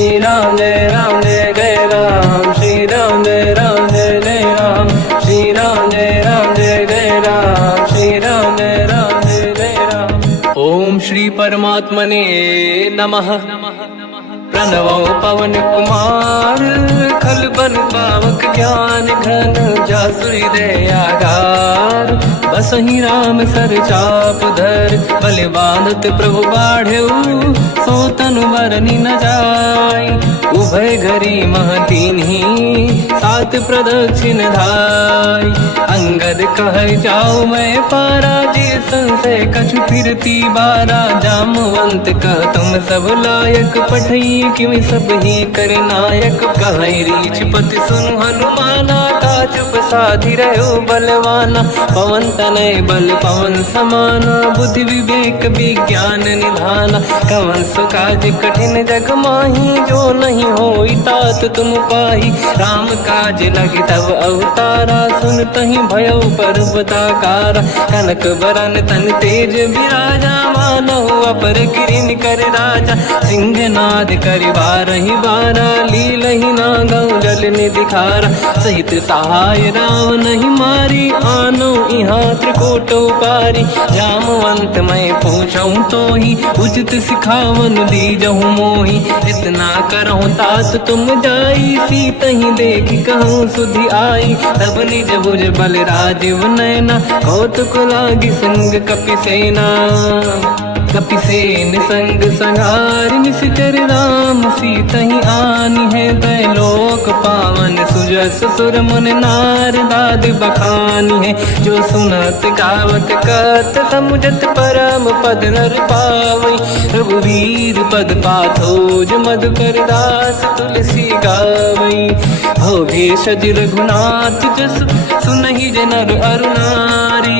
श्री राम जय जय राम, श्री राम जय जय राम, श्री राम जय जय राम, श्री राम जय जय राम। ओम श्री परमात्मने नमः। प्रणवो पवन कुमार, खल बन पावक ज्ञान घन, जासुरी दयागार। बसहि राम सर चाप धर, बल बांधत प्रभु बाढ़ऊ, सो तनु बरनि न जाय। उभय घरी महतीन्ही, सात प्रदक्षिण धाय। अंगद कह जाओ मैं पारा, जी संशय कछु फिरती बारा। जामवंत कह तुम सब लायक, पठई किमि सब ही कर नायक। कहै रीछ पति सुनु हनुमाना, काचुप साधि रहो बलवाना। पवन तनय बल पवन समाना, बुद्धि विवेक विज्ञान निधाना। कवन सो काज कठिन जग माही, जो नहीं होई तात तुम पाही। राम काज लगे तब अवतारा, सुन तहि भयो पर्वताकारा। कनक बरन तन तेज विराजा, मानहु अपर किरिन कर राजा। सिंहनाद करि बारहि बारा, लीलहि नागौ जल निधि खारा। सहित सहाय राम नहीं मारी, आनो इहाँ त्रिकोटौ पारी। जामवंत मैं पूछऊँ तोहि, उचित सिखावन दीजहु मोहि। इतना करहु तात तुम जाई, सीतहि देखि कहूँ सुधि आई। तब निज भुज बल राजीव नयना, कौतुक लागी संग कपिसेना। कपिसेन संग संहार, निशिचर राम सीतहि आनी है। दैलोक पावन सुजस सुर मुन नार, दाद बखानी है। जो सुनत गावत कहत, समुझत परम पद नर पावै। रघुवीर पद पाथोज, मधुकर दास तुलसी गावै। भोगेशज रघुनाथ जस, सुनहि जनर अरु नारी।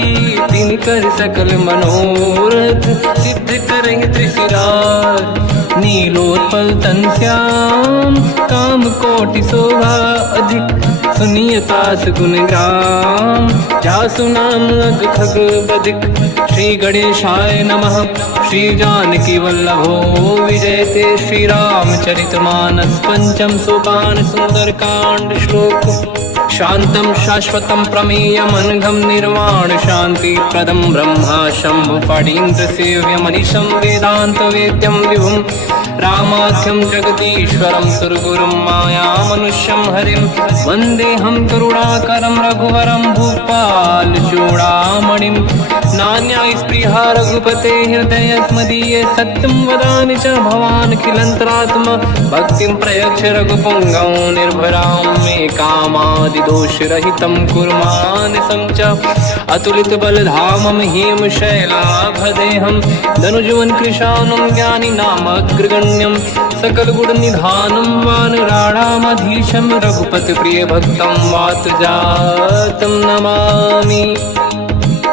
तिन कर सकल मनोरथ, सिद्ध करहि त्रिशिरार। नीलोत्पल तन श्याम, काम कोटि शोभा अधिक। सुनिय तास गुण ग्राम, जासु नाम अग खग बदिक। श्री गणेशाय नमः। श्री जानकी वल्लभो विजयते, श्री रामचरित मानस। पंचम सोपान सुंदर कांड श्लोक। शांतं शाश्वतं प्रमेयमनघं, निर्वाण शांति प्रदं ब्रह्मा शंभु। फणीन्द्र सेव्यमनिशं, वेदांत वेद्यं विभुं। रामाख्यं जगदीश्वरं, सुरगुरुं मायामनुष्यं हरिं। वन्देऽहं करुणाकरं रघुवरं, भूपाल चूडामणिं। नान्यास्पृहा रघुपते हृदयस्मदीये, सत्यं वदामि च भवानखिलन्तरात्मा। भक्तिं प्रयच्छ रघुपुङ्गं, निर्भरां मे कामादिदोषरहितं कुर्मानसं च। अतुलित बलधामं हेम शैलाभदेहं, धनुजवन कृशानं ज्ञानी नामग्रगण्यं। सकल गुण निधानं वानराणामधीशं, रघुपति प्रिय भक्तं वातजातं नमामि।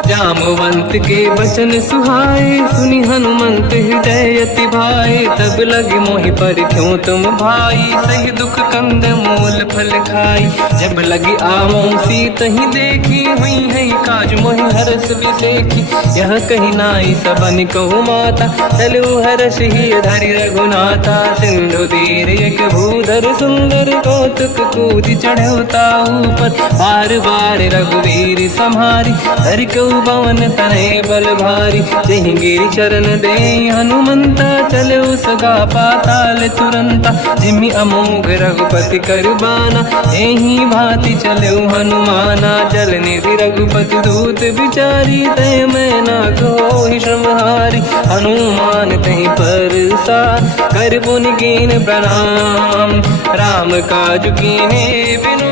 जामवंत के बचन सुहाए, सुनि हनुमंत हृदय अति भाए। तब लगे मोहि पर क्यों तुम भाई, सही दुख कंद मूल फल खाई। जब लगी आवों सीतहि देखी, हुई है काज मोहि हरस बिसेखी। यह कही नाई सबन कहु माता, चलु हरष ही धरि रघुनाथा। सिंधु तीर एक भूधर सुंदर, कौतुक कूदि चढ़ऊ ताऊ पर। बार बार रघुवीर सम्हारी, धरि कहु पवन तनय बल भारी। जहि गिरि चरण दे हनुमंता, चलो सगा पाताल तुरंता। जिमि अमोघ रघुपति कर बाना, एहि भांति चलो हनुमाना। जल निधि रघुपति दूत बिचारी, तय मैं ना कोहि श्रमहारी। हनुमान तहि परसा, कर पुनि कीन प्रणाम। राम काज कीन्हे बिनु,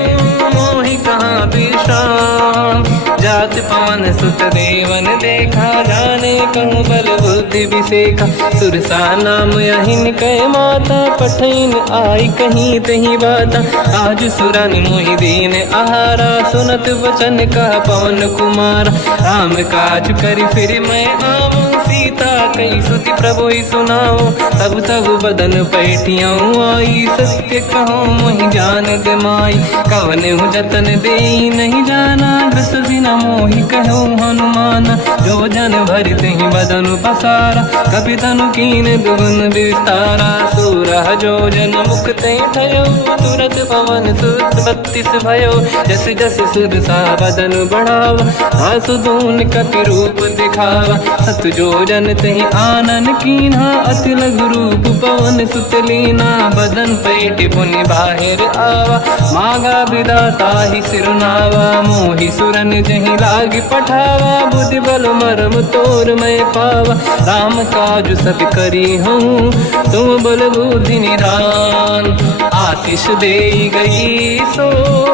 मोहि कहाँ विश्राम। जात पवन सुत देवन देखा, जाने कहूँ बल बुद्धि विसेखा। सुरसा नाम यहिन कै माता, पठैन आई कहीं तही बाता। आज सुरन मोहि दीन आहारा, सुनत वचन कह पवन कुमार। राम काज करि फिर मैं आवूं, सीता कई सुति प्रभु ही सुनाओ। तब तब बदन पैठियाँ आई, सत्य कहो मोहि जान दे माई। कवन हूँ जतन दे नहीं जाना, बिससी न मोहि कहो हनुमान। जो जन भरते ही बदन पसारा, कपि तनु कीन दुगुन विस्तारा। सूरह जो जन मुक्त भयो, तुरत पवन सुत 32 भयो। जस जस सुर सा बदन बढ़ावा, आसुदून कपि रूप दिखावा। सत जो जन तहि आनन कीन्हा, अति लघु रूप पवन सुत लीना। बदन पैठ पुनि बाहिर आवा, मागा विदाता ही सिरुनावा। मोहि सुरन जहि लाग पठावा, बुद्धि बल मरम तोर मैं पावा। राम काज सब करी हूँ, तुम बल बुद्धि निधान। आशीष दे गई सो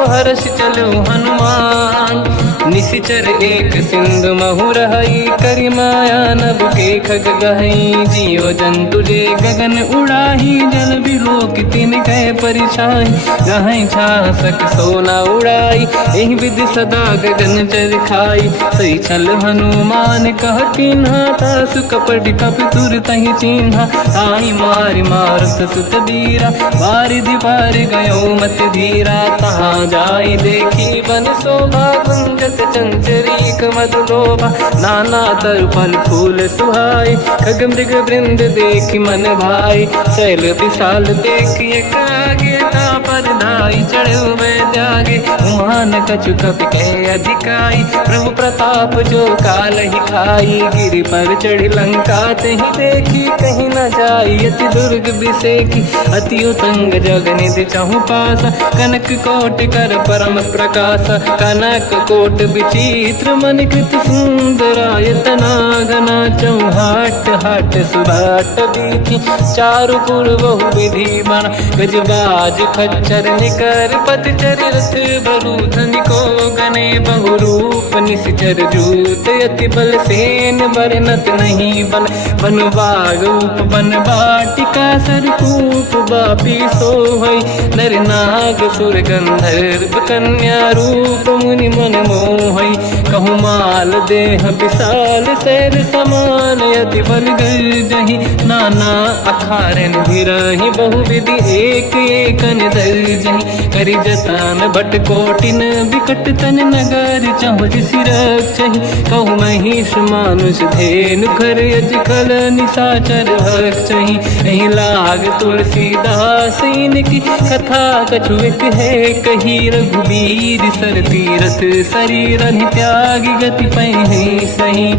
हर्ष चलो हनुमान। निशिचर एक सिंधु महु रहई, करि माया नभ के खग गहई। जीव जंतु जे गगन उड़ाही, जल बिलोक तिन कह परिछाई। गहई छासक सोना उड़ाई, एहि विधि सदा गगन चर खाई। सही छल हनुमान कह किन्हा, तासु कपट कप तुर तहि चिन्हा। आई मारि मारत सुत बीरा, बारिधि पार गयो मत धीरा। तहाँ जाई देखी बन शोभा, गुंजत चंचरीक मधुलोभा। नाना तरु फल फूल सुहाई, खग मृग वृंद देखि मन भाई। शैल विशाल देखि एक आगे, तापर धाई चढ़ु मैं त्यागे। उमान कछु कपि कह अधिकाई, प्रभु प्रताप जो काल ही खाई। गिरि पर चढ़ी लंका तहि देखी, कहीं न जाई अति दुर्ग बिसेकी। अति उतंग जग निधि चहु पासा, कनक कोट कर परम प्रकाश। कनक कोट विचित्र मन कृत सुंदरायतना। घना चौहाट हाट सुभाट बीथी, चारु पुर बहु विधि बना। गजबाज खच्चर निकर पतचर, रथ बरु धनिको गने बहु रूप। निशिचर जूत अति बल सेन, बरनत नहीं बन। बन बाग उप बन बाटिका, सरकूप बापी सोहई। नर नाग सुर गंधर्व कन्या, रूप मुनि मन मोहई। कहु माल देह विशाल, शैर समान अति बल गर्जहि। नाना अखारन भिरहि, बहु विधि एक एकन दर्जहि। करि जतन भट कोटिन, बिकट तन नगर चहु जिसि रक्षहि। कहु महिष मानुष धेनु, खर यज खल निशाचर भक्षहि। एहि लाग तुलसीदास इनकी, कथा कछु एक है कही। रघुबीर सर तीरथ शरीर त्यागी, गति पहि सही।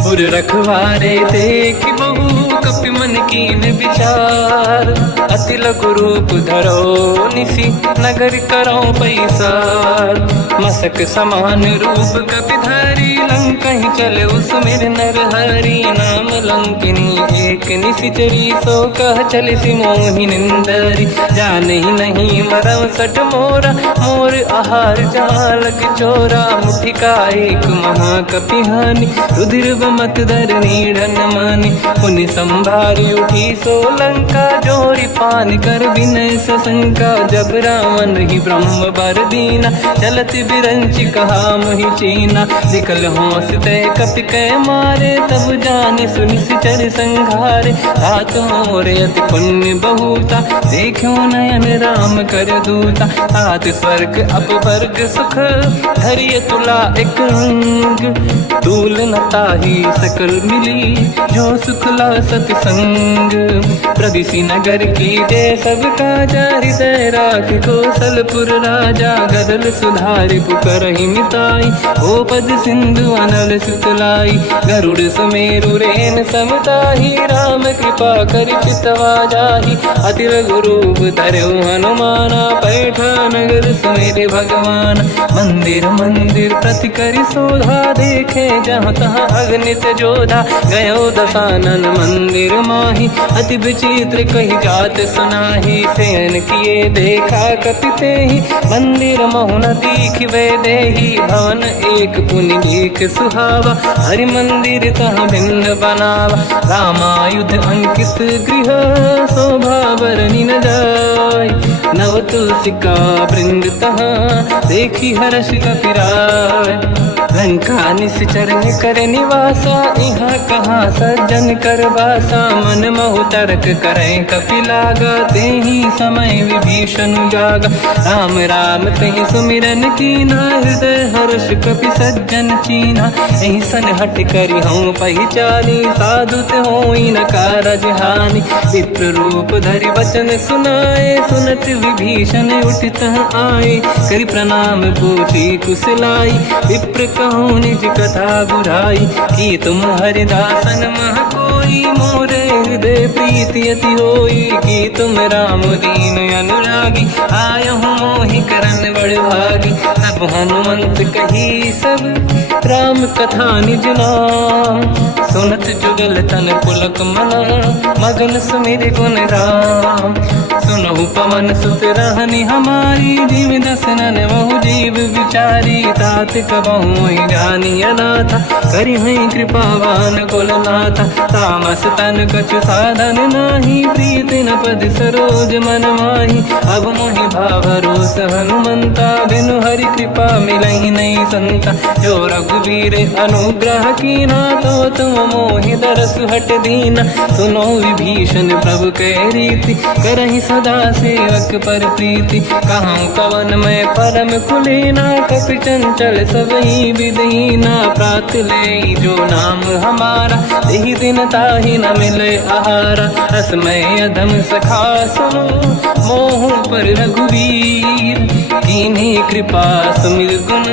पुर रखवारे देखि बहु, कपि मन कीन विचार। अति लघु रूप धरो निसी, नगर करो पैसार। मसक समान रूप कपि धारी, लंका ही चले उसमें नर हरि। नाम लंकिनी एक निशिचरी, सो कह चले सि मोहि निंदरी। जान ही नहीं मरव सठ मोरा, मोर आहार जालक चोरा। मुठिका एक महाकपि हानि, रुधिर बमत धर नीढ़न मानि। पुनि संभारी उठी सो लंका, जोरी पान कर विनय सशंका। जब रावण ही ब्रह्म बर दीना, चलत बिरंचि कहा मोहि चीना। निकल होश तय कपि कै मारे, तब जानि सुनि सिचर संघारे। हाथ मोरे अति पुण्य बहुता, देखो नयन राम कर दूता। हाथ स्वर्ग अपवर्ग सुख, धरिय तुला एक अंग। तूल न ताहि सकल मिली, जो सुख ला सत संग। प्रदिशि नगर की जय सब काजा, हृदय राख कौशलपुर राजा। गदल सुधारि पुकरहि मिताई, ओ पद सिंधु अनल सुतलाई। गरुड़ सुमेरु रेन समताहि, राम कृपा करि चितवा जाहि। अति लघु रूप धरौ हनुमाना, पैठा नगर सुमेरे भगवान। मंदिर मंदिर प्रति करि शोधा, देखे जहाँ तहाँ अगणित जोधा। गयो दशानन मंदिर माहि, अति विचित्र कही जात सुनाहि। शयन किए देखा कपि तेहि, मंदिर महु न दीखिबे देहि। भवन एक पुनि दीख सुहावा, हरि मंदिर तहाँ भिन्न बनावा। रामायुध अंकित गृह, शोभा बरनि न जाय। नव तुलसिका वृंद तहाँ, देखी हर्ष कपि राय। लंका निश्चर कर निवासा, यहाँ कहाँ सज्जन कर वासा। मन महु तर्क करें कपिलागा, तेहि समय विभीषण जागा। राम राम तेहि सुमिरन कीना, हृदय हर्ष कपि सज्जन चीना। एहि सन हट करि हूँ पहिचानी, साधु होई न कारज हानि। विप्र रूप धरि वचन सुनाए, सुनत विभीषण उठित आए। करि प्रणाम पूछी कुशलाई, विप्र कहूँ निज कथा बुराई। कि तुम हरिदासन मह कोई, मोरे हृदय प्रीति अति होई। कि तुम राम दीन अनुरागी, आयहु मोहि करन बड़ भागी। तब हनुमंत कही सब राम कथा निज नाम, सुनत जुगल तन पुलक मना, मगन सुमिर गुण राम। सुनहु पवन सुत रहनि हमारी, जीव दसनन महु जीव विचारी। तात कबहु जानी अनाथा, करि हैं कृपावान कुलनाथा। तामस तन कछु साधन नाही, प्रीति न पद सरोज मन माही। अब मोहि भावरोस हनुमंता, बिनु हरि कृपा मिलहि नहीं संता। जो रघुवीर अनुग्रह कीना, तो तुम मोहि दरस हट दीना। सुनो विभीषण प्रभु के रीति, करहि सदा सेवक पर प्रीति। कहूँ कवन मैं परम कुलीना, कपि चंचल सबहि विदहीना। प्रात ले जो नाम हमारा, तेहि दिन ताहि न मिले आहारा। रसमय अधम सखा सुनो, मोह पर रघुवीर। कीन्ही कृपा सुमिर गुण,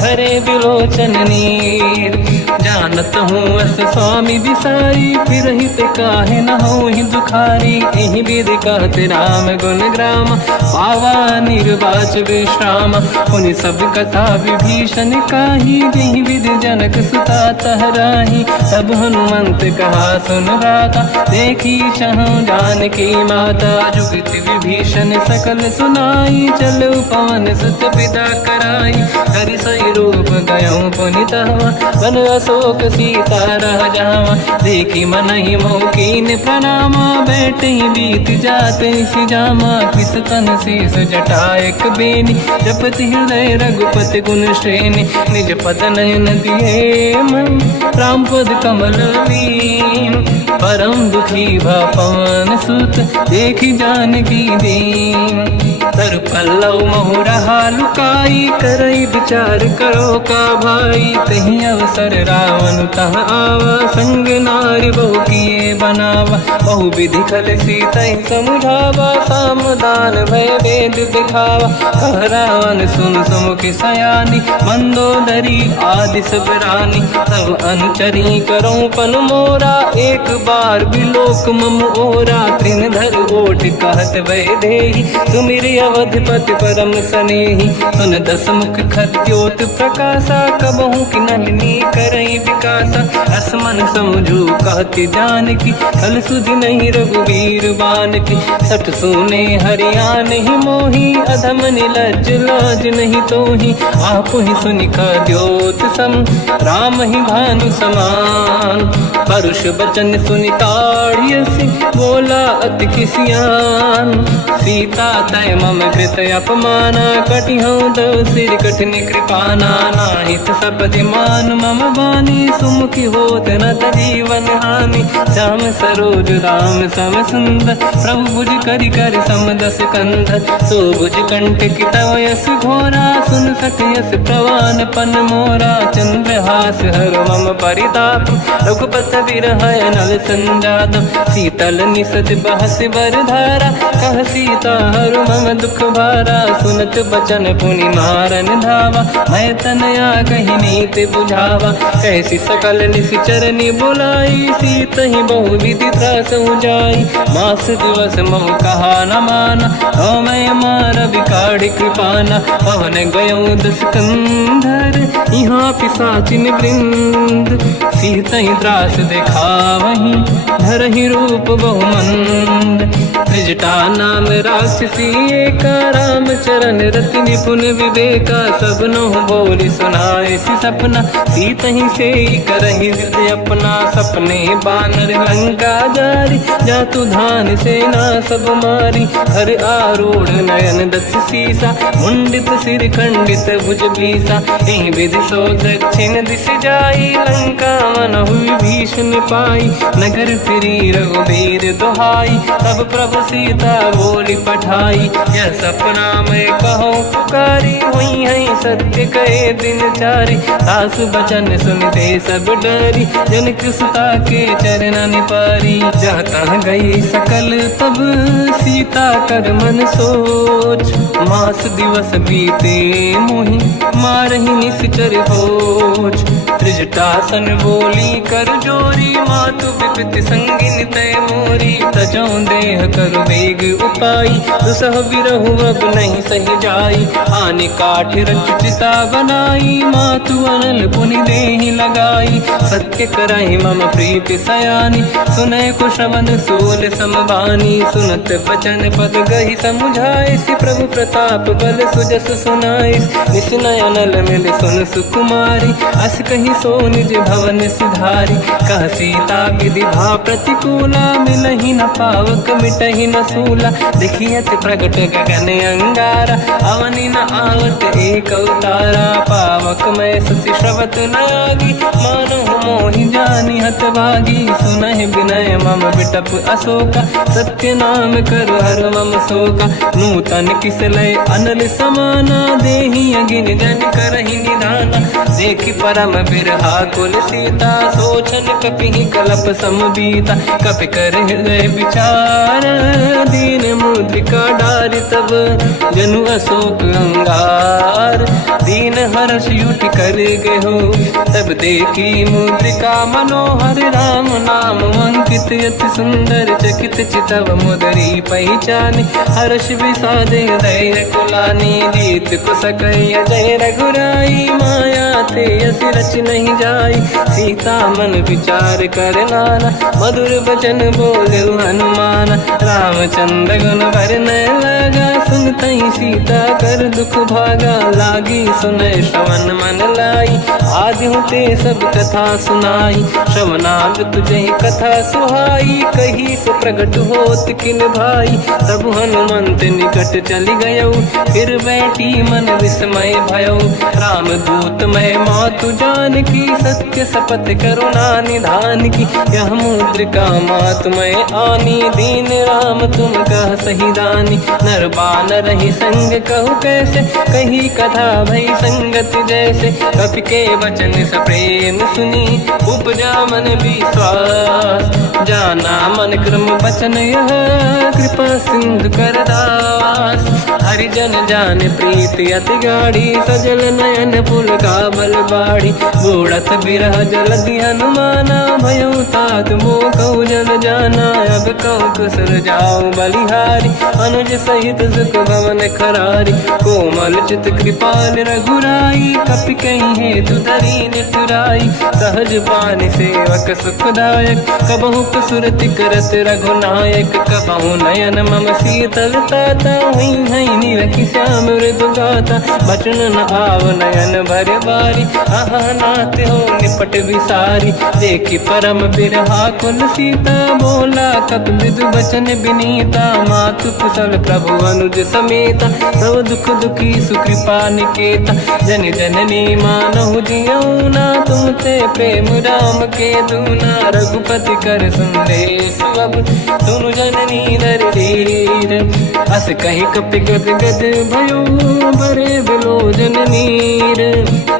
हरे बिलोचन नीर। जानत हूँ अस स्वामी बिसाई, फिर हित काहे न हो ही दुखारी। एहि विधि कहते राम गुण ग्राम, पावा निर्वाच विश्राम। पुनि सब कथा विभीषण काही, जेहि विधि जनक सुता तहराही। तब हनुमंत कहा सुन राता, देखी चहु जानकी माता। जुगति विभीषण सकल सुनाई, चलो पवन सुत पिता कराई। हरि सही रूप गयो पुनि तहवा, बन अशोक सीता रह जावा। देखी मनहि मोह कीन प्रणामा, बैठे बीत जाते सिजामा। किस तन शीस जटा एक बेनी, जपति हृदय रघुपति गुण श्रेणी। निज पद नयन दिए मन, राम पद कमल लीन। परम दुखी भा पवन सुत, देखी जानकी दीन। तर पल्लव महु रहा लुकाई, करई विचार करो का भाई। तहि अवसर रावण तह आवा, संग नारी बहु किए बनावा। बहु विधि खल सीतहि समुझावा, सामदान भय वेद दिखावा। कह रावण सुन सुमुख सयानी, मंदोदरी आदि सब रानी। सब अनुचरी करो पन मोरा, एक बार बिलोक मम ओरा। तृण धर ओठ कहत भय देहि, सुमिर अवधपति परम सनेहि। सुन दस मुख खद्योत प्रकाशा, कबहु कि नलिनी करई विकासा। असमन समझू कहति जानकी, खल सुधि नहीं रघुवीर बानकी। सठ सुने हरियाण ही मोही, अधम निलज्ज लाज नहीं तोही। आप ही सुनि खद्योत सम, राम ही भानु समान। परुष बचन सुनि ताड़ियसि, बोला अति किसियान। सीता तय मम कृत अपमाना, कटिहउँ दो सिर कठिन कृपाना। नाहित सपदि मान मम बानी, सुमुखी होत न जीवन हानि। श्याम सरोज राम सम सुंदर, प्रभु भुज करि कर सम दस कंधर। सो भुज कंठ की तव यस घोरा, सुन सठ यस प्रवान पन मोरा। चंद्रहास हर मम परिताप, रघुपत बिरहय नल संजात। शीतल निसत बहस बर धारा, कह सीता हर मम दुख भारा। सुनत बचन पुनि मारन धावा, मैं तनया कही नीति बुझावा। कैसी सकल निश्चरनि बुलाई, सीतहि बहु विधि त्रासउ जाई। मास दिवस मोह कहा न माना, तो मैं मार बिकाढ़ कृपाना। पवन गयो दस कंधर, यहाँ पिशाचिन वृंद। सीतहि त्रास दिखावहीं, धरहि रूप बहुमंद। त्रिजटा नाम राक्षसी एका, राम चरण रति निपुण विवेका, सबनो बोली सुनाए सी सपना, सीत ही से करहि हृदय अपना, सपने बानर लंका जारी, जातु धान सेना सब मारी, हर आरूढ़ नयन दस सीसा, मुंडित सिर खंडित भुज बीसा, एहि विधि सो दक्षिण दिश जाई, लंका मनहु विभीषण पाई, नगर फिरी रघुबीर दुहाई, तब प्रभु सीता बोली पठाई, यह सपना मैं कहो पुकारी, हुई है सत्य कहे दिन चारी, सास बचन सुनते सब डरी, जनक सुता के चरण निपारी, जहाँ तहाँ गई सकल तब सीता कर मन सोच, मास दिवस बीते मोहि मारहि निश्चर होच, त्रिजटासन बोली कर जोरी, मातु विपति संगिन तय मोरी, तजौ देह कर वेग उपाई, दुसह बिरहु अब नहीं सही जाई, आने काठ रचिता बनाई, मातु अनल पुनि देहि लगाई, सत्य करहि मम प्रीति सयानी, सुनय को श्रवण सोल समबानी, सुनत बचन पद गहि समुझाए, सि प्रभु प्रताप बल सुजस सुनाई, निसनय अनल मिल सुन सुकुमारी, अस कहि सो निज भवन सिधारी, कह सीता विधि भा प्रतिकूला, मिलहि न पावक मिटहि न सूला, देखियत प्रगट गगन अंगारा, अवनि न आवत एक अवतारा, पावक मैं ससि श्रवत न आगी, मानो मोहि जानि हतभागी, सुनहि विनय मम विटप अशोका, सत्य नाम कर हर मम शोका, नूतन किसलय अनल समाना, देहि अगिन जन करहि निधाना, देखि परम बिरहा कुल सीता, सोचन कपिहि कलप समबीता, कपि कर हृदय विचार, दीन मुद्रिका डारि तब जनु अशोक अंगार, दीन हर्ष युति कर गयो, तब देखी मुद्रिका मनोहर, राम नाम अंकित अति सुंदर, चकित चितव मुदरी पहचान, हर्ष विषाद हृदय कुलानी, जीत को सकय जय रघुराई, माया ते अस रच नहीं जाई, सीता मन विचार कर नाना, मधुर बचन बोले हनुमान, रामचंद्र गुण वरनय लगा, सुनतहि सीता कर दुख भागा, लागी सुनय श्रवण मन लाई, आदि होते सब कथा सुनाई, श्रवणाग तुझहि कथा सुहाई, कही सो प्रगट होत किन भाई, तब हनुमंत निकट चली गयो, फिर बैठी मन विस्मय भयो, राम दूत मैं मातु जान की, सत्य शपथ करुणा निधान की, यह मुद्रिका मातु मैं आनी, दीन राम तुम कह सही दानी, नर बानर ही संग कहु कैसे, कही कथा भई संगति जैसे, कपि के वचन सप्रेम सुनी, उपजा मन विश्वास, जाना मन क्रम बचन यह, कृपा सिंधु कर दास, हरिजन जान प्रीति अति गाढ़ी, सजल नयन पुल का बल बाढ़ी, बूढ़त बिरह जलधि हनुमाना, भयो तात मो कहु जन जाना, अब कहु कुसुर जाओ बलिहारी, अनुज सहित सुख भवन खरारी, कोमल चित कृपाल रघुराई, कपि कहीं हेतु धरी निठुराई, सहज पानि सेवक सुखदायक, कबहु कुसुरति करत रघुनायक, कबहु नयन मम शीतल ताता, हुई है निरखि श्याम मृदु गाता, बचन न आव नयन भर बारी, आहा नाथ हो निपट विसारी, देखी परम बिरहा कुल सीता, बोला कप विदु बचन बिनीता, मातु कुशल प्रभु अनुज समेता, सब दुख दुखी सुकृपा निकेता, जन जननी मानहु जियौना, तुम ते प्रेम राम के दूना, रघुपति कर संदेश अब सुनु जननी दर धीर, अस कहि कपि गद गद भयो, बरे बिलोचन नीर,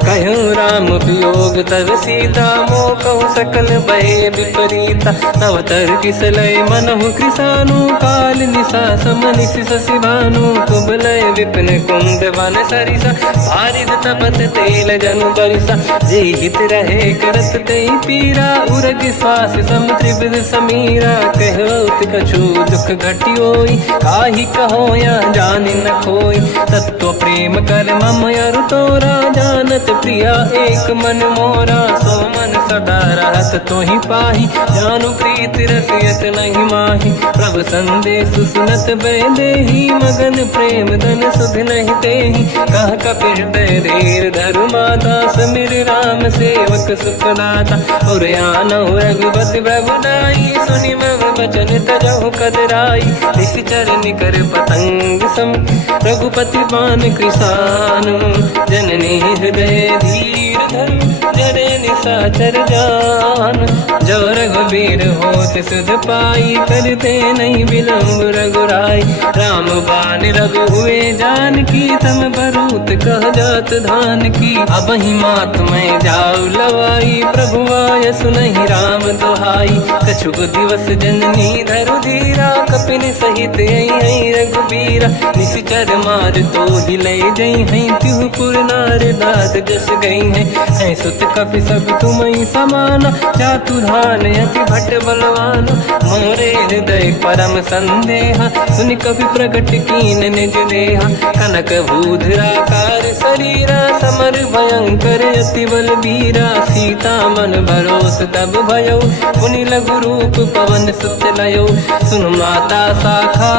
कहो राम वियोग तब सीता, मो कहु सकल भय विपरीता, तव तर किसलय मनहु कृसानु, काल निशा समनिशि शशि भानु, कुबलय विपिन कुंद वन सरिसा पारिद तपत तेल जनु बरिसा जे हित रहे करत ते पीरा उरग श्वास सम त्रिविध समीरा कहत कछु दुख घटियोई काहि कहो या जान न खोई तत्व प्रेम कर मम अरु तोरा जानत प्रिया एक मन मोरा सो मन सदा रहत तोहि पाहि जानु प्रीत रसियत नहीं माहि प्रभु संदेश सुनत बैदेही मगन प्रेम धन सुध नहीं तेहि कह कपिल धीर धरु माता समिर राम सेवक सुखदाता और आनौ रघुपति प्रभु दाई सुनि मम वचन तजहु कदराई निश्चर निकर पतंग सम रघुपति पान कृसानु जननी हृदय धीर धरु जरे निशाचर जान जो रघुबीर होत सुध पाई करते नहीं विलंब रघुराई राम बान रघु हुए जान की तम बरूत कह जात धान की अब ही मात में जाऊ लवाई प्रभु आय सुनहि राम दोहाई कछुक दिवस जननी धरु धीरा कपिन सहित आई रघुबीरा निश्चर मार तो ही ले जई हैं तिहुपुर नार दाद जस गई है सुत कपि सब तुम समाना चातुधान अति भट्ट बलवान मोरे हृदय परम संदेहा सुनि कपि प्रकट कीन निज देहा कनक भूधराकार शरीरा समर भयंकर अति बलबीरा सीता मन भरोस तब भयो मुनि लघु रूप पवन सुत लयो सुन माता शाखा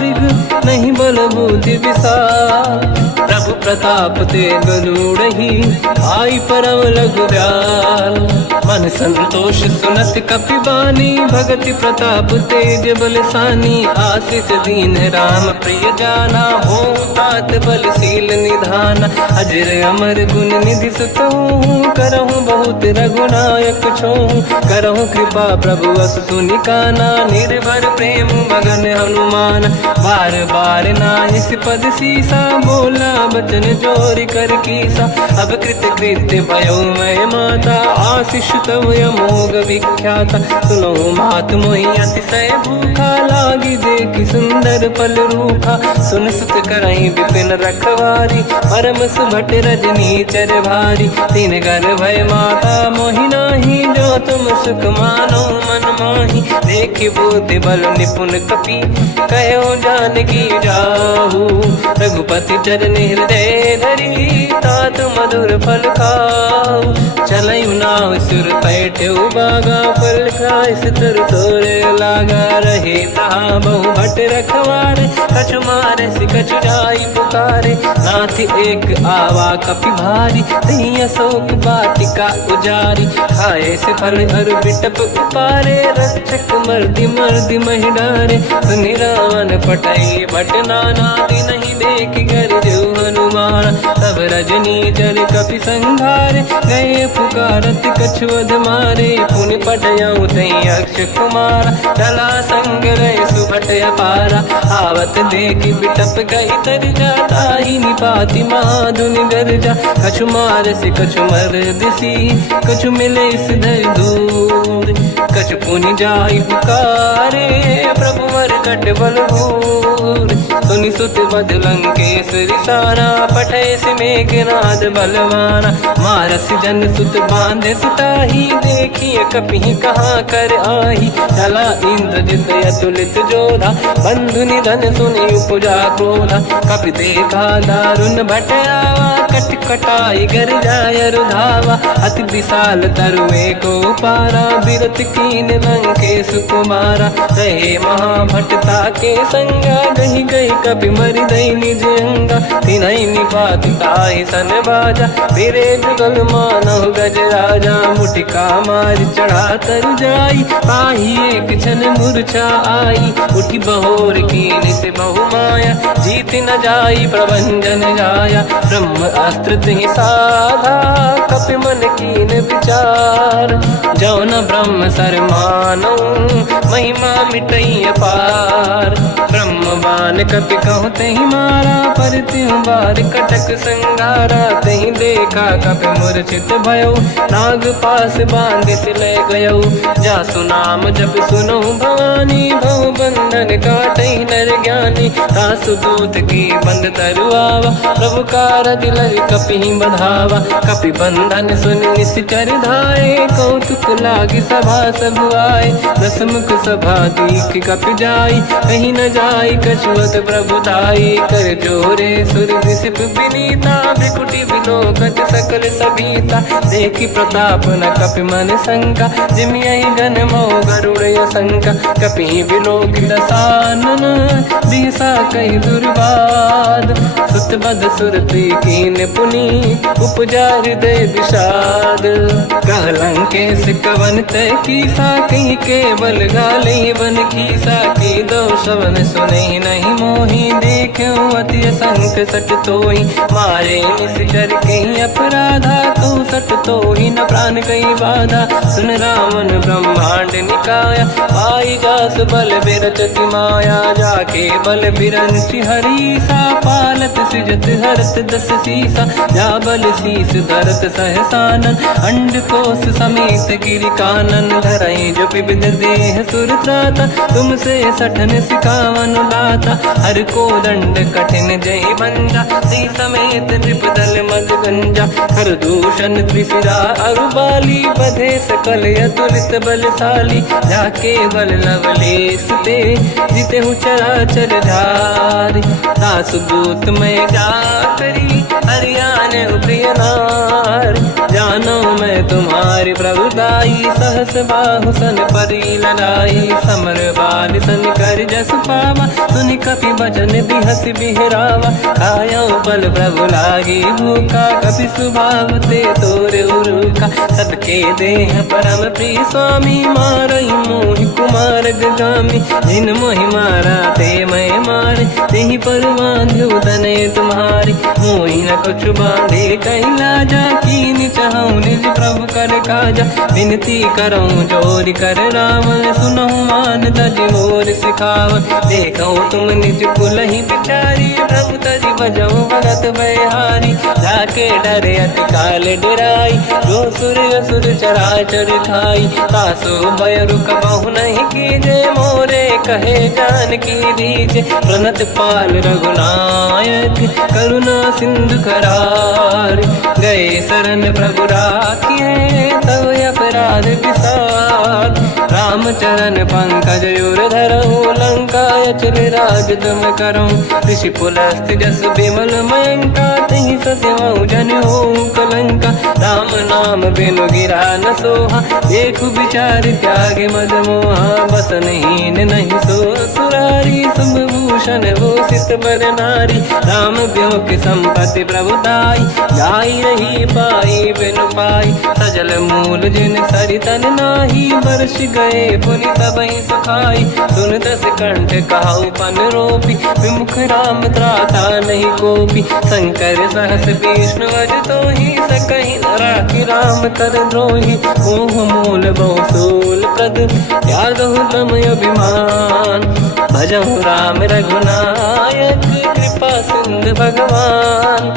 मृग नहीं बल बुद्धि विशाल प्रभु प्रताप ते गरुड़हि आई परम लघु दयाल मन संतोष सुनत कपि बानी भगति प्रताप तेज बलसानी आशीष दीन राम प्रिय जाना हो तात बलशील निधान अजर अमर गुण निधि सुतहु करहु बहुत रघुनायक छोहु करहु कृपा प्रभु अस सुनि काना निर्भर प्रेम मगन हनुमान बार बार नाहिस पद सीसा बोला बचन जोरि कर कीसा अब कृत कृत्य भयो मैं माता आशीष तव अमोघ विख्याता सुनो मात मोहि अतिशय भूखा लागी देखि सुंदर पल रूखा सुन सुत करहि विपिन रखवारी परम सुभट रजनी चर भारी तीन घर भय माता मोहि नाही जो तुम सुख मानो मन माही देखि बुद्धि बल निपुण कपि कहो जानकी जाहू रघुपति चरण हृदय धरी तात मधुर फल खाऊ चलयु नाव सुर पैठ्यु बागा फल खाय सितर तोरे लागा रहे तहा बहु भट रखवारे कछु मारे सि कछु जाई पुकारे नाथ एक आवा कपि भारी तही अशोक वाटिका उजारी खाए से फल अरु बिटप उपारे रक्षक मर्दि मर्दि महि डारे सुनि रावण पटई भट नाना नहीं देख घर जो हनुमान तब रजनी चर कपि संघारे गए पुकारत कछुअध मारे पुनि पटयऊ तई अक्ष कुमार चला संग रहे सुभट अपारा आवत देखि बिटप गई तर जाता ही निपाति माधुनि गर्जा कछु मार से कछु मर दिसी कछु मिले इस धर दूर कछु पुनि जाई पुकारे प्रभु वर कट बलभूर सुनि सुत बद लंकेश्वरी सारा पठे से मेघनाद बलवाना मारस जन सुत बांधे सुताही देखिए कपि कहाँ कर आही चला इंद्रजित अतुलित जोधा बंधु निधन सुनि उपजा क्रोधा कपि देखा दारुण भट आवा कट कटाई गर जाय रुधावा अति विशाल तरुए को पारा बिरत कीन लंकेश कुमारा रहे महाभटता के संगा गही गई कपि मरि दई निज अंगा तिनहि निपात ताहि सन बाजा फिरे जुगल मानव गज राजा मुटिका मार चढ़ा तर जाई पाही एक क्षण मूर्छा आई उठी बहोर कीन से बहु माया जीत न जाई प्रभंजन जाया ब्रह्म अस्त्र तिहि साधा कपि मन कीन विचार जौन ब्रह्म सर मानौ महिमा मिटई अपार ब्रह्म बान काल कपि कहूँ तही मारा, पर त्यों बार कटक संगारा। तही देखा कपि मूर्छित भयो, नाग पास बांध से ले गयो। जासु नाम जब सुनो भवानी, भव बंधन काटहि नर ज्ञानी। तासु दूत की बंद तरुआवा, प्रभु कारज लग कपि बधावा। कपि बंधन सुन निश्चर धाये, कौतुक लागी सभा सब आए। दसमुख सभा दीख कपि जाई, कहीं न जाई कछुअत प्रभुताई। कर जोरे सुर दिसिप विनीता, भ्रिकुटि विलोकत सकल सबीता। देखी प्रताप न कपि मन शंका, जिमियहि गन मोह गरुड़ शंका। कपि विलोक दसानन, दिशा कहि दुर्वाद। सुत बद सुरति कीन पुनि, उपजा हृदय विषाद। कहलंकेश कवन तय कीसा, कहीं केवल गाली बन खीसा। की दो शवन सुने नहीं मोही, देखूं अति संत सट तोहि। मारे निश्चर कहीं अपराधा, तो सट तोहि न प्राण कहीं बाधा। सुन रावण ब्रह्मांड निकाया, पाई जास बल बिरचति माया। जाके बल बिरंचि हरीसा, पालत सृजत हरत दस सीसा। जा बल शीस धरत सहसानन, अंड कोश समेत गिरि कानन। धरई जो विविध देह सुर त्राता, तुमसे सठन सिखावन लाता। हर को दंड कठिन जय बंजा, सी समेत नृपदल मद गंजा। हर दूषण त्रिशिरा अरुबाली, बधे सकल अतुलित बलशाली। जाके बल लवलेश ते, जितेहु चराचर धारी। दास दूत में जा करी, हरियाण प्रिय नार। जानो मैं तुम्हारी प्रभुताई, सहस बाहु सन परी लड़ाई। समर बाल सन कर जस पावा, सुनि कपि बचन बिहस बिहरावा। खायो बल प्रभु लागी भूखा, कपि स्वभाव ते तोरे उरुका। सबके देह परम प्रिय स्वामी, मारई मोहि कुमार गगामी। जिन मोहि मारा ते मैं मारे, तेहि पर बांधु तने तुम्हारी। मोहि न कुछ बांधे कहीं लाजा, कीनि चाहूं निज प्रभु कर काजा। विनती करऊं जोरि कर रावण, सुनहु मान तज मोर सिखावन। देखो तुम निज कुलहि बिचारी, प्रभु तज बजऊं भगत बयहारी। जाके डरे अति काल डराई, जो सुर असुर चराचर खाई। तासो भय रुक बहु नहीं कीजे, मोरे कहे जान की दीजे। प्रणत पाल रघुनायक, करुणा सिंधु करार। गए शरण प्रभु राखिए, तब अपराध विसार। रामचरण पंकज उर धरऊं, लंका अचल राज तुम करऊं। ऋषि पुलस्त जस विमल मयंका, तहि सत्यमऊ जन होऊं कलंका। राम नाम बिनु गिरा न सोहा, देखु विचार त्यागे मद मोहा। बसनहीन नहीं सो सुरारी, शुभ भूषण भूषित बर नारी। राम ब्यों की संपत्ति प्रभुताई, जाई रही पाई बिनु पाई। सजल मूल जिन सरितन नाही, बरस गए पुनि तबहि सुखाई। सुन दस कंठ कहाऊ पन रोपी, विमुख राम त्राता नहीं कोपी। शंकर सहस विष्णु अज तोहि, सकहि न राखि राम कर द्रोही। मोह मूल बहु सूल प्रद, त्यागहु तम अभिमान। भजहु राम रघुनायक, कृपा सिंधु भगवान।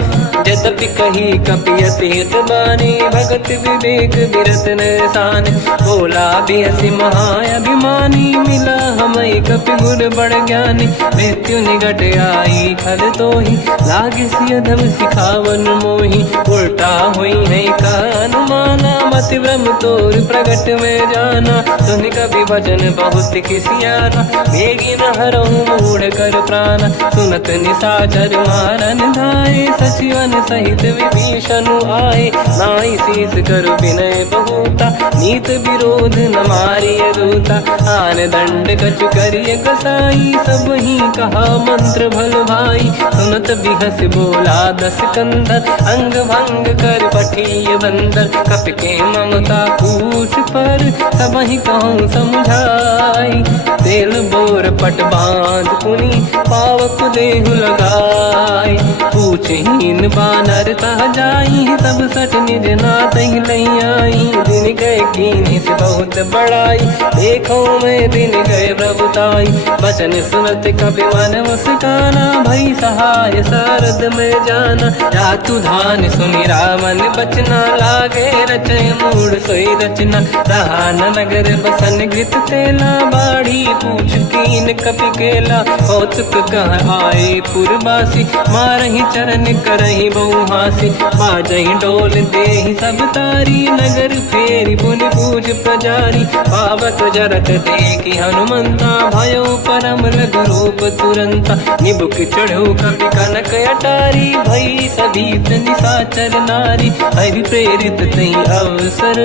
यद्यपि कही कपि अति हित बानी, भगत विवेक बिरत निशान। बोला बिहसि महाअभिमानी, मिला हमई कपि गुर बड़ ज्ञानी। मृत्यु निकट आई खल तोहि, लागे सिय धम सिखावन मोहि। उल्टा हुई है का अनुमाना, मति ब्रह्म तोर प्रगट में जाना। सुन कपि भजन बहुत खिसियाना, बेगी न हरहु मूढ़ कर प्राण। सुनत निशाचर मारन धाये, सचिवन सहित विभीषण आए। नाई शीस कर विनय बहुता, नीत विरोध न मारिय दूता। आन दंड कछु करिय कसाई, सब ही कहा मंत्र भल भाई। सुनत बिहस बोला दस कंदर, अंग भंग कर पठिय बंदर। कपि के ममता पूछ पर, सब ही कहूँ समझाई। तेल बोर पट बांध पुनि, पावक देहु लगाई। पूछहीन वानर तह जाई, सब सट निज नाथ ही लई आई। दिन गए कीनी से बहुत बड़ाई, देखो मैं दिन गए प्रभुताई। बचन सुनत कपि मन मुस्काना, भई सहाय सारद में जाना। जातु धान सुनि रामन बचना, लागे रचय मूड सोई रचना। रहा न नगर बसन घृत तेला, बाढ़ी पूछ कीन कपि केला। कौतुक कह आए पुरवासी, मारहि चरण करहि बहु हासी। बाजहि डोल देहि सब तारी, नगर फेरी पुनि पूज प्रजारी। पावत जरत देखि हनुमंता, भयो परम लघु रूप तुरंता। निबुक चढ़ो कपि कनक अटारी, भई सभीत निशाचर नारी। हरि प्रेरित तई अवसर,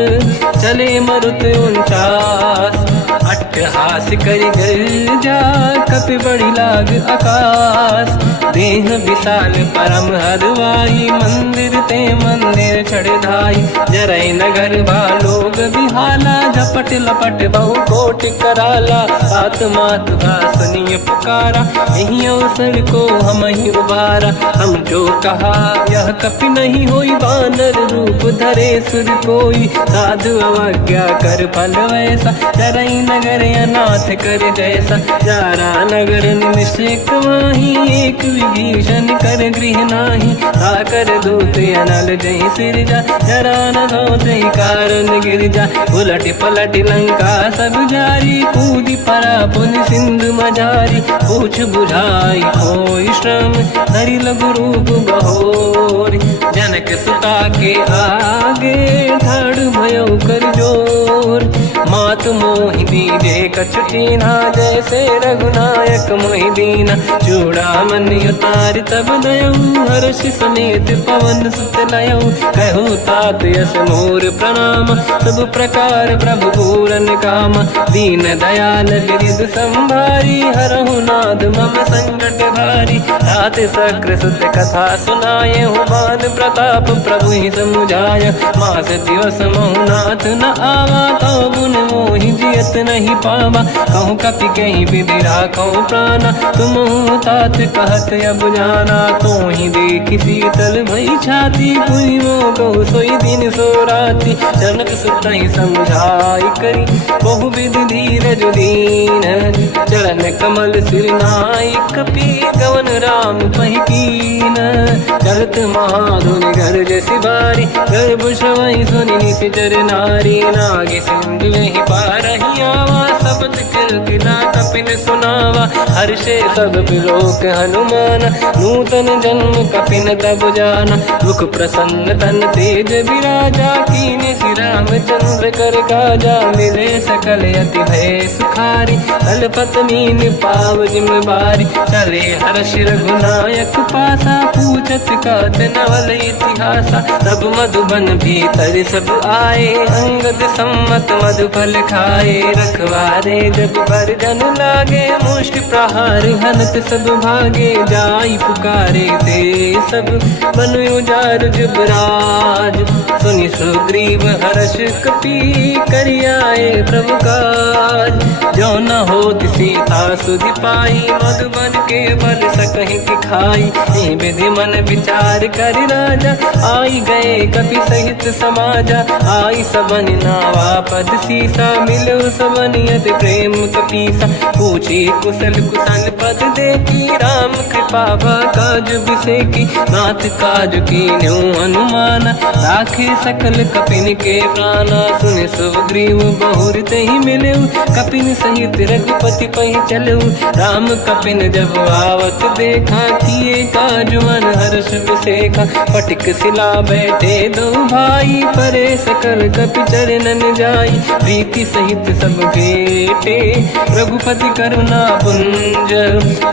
चले मरुत 49। अट्टहास करि गर्जा, कपि बड़ी लाग आकाश। देह विशाल परम हरवाई, मंदिर ते मंदिर चढ़ धाई। जरई नगर बालोग बिहाला, झपट लपट बहु कोट कराला। आत्मात सुनिय पुकारा, यही अवसर को हम ही उबारा। हम जो कहा यह कपि नहीं होई, वानर रूप धरे सुर कोई। साधु अवज्ञा कर फल वैसा, जरई नगर अनाथ कर जैसा। जारा नगर निमिषेक माही, एक विभीषण कर गृह नाही। आकर दूत अनल जय सिरजा, जरा न सोते कारण गिरजा। उलट पलट लंका सब जारी, कूदी परा पुन सिंधु मजारी। पूछ बुझाई कोई श्रम, धरि लघु रूप बहोरी। जनक सुता के आगे, ठाड़ भयो कर जोर। मात मोहि दीजे कछु कीन्हा, जैसे रघुनायक मोहि दीना। चूड़ामणि उतारि तब दयऊ, हर्ष समेत पवन सुत लयऊ। कहु तात यस मोर प्रणाम, सब प्रकार प्रभु पूरन काम। दीन दयाल गिरिधि संभारी, हरहु नाथ मम संकट भारी। तात सकृ सुत कथा सुनाए, मान प्रताप प्रभु ही समुझाय। मास दिवस महु नाथ न आवा, तौ गुण मोहि जियत नहीं पावा। कहूँ कपि कहीं विधि राखौ प्राणा, तुम तात कहत अब जाना। तो ही देखि शीतल भई छाती, कोई मो कहु सोई दिन सो राति। जनक सुतहि समझाई करी, बहु विधि धीरज दीन। चरण कमल सिर नाई, कपि गवन राम पहि कीन। चलत महाधुनि गरज सिबारी, गर्भ श्रवहि सुनि निशिचर नारी। नागे सिंधु ही पारहि आवा, शब्द कीर्ति ना कपिन सुनावा। हर्षे सब बिलोक हनुमान, नूतन जन्म कपिन तब जाना। मुख प्रसन्न तन तेज विराजा, कीने श्री रामचंद्र कर काजा। मिले सकल अति भय सुखारी, कलपत मीन पाव जिम बारी। चले हर्ष रघुनायक पासा, पूछत कात नवल इतिहासा। तब मधुबन भीतर सब आए, अंगद सम्मत मधुफल खाए। रखवारे जब बरजन लागे, मुष्टि प्रहार हनत सब भागे। जाई पुकारे ते सब, बनु उजार जुबराज। सुनि सुग्रीव हर्ष कपि, करियाए प्रभु काज। जो न होत सीता सुधि पाई, मधुबन के बल सकहि खाई। हे विधि मन विचार कर राजा, आई गए कपि सहित समाजा। आई सबन नावा पद सीसा, मिलो सबन यति प्रेम कपीसा। पूछी कुशल कुशल पद देखी, राम कृपा काज बिसेकी। नाथ काज कीन्हु हनुमाना, राखे सकल कपिन के प्राणा। सुनि सुग्रीव बहुर तेहि मिलऊ, कपिन सहित रघुपति पहि चलऊ। राम कपिन जब आवत देखा, किए काज मन हर्ष बिसेखा। पटिक सिला बैठे दो भाई, परे सकल कपि चरणन जाई। प्रीति सहित सब भेटे, रघुपति करुणा पुंज।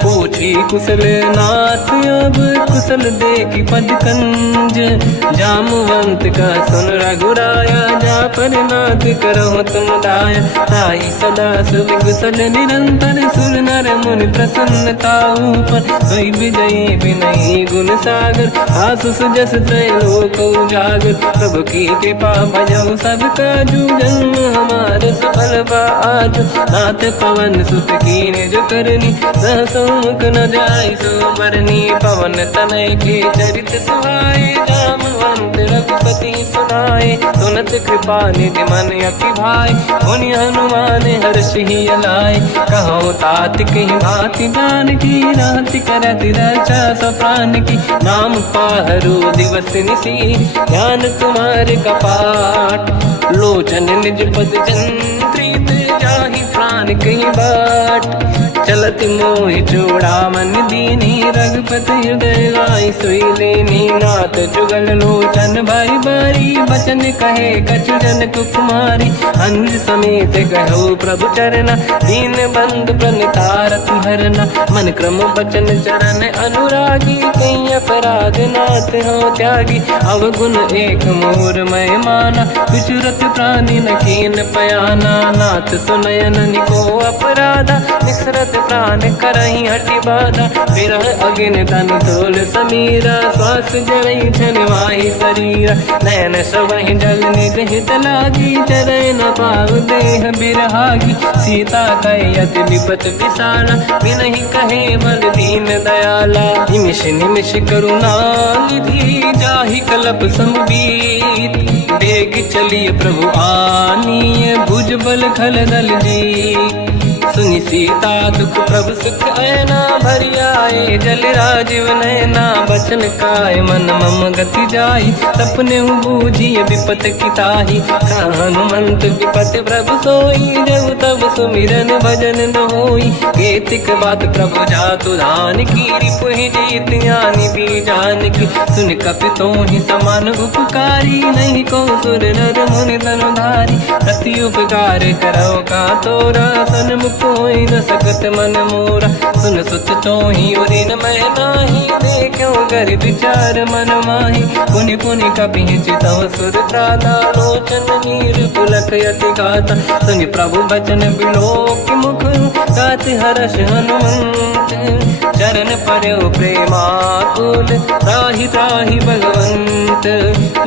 पूछी कुशल नाथ अब, कुशल देखि पद कंज। जामवंत का सुन रघुराया, जा पर नाथ करहु तुम दाया। ताई सदा सुख कुशल निरंतर, सुर नर मुनि प्रसन्नता ऊपर। सोई विजयी विनयी गुण सागर, आसु सुजस त्रैलोक उजागर। प्रभु की कृपा भजऊ सब काजू, जन्म हमार सफल बा आज। नाथ पवन सुत कीन्ह जो करनी, सहसो मुख न जाय सो बरनी पवन तनय के चरित सुहाए जामवंत रघुपति सुनाए सुनत कृपा निधि मन अति भाई मुनि हनुमान हर्ष ही अलाय कहो तात कहीं भांति जान की राति करत रक्षा सब प्राण की नाम पाहरो दिवस निसी ध्यान तुम्हारे कपाट लोचन निज पद जंत्रित जाहि प्राण कहीं बाट चलत मोहि चूड़ामन दीनी रघुपति हृदय लाई सोई लेनी नाथ जुगल लोचन बारी बारी बचन कहे कछु जन कुमारी हंस समेत कहो प्रभु चरना दीन बंद प्रणितारत हरना मन क्रम बचन चरण अनुरागी कहीं अपराध नाथ हो त्यागी अवगुण एक मोर मैं माना विचुरत प्राणी न कीन पयाना नाथ सुनयन निको अपराधा निसरत प्राण करही हटि बाधा विरह अगिन तन तोल समीरा श्वास जरई छन वाही शरीरा नयन सबहि जल निज हित लागी चरय न पाव देह बिरहागी सीता कहे अति विपत विसाला बिनहि कहे बल दीन दयाला निमिष निमिष करुणा निधि जाहि कलप समबीत बेग चलिए प्रभु आनीय भुज बल खल दल जी सुनि सीता दुख प्रभु सुख ऐना भरि आए जल राजीव नैना बचन काय मन मम गति जाई सपने बूझिए विपत किताही हनुमंत विपत प्रभु सोई जब तब सुमिरन भजन न होई केतिक बात प्रभु जातु धान की रिपुहि जीत ज्ञानी भी जान की सुन कपितो ही समान उपकारी नहीं को सुर नर मुनि तनुधारी प्रति उपकार करो का तोरा सन्मुख कोई न सकत मन मोरा सुन सुत चोही उरी न मैं नाही देखो कर विचार मन माही पुनि पुनि कपि चितव सुर त्राता लोचन नीर पुलक यति गाता सुनि प्रभु बचन बिलोक मुख गात हर्ष हनुमंत चरण पर्यो प्रेमाकुल त्राहि त्राहि भगवंत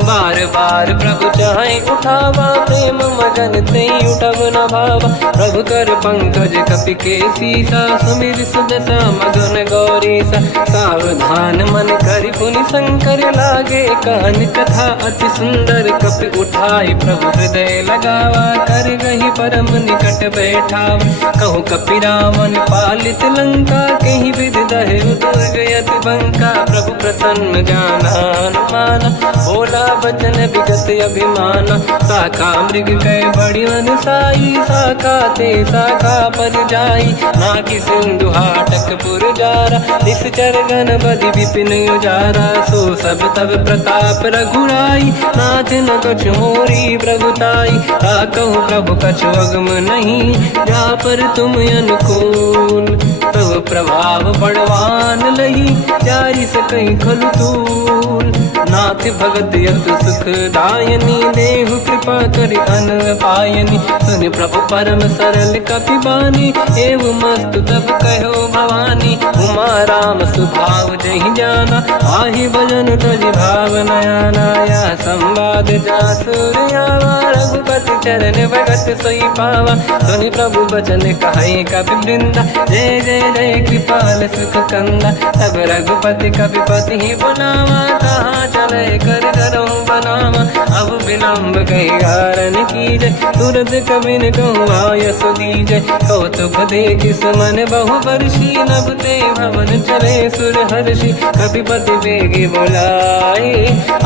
बार बार प्रभु चाहे उठावा प्रेम मगन ते उठब न भावा प्रभु कर पंकज कपि के सीसा सुमिर सुदशा मगन गौरीसा सावधान मन करि पुनि शंकर लागे कहन कथा अति सुंदर कपि उठाई प्रभु हृदय लगावा कर गही परम निकट बैठाव कहु कपि रावण पालित लंका कहीं विधि दहे दुर्ग यति बंका प्रभु प्रसन्न जाना हनुमाना बोला बचन विगत अभिमाना शाखा मृग कह बड़ी साई शाखा ते शाखा पर जाई नाकि सिंधु हाटक पुर जारा निश्चर गण बधि विपिन उजारा सो सब तब प्रताप रघुराई नाथ न कछु मोरी प्रभुताई कहूँ प्रभु कछु अगम नहीं जा पर तुम अनुकूल तब प्रभाव बड़वान लही जारी सकई खलु तूल नाथ भगत यत सुख दायनी देहु कृपा करि अन पायनी सुन प्रभु परम सरल कपि बानी एव मस्तु तब कहो भवानी उमा राम सुभाव जहि जाना आहि भजन तजि भाव नयाना या संवाद जासुर आवा रघुपति चरण भगत सोई पावा सुनि प्रभु बचन कहे कपि वृंदा जय जय जय कृपाल सुख कंदा तब रघुपति कपिपति ही बनावा कहाँ चले कर करो बनावा अब विलम्ब कही कारण कीजय तुरंत कबिन कहूँ आयस दीजय कौतुक देख सुमन बहु वर्षी नभ ते भवन चले सुर हर्षि कपिपति बेगी बोलाए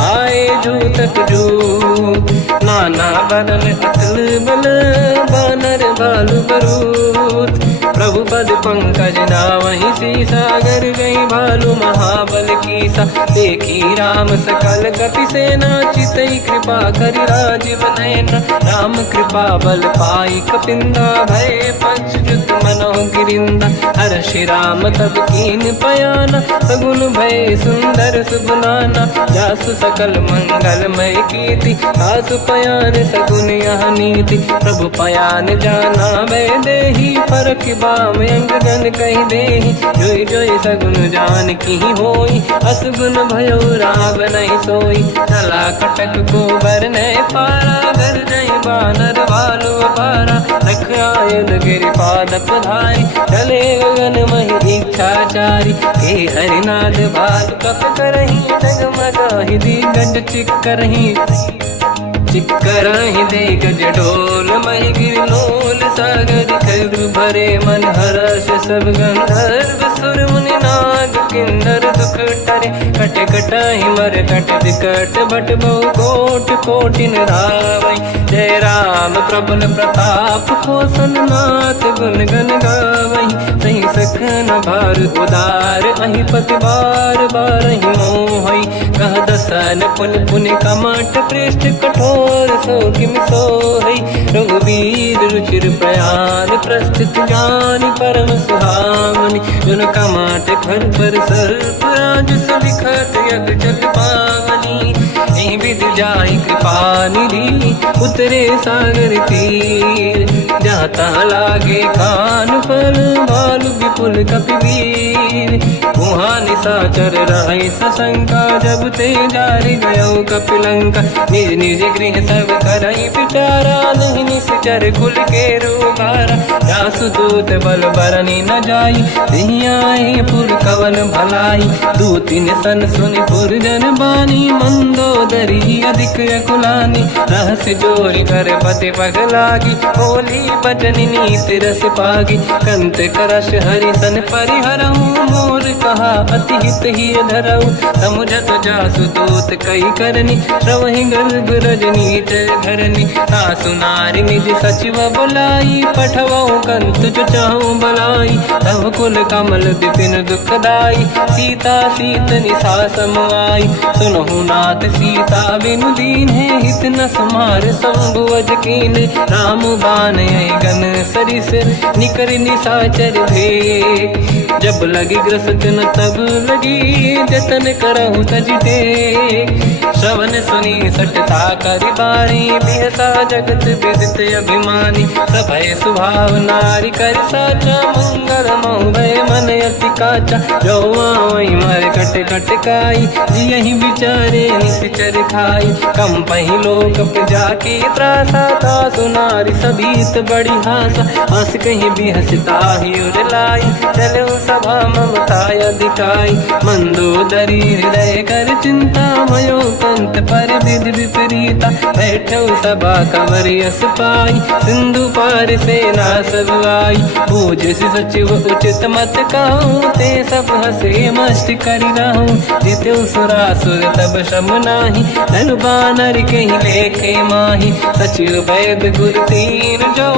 आए जूतक जूत नाना बदल अतल बल बानर बालु बरूत प्रभु पद पंकज नावहि सी सागर गई भालू महाबल कीसा देखी राम सकल कपि सेना चितई कृपा करि राजीव नयन राम कृपा बल पाई कपिंदा भय पक्षुत मनो गिरिंदा हर्षि राम तब कीन पयाना सगुन भय सुंदर सुबनाना जासु सकल मंगलमय कीर्ति आसु पयान सगुन यह नीति प्रभु पयान जाना मैं देही फरक बाम अंगन कही देही जोई जोई सगुन जान की होई असगुन भयो राव नहीं सोई चला कटक को बर नहीं पारा घर नहीं बानर बालू पारा रख आयन गिरिपाद पधारी चले गगन मही इच्छाचारी के हरिनाथ भाल कप करही जगमगाहि दिग्गज चिक्करहि दिग्गज ढोल महि गिरलोल सागर खर भरे मन हर्ष सब गंधर्व सुर मुनि नाग किन्नर दुख टरे कट कटाहि मर कट विकट भट बहु कोट कोटिन रावै जय राम प्रबल प्रताप कोसन नाथ गुण गन गावै सही सकन भार उदार अहि पति बार बारहि मोहै कह दसन पुन पुन कमठ पृष्ठ कठोर सो किम सोहै रघुवीर रुचिर प्रयाण प्रस्थित ज्ञान परम सुहामनि जुन कमठ खर पर सर्प राज सलिखत यग जल पावनी एहि विधि जाहि कृपा निधि उतरे सागर तीर जाता लागे कान फल भालु विपुल कपिवीर वहाँ निशाचर रहे सशंका जब ते जारि गयो कपिलंका निज निज गृह सब करई विचारा नहीं निश्चर कुल के रूबारा जासु दूत बल बरनी न जाई नहीं आए पुर कवन भलाई दूतिन सन सुनि पुर जन बानी मंदोदरी अधिक अकुलानी रहस्य जोरि कर पति पगलागी बोली बचन नीति रस पागी कंत करश हरि सन परिहरहु मोर कहा अति हित ही धरऊ समुझत जासु दूत कई करनी श्रवहि गर्भ रजनी धरनी सासु नारी निज सचिव बुलाई पठवऊ कंत जो चाहूं बलाई तब कुल कमल विपिन दुखदाई सीता सीत निशा समाई सुनहु नाथ सीता बिनु दीन है हित न समार शंभु अज कीन राम बान गन सरिस निकर निशाचर भेक जब लगी ग्रसत न तब लगी जतन करहु तज टेक श्रवण सुनी सटता करि बाणी बिहसा जगत विदित अभिमानी सभय सुभाव नारी कर साचा मंगल भय मन अति काचा जो आवई मर कट कट काई जियहि बिचारे निश्चर खाई कम पही लोक जाके त्रासा था सुनारी सभीत बड़ी हासा हंस कहीं भी हंसता ही उर लाई चलो सभा ममता अधिकाई मंदोदरी हृदय कर चिंता मयो पंत पर विधि विपरीता बैठो सभा कंवर यस पाई सिंधु पार सेना सब आई पूज सचिव उचित मत कहूँ ते सब हसे मस्त करि रहूं जितु सुरासुर तब शम नाही धनु बानर कहीं लेखे माही सचिव वैद गुरु तीन जो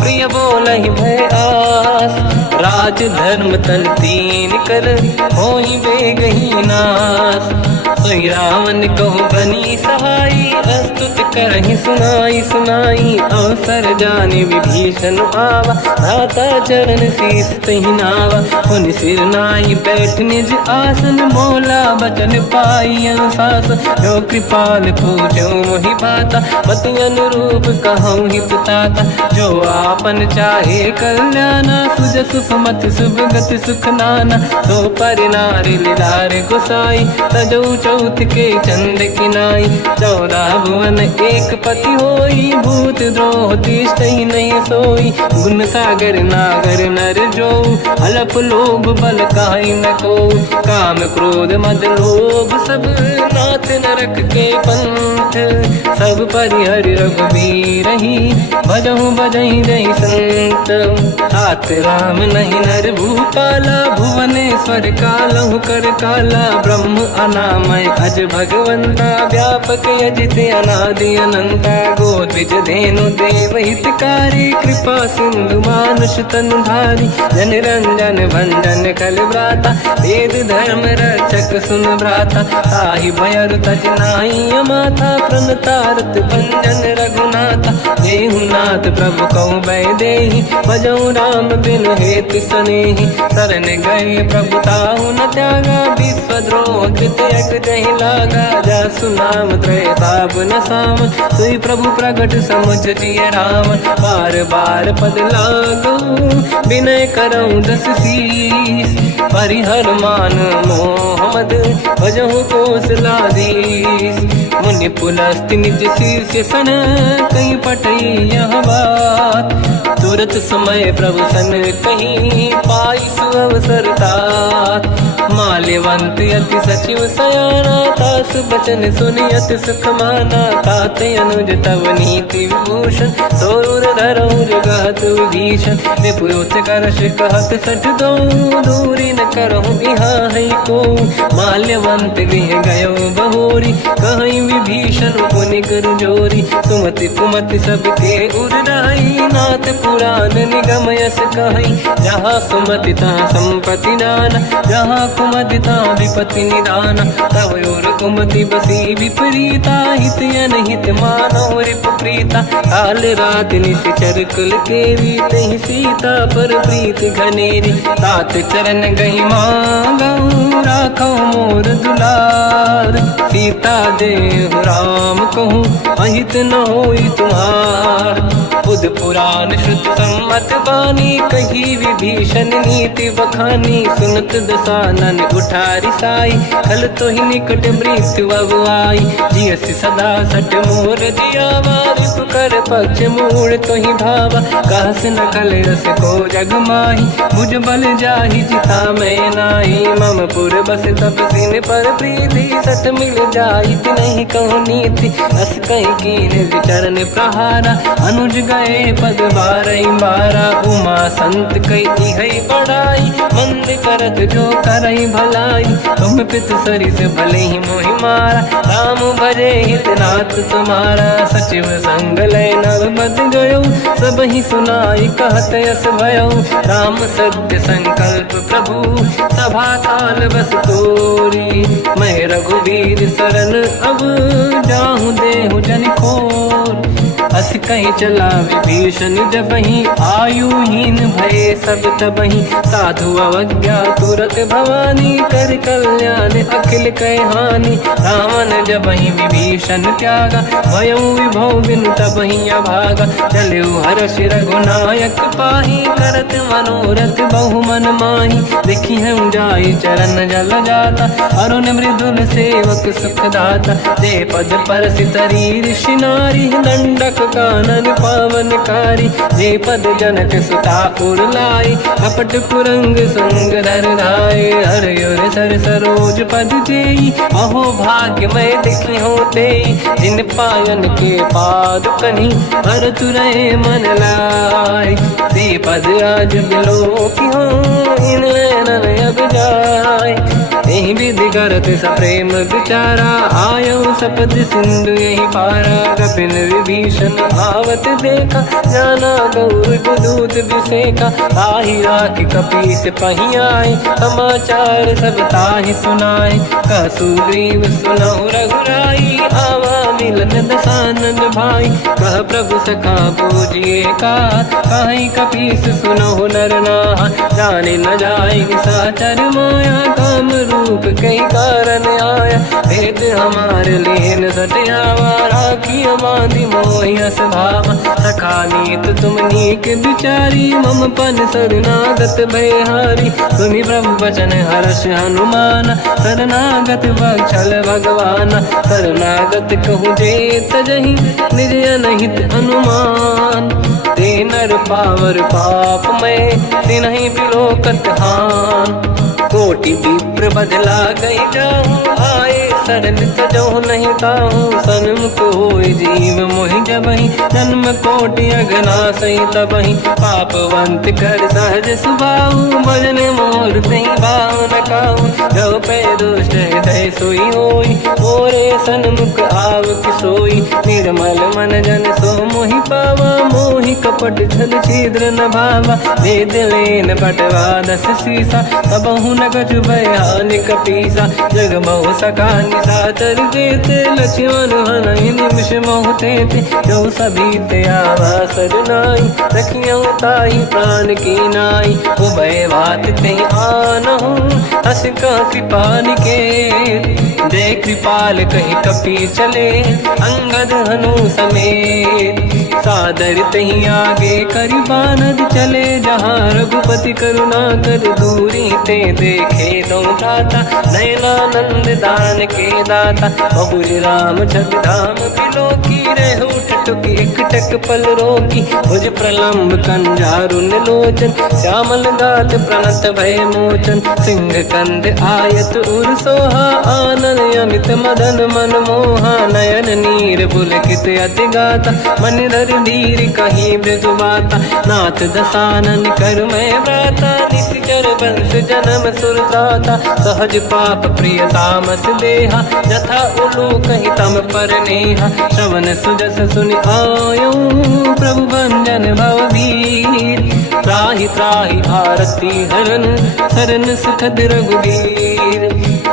प्रिय बोलहि भय आस राज धर्म तन तीन कर होई बेगही नास सोई रावण कहु बनी सहाई अस्तुत करहि सुनाई सुनाई अवसर जाने विभीषण आवा धाता चरण शीस तहि नावा पुनि सिर नाई बैठ निज आसन मोला बचन पाई अनुशास जो कृपाल पूजो मोहि बाता मति अनुरूप कहूँ हित ताता जो आपन चाहे कल्याणा सुजस सुमति शुभ गति सुख नाना सो पर नारी लीलार गोसाई तजौ चौथ के चंद किनाई 14 भुवन एक पति होई भूत द्रोह तिष्ठहि नहीं सोई गुण सागर नागर नर जो अलप लोभ बल काहि न को काम क्रोध मद लोभ सब नाथ नरक के पंथ सब परिहरि रघुबीर ही भजहु बजहि रहि संत हाथ राम नहीं नर भूपाला भुवनेश्वर कालहु कर काला ब्रह्म अनामय अज भगवंता व्यापक अजित अनादि अनंता गोद्विज धेनु देव हितकारी कृपा सिंधु मानुष तनु धारी जन रंजन भंजन कल व्राता वेद धर्म रक्षक सुन भ्राता ताहि भयर तज नाहि माथा प्रणतारत भंजन रघुनाथा जेहु नाथ प्रभु कहु भय देहि भजहु राम बिनु हेतु सनेहि शरण गए प्रभु ताहु न त्यागा विश्वद्रोह कृत यज्ञ जहि लागा जासु नाम त्रयताप न साम सोई प्रभु प्रगट समुझ जिय राम बार बार पद लागू विनय करऊँ 10 शीस परिहर मान मोहम्मद भजहु कौशलाधीश मुनि पुलस्त्य निज शिष्य सन कहीं पटई यह बात। तुरत समय प्रभु सन कहीं पाई सुअवसर तात। माल्यवंत अति सचिव सयाना तास बचन सुनि अति सुख माना। ताते अनुज तव नीति विभूषण सोर धरऊ जगत विभीषण। विपुत करश कहत सठ दो दूरी न करहु इहा है को। माल्यवंत गृह गयो बहोरी कहीं विभीषण पुनि कर जोरी। सुमति कुमति सबके उड़ाई नाथ पुराण निगम यस कहीं। जहाँ सुमति तहाँ संपत्ति नाना जहाँ कुमति तहाँ विपत्ति निदाना। तव और कुमति बसी विपरीता हित अनहित मानव रिप प्रीता। काल रात निश्चर कुल केरी तहि सीता पर प्रीत घनेरी। तात चरण गही मांगऊ राखो मोर दुलार। सीता देहु राम कहूँ अहित न होई तुम्हार। बुध पुराण श्रुत सम्मत बानी कही विभीषण नीति बखानी। सुनत दसानन उठारी साई खल तो ही निकट मृत्यु अब आई। जियसि सदा सट मोर जियावा रिपु कर पक्ष मूड़ तो ही भावा। कहस न कल रस को जग माही मुझ बल जाहि जिता मैं नाही। मम पुर बस तप सिन पर प्रीति सत मिल जाई नहीं कहूँ नीति। अस कहीं कीन विचरण प्रहारा अनुज गए पद बारई बारा। उमा संत कई है बड़ाई मंद करत जो करई भलाई। तुम पित सरिस भले ही मोहि मारा राम भजे हितनाथ तुम्हारा। सचिव संग लय नव बद गयो सब ही सुनाई कहत यस भयो। राम सत्य संकल्प प्रभु सभा काल बस तोरी। मैं रघुवीर शरण अब जाहूँ देहु जन खोर। अस कहीं चला विभीषण जबहि आयुहीन भये सब तबहि। साधु अवज्ञा तुरत भवानी कर कल्याण अखिल कह हानि। रावण जबहि विभीषण त्यागा भयउ विभव बिनु तबहि अभागा। चलऊ हर्ष रघुनायक पाही करत मनोरथ बहु मन माही। देखी हम जाई चरण जल जाता अरुण मृदुल सेवक सुख दाता। दे पद पर सितरी ऋषि नारी दंडक कानन पावनकारी। जे पद जनक सुता उर लाई कपट कुरंग संग धर धाय। हर सर सरोज पद जेई अहो भाग्य मैं देखी होते। जिन पायन के पाद कहीं हर तुरय मन लाय। दे पद आज बिलो की हो इन नैनन अब जाय। यही विधि करत सप्रेम विचारा आयो सपद सिंधु यही पारा। कपिन विभीषण आवत देखा जाना गौर दूत विसेका। ताहि राखि कपीस पही आए समाचार सब ताहि सुनाए। कह सुग्रीव सुनहु रघुराई आवा मिलन दसानन भाई। कह प्रभु सखा पूजिए का कहीं कपीस सुनहु नर नाहा। जाने न जाएगी साचर माया काम रूप कई कारण आया। भेद हमार लेन सटियावा राखी बांधी मोहियस भावा। सखा नीत तुम नीक बिचारी मम पन शरणागत भयहारी। सुनि प्रभु वचन हर्ष हनुमान शरणागत बक्षल भगवान। शरणागत कहूँ जे तजहि निज अनहित हनुमान। ते नर पावर पाप में तिन्हि बिलोकत हान। कोटि विप्र बदला गई जाऊँ आए शरण तजो नहीं ताहूँ। सन्मुख होय जीव मोहि जबहि जन्म कोटि अगना सही तबहि। पापवंत कर सहज सुभाऊ भजन मोर तहि बाहु न काहू। जो पे दुष्ट हृदय सोई होई मोरे सन्मुख आव किसोई। निर्मल मन जन सो मोहि पावा मोहि कपट छल छिद्र न भावा। भेद लेन बटवा दस सीसा तबहु न कछु भयानि कपीसा। जग महु सका निशाचर जेते लक्ष्मण हनहि निमिष महु तेते। जो सभी ते आवा सरनाई रखियौ ताहि प्राण की नाई। उभय बात ते आनहु हस का कृपा निकेत। जय कृपाल कहि कपि चले अंगद हनु समेत। सादर तही आगे करी बानर चले जहाँ रघुपति करुणा कर दूरी ते देखे दो भ्राता नयनानंद दान के दाता बहुरी राम छवि धाम बिलो की रह उठ टुकी एक टक पल रोकी भुज प्रलंब कंजारुन लोचन श्यामल गात प्रणत भय मोचन सिंह कंद आयत उर सोहा आनन अमित मदन मन मोहा नयन नीर पुलकित अति गाता मन धर धीर कहीं मृदु माता नाथ दसानन कर मैं व्राता निश्चर वंश जन्म सुरदाता सहज पाप प्रिय तामस देहा जथा उलू कहीं तम पर नेहा श्रवण सुजस सुनि आयो प्रभु भंजन भववीर त्राहि त्राहि आरती हरन सरन सुखद रघुवीर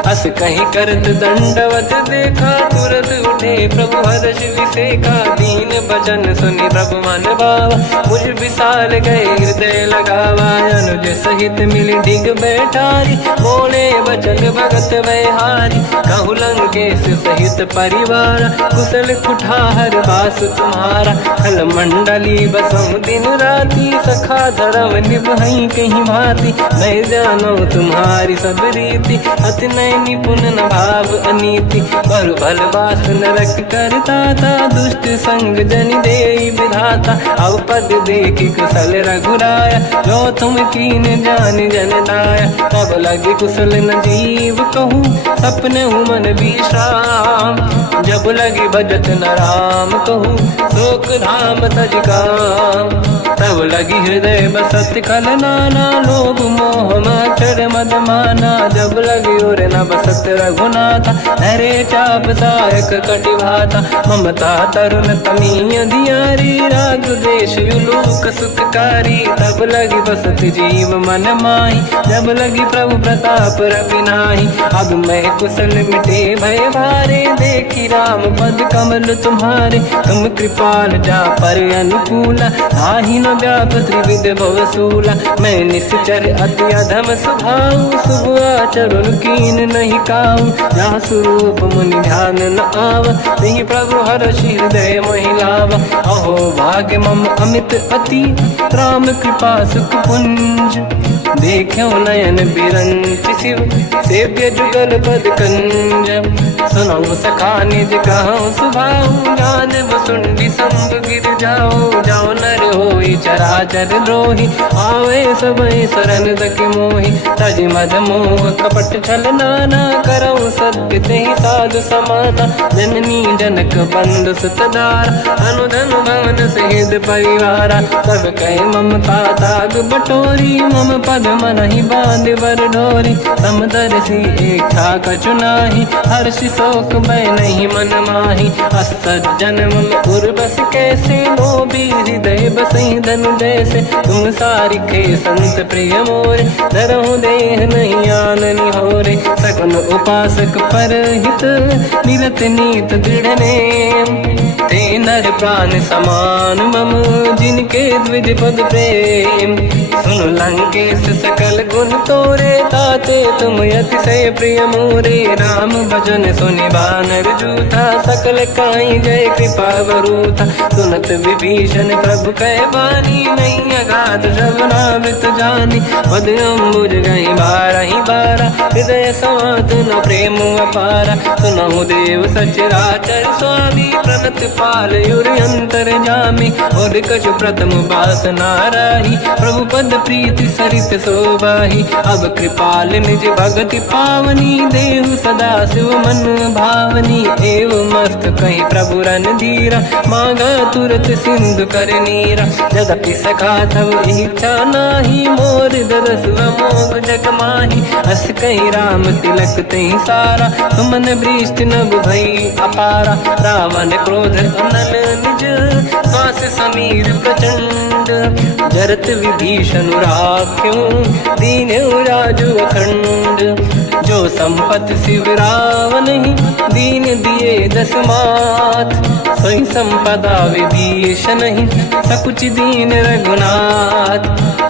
अस कहीं करत दंडवत देखा तुरत उठे प्रभु हर्ष विसेखा दीन भजन सुनि प्रभु मन भावा मुझ विशाल गए हृदय लगावा अनुज सहित मिल डिग बैठारी बोले बचन भगत वैहारी कहु लंकेश सहित परिवार कुशल कुठार बास तुम्हारा खल मंडली बसहु दिन राती सखा धर्म निभई कहीं भांति मैं जानो तुम्हारी सब रीति अति नय निपुण न भाव अनीति पर भल बास नरक करता था दुष्ट संग जन दे विधाता अब पद देखी कुशल रघुराया जो तुम कीन जान जन दाया तब लगे कुशल न जीव कहूँ सपने मन विश्राम जब लगे भजत न राम कहूँ शोक धाम तज काम तब लगी हृदय बसत कल नाना लोभ मोह मच्छर मद माना जब लगी और न बसत रघुनाथा हरे चाप सायक कटिभाता ममता तरुण तमीय धियारी राग देश युलोक सुखकारी तब लगी बसत जीव मन माही जब लगी प्रभु प्रताप रवि नाही अब मैं कुशल मिटे भय भारे देखी राम पद कमल तुम्हारे तुम कृपाल जा पर अनुकूला आही न व्याप त्रिविध भवसूला मैं निश्चर अति अधम स्वभाव शुभ आचरण कीन नहीं काऊ जहाँ स्वरूप मुनि ध्यान न आव नहीं प्रभु हर्ष हृदय महिलावा अहो भाग्य मम अमित अति राम कृपा सुख पुंज देखो नयन बिरंच शिव सेव्य जुगल पद कंज सुनो सखा निज कहूँ सुभाऊ ज्ञान वसुंडी संग गिर जाओ जाओ नर होई चराचर द्रोही आवे सबई शरण दक मोहि तज मद मोह कपट छल नाना करऊँ सत्य तेहि साधु समाना जननी जनक बंधु सुतदार अनुधन भवन सहित परिवारा सब कहे ममता ताग बटोरी मम पद मन ही बांध बर डोरी समदर्शी इच्छा कछु नाही हर्ष शोक मैं नहीं मन माही असज्जन मम उर्वश कैसे लोभी हृदय बसई धनु जैसे तुम सारिखे संत प्रिय मोरे धरहु देह नहीं आननि होरे सगुन उपासक पर हित निरत नीत दृढ़ नेम ते नर प्राण समान मम जिनके द्विज पद प्रेम सुन लंकेश सकल गुण तोरे ताते तुम अतिशय प्रिय मोरे राम भजन सुनि बानर जूथा सकल काई जय कृपा वरूथा सुनत विभीषण प्रभु कह बानी नहीं अगाध श्रवणामृत जानी पद अम्बुज गई बारहि बारा हृदय समात न प्रेम अपारा सुनहु देव सचराचर स्वामी प्रणत पाल युर अंतर जामी और कछु प्रथम बास नाराही प्रभु पद प्रीति सरित शोभाही अब कृपाल निज भगति पावनी देहु सदा शिव मन भावनी एव मस्त कहीं प्रभु रन धीरा मांगा तुरत सिंधु कर नीरा यद्यपि सखा तब इच्छा नाही मोर दरस मोग जग माही अस कहीं राम तिलक तही सारा तुमन वृष्ट नभ भई अपारा रावण क्रोध अनल निज श्वास समीर प्रचंड जरत विभीषण राख्यो दीन राजु अखंड जो जो संपत्ति शिवराव नहीं दीन दिए 10 मात सोई संपदा विभीष नहीं सकुच दीन रघुनाथ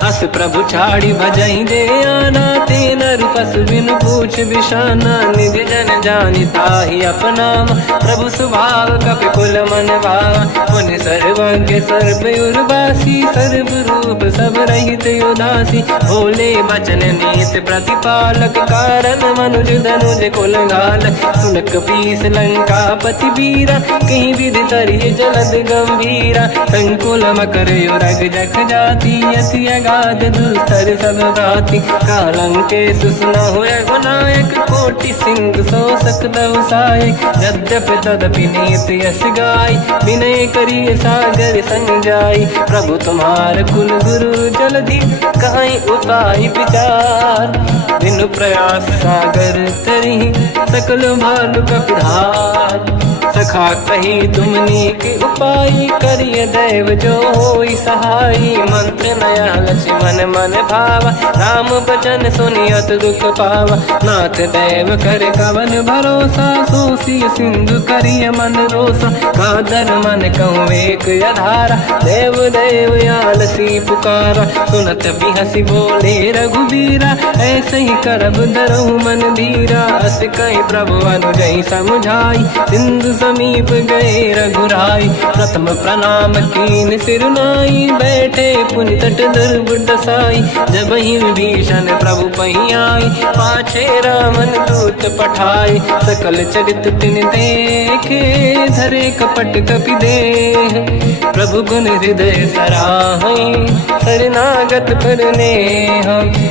अस प्रभु छाड़ी भजई दे आना तेन रूपस बिन पूछ बिशाना निज जन जानिता ही अपना प्रभु स्वभाव कपि कुल मन भावा मुनि सर्वज्ञ सर्व उर्वासी सर्व रूप सब रहित उदासी भोले बचन नीत प्रतिपालक कारण मनुज धनुज कुल घाल सुन कपीस लंका पति वीरा कहीं विधि तरिय जलद गंभीरा संकुल मकर युरग जख जाति अति अगाध दुस्तर सब भाति कालंके सुसना होय गुनायक कोटि सिंधु सो सकदव साय यद्यपि तदपि नीत यस गाय विनय करिय सागर सन जाय प्रभु तुम्हार कुल गुरु जलधि कहीं उपाय विचार बिनु प्रयास सागर तरी सकल भालु कपिधार सखा कही तुमने के उपाय करिय दैव जो होई सहाय मंत्र नया लक्ष्मण मन भावा राम बचन सुनियत दुख पावा नाथ दैव कर कवन भरोसा सोसी सिंधु करिय मन रोसा कादर मन कहूँ एक अधारा देव देव आलसी पुकारा सुनत भी हंसी बोले रघुबीरा ऐसे ही करब धरहु मन धीरा अस कहीं प्रभु अनुजई समझाई सिंधु समीप गए रघुराई प्रथम प्रणाम कीन सिरुनाई बैठे पुनि तट दुर्बुड साई जब ही विभीषण प्रभु पही आई पाछे रामन दूत पठाई सकल चरित तिन देखे धरे कपट कपि देह प्रभु गुण हृदय सराहई शरणागत पर नेह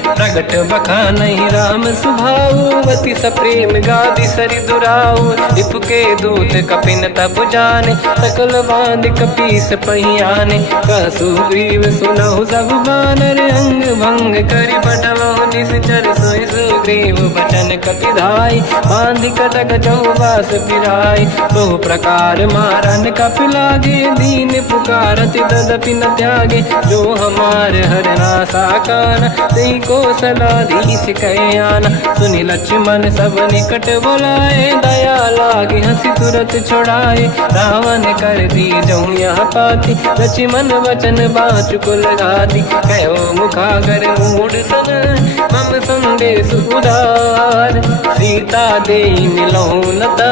प्रगट बखानहि राम सुभावती सप्रेम गादि सरि दुराऊ रिपु के दूत कपिन तब जाने सकल बांध कपीस पहियाने कहसु ग्रीव सुनहु सब बानर अंग भंग करि बटवहु निश्चर सोई सुग्रीव बचन कपिधाई बांध कटक चौबास फिराई बहु प्रकार मारन कपि लागे दीन पुकारति तदपि न त्यागे जो हमार हरनासा काना तेहि को सलाधीश कहे आना सुनि लक्ष्मण सब निकट बोलाए दया लागे हंसी तुरत छोड़ाए रावण कर दी जऊँ यहाँ पाती लक्ष्मण वचन बाचु कुल घाती कहो मुखागर मूड सन मम संदेश उदार सीता दे मिलहु लता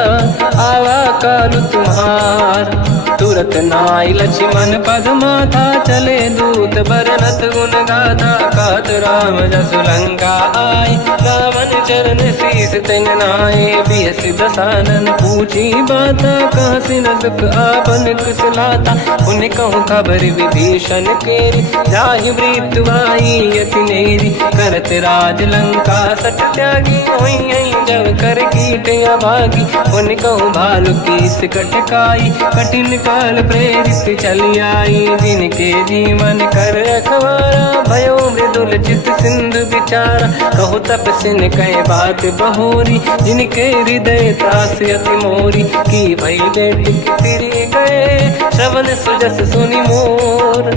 आवा कालु तुम्हार तुरत नाई लक्ष्मण पद माथा चले दूत बरनत गुण गाथा कात राम जसु लंका आय रावण चरण शीस तिन नाये बिहसि दसानन पूछी बाता कहाँ से न दुख आपन कुशलाता उन्हें कहूँ खबर विभीषण केरी जाहि मृत्यु आई यति नेरी करत राज लंका सट त्यागी हुई जब कर कीट अभागी उन्हें कहूँ भालु कीस कटकाई कठिन काल प्रेरित चली आई जिनके जीवन कर रखवारा भयो मृदुल चित सिंधु विचारा कहु तपसिन कहे बात बहोरी जिनके हृदय त्रास अति मोरी की भई बेट फिरी गए श्रवण सुजस सुनि मोर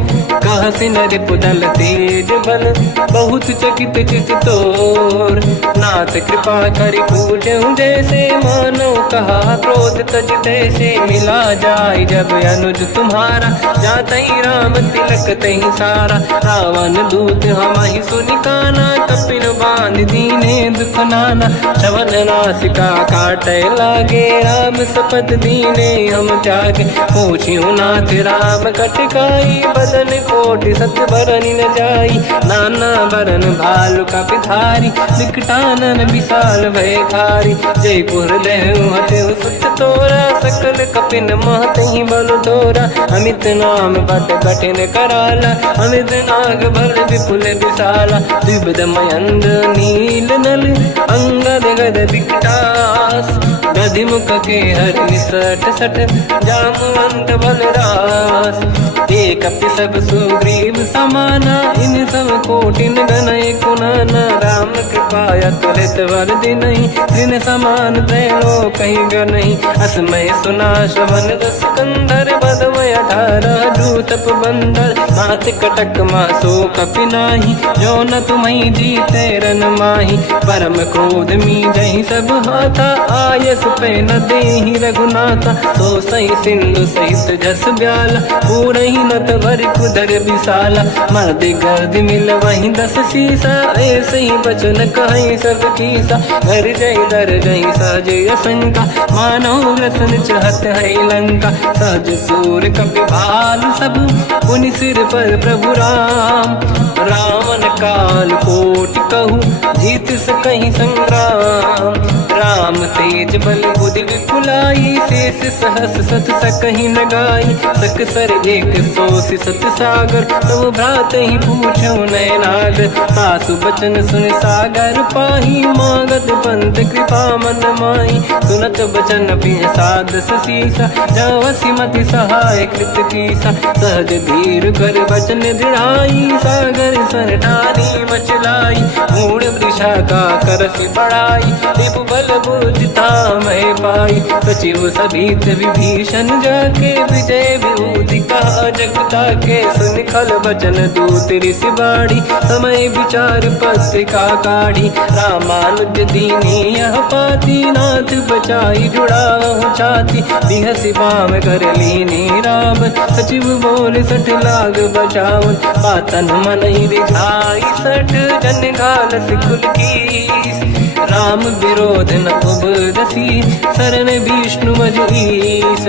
कहा सिन रिपुदल तेज बल बहुत चकित चित तोर नाथ कृपा करि पूजहु जैसे मानो कहा क्रोध तज तैसे मिला जाय जब अनुज तुम्हारा जातहि राम तिलक तहि सारा रावण दूत हमहि सुनि काना कपिन बांध दीने दुख नाना श्रवण नासिका काटे लागे राम सपथ दीने हम त्यागे पूछियो नाथ राम कटकाई बदन कोटि सत बरनि न जाई नाना बरन भालु कपिधारी निकटानन विशाल भय खारी जयपुर देहु हतेउ सुत तोरा सकल कपिन महतहि बल तोरा अमित नाम बट कठिन कराला अमित नाग बल विपुल विशाला द्विविध मयंद नील नल अंगद गद विकटास गधिमुख के हर निसट सट जामवंत बलरास ते कपि सब सुग्रीव समाना, इन सब कोटिन गणय कुनाना। राम कृपाया तुलित वर दिनहि, तृण समान त्रैलोक ही गणहि। असमय सुना श्रवण रस कंधर, बदमय 18 दूतप बंदर। मात कटक मासो कपि नाही, जो न तुम्हि जीते रन माही। परम क्रोध मीजहि सब हाथा, आयस पे न देहि रघुनाथा। तो सही सिंधु सहित जस ब्याला, पूरहि नत भर कुदर विशाला। मर्द गर्द मिल वहीं 10 सीसा, ऐसे ही बचन कहीं सब कीसा। घर जय दर जय सहज असंका, मानव रसन चहत है लंका। सहज सूर कपि भाल सब, पुनि सिर पर प्रभु राम। रावण काल कोटि कहूँ, जीत सकहि संग्राम। राम तेज बल बुद्धि विपुलाई, शेष सहस सत सकहि न गाई। सकसर एक सोसि सत सागर, तब भ्रात ही पूछो नयनागर। सासु बचन सुन सागर पाही, मागत पंथ कृपा मन माही। सुनत बचन पिय साध सीसा, जवसि मति सहाय कृत कीसा। सहज धीर कर बचन दृढ़ाई, सागर सन ठानी मचलाई। मूढ़ वृषा का करसि बढ़ाई, रिपु बल बुद्धि तामहि पाई। सचिव सभीत विभीषण जाके, विजय विभूति कहा जगता के। सुन खल बचन दूत ऋषि बाड़ी, समय विचार पत्रिका काढ़ी। रामानुज दीनी यह पाती, नाथ बचाई जुड़ाहु छाती। बिहसि बाम कर लीनी राम, सचिव बोल 60 लाग बचावन। पातन मन ही रिझाई 60, जन घाल सिकुल कीस। राम विरोध न उबरसी, शरण विष्णु मज ईस।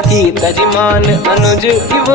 की तजिमान अनुज इव,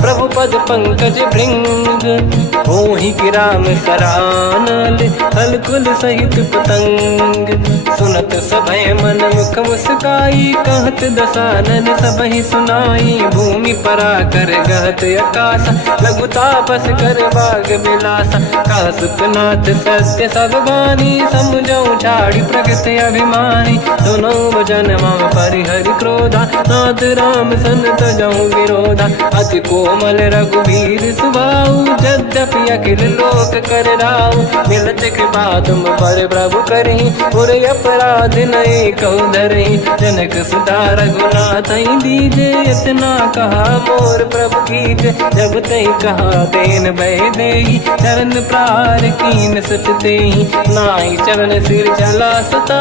प्रभु पद पंकज भृंग। होहि कि राम सरानल, हलकुल सहित पतंग। सुनत सभय मन मुख मुस्काई, कहत दसानन सबहि सुनाई। भूमि परा कर गहत आकाश, लघु तापस कर बाग बिलासा। कह सुखनाथ सत्य सब बानी, समझौ छाड़ी प्रगति अभिमानी। सुनो भजन मम परिहरि क्रोधा, नाथ राम सन तजहु विरोधा। अति कोमल रघुवीर सुभाऊ, यद्यपि अखिल लोक कर राऊ। मिलत कृपा तुम पर प्रभु करहि, पुर अपराध नये कहु धरहि। जनक सुता रघुनाथ दीजे, इतना कहा मोर प्रभु कीजे। जब तहि कहा देन भय देहि, चरण प्रार कीन सत तेहि। नाहि चरण सिर चला सता,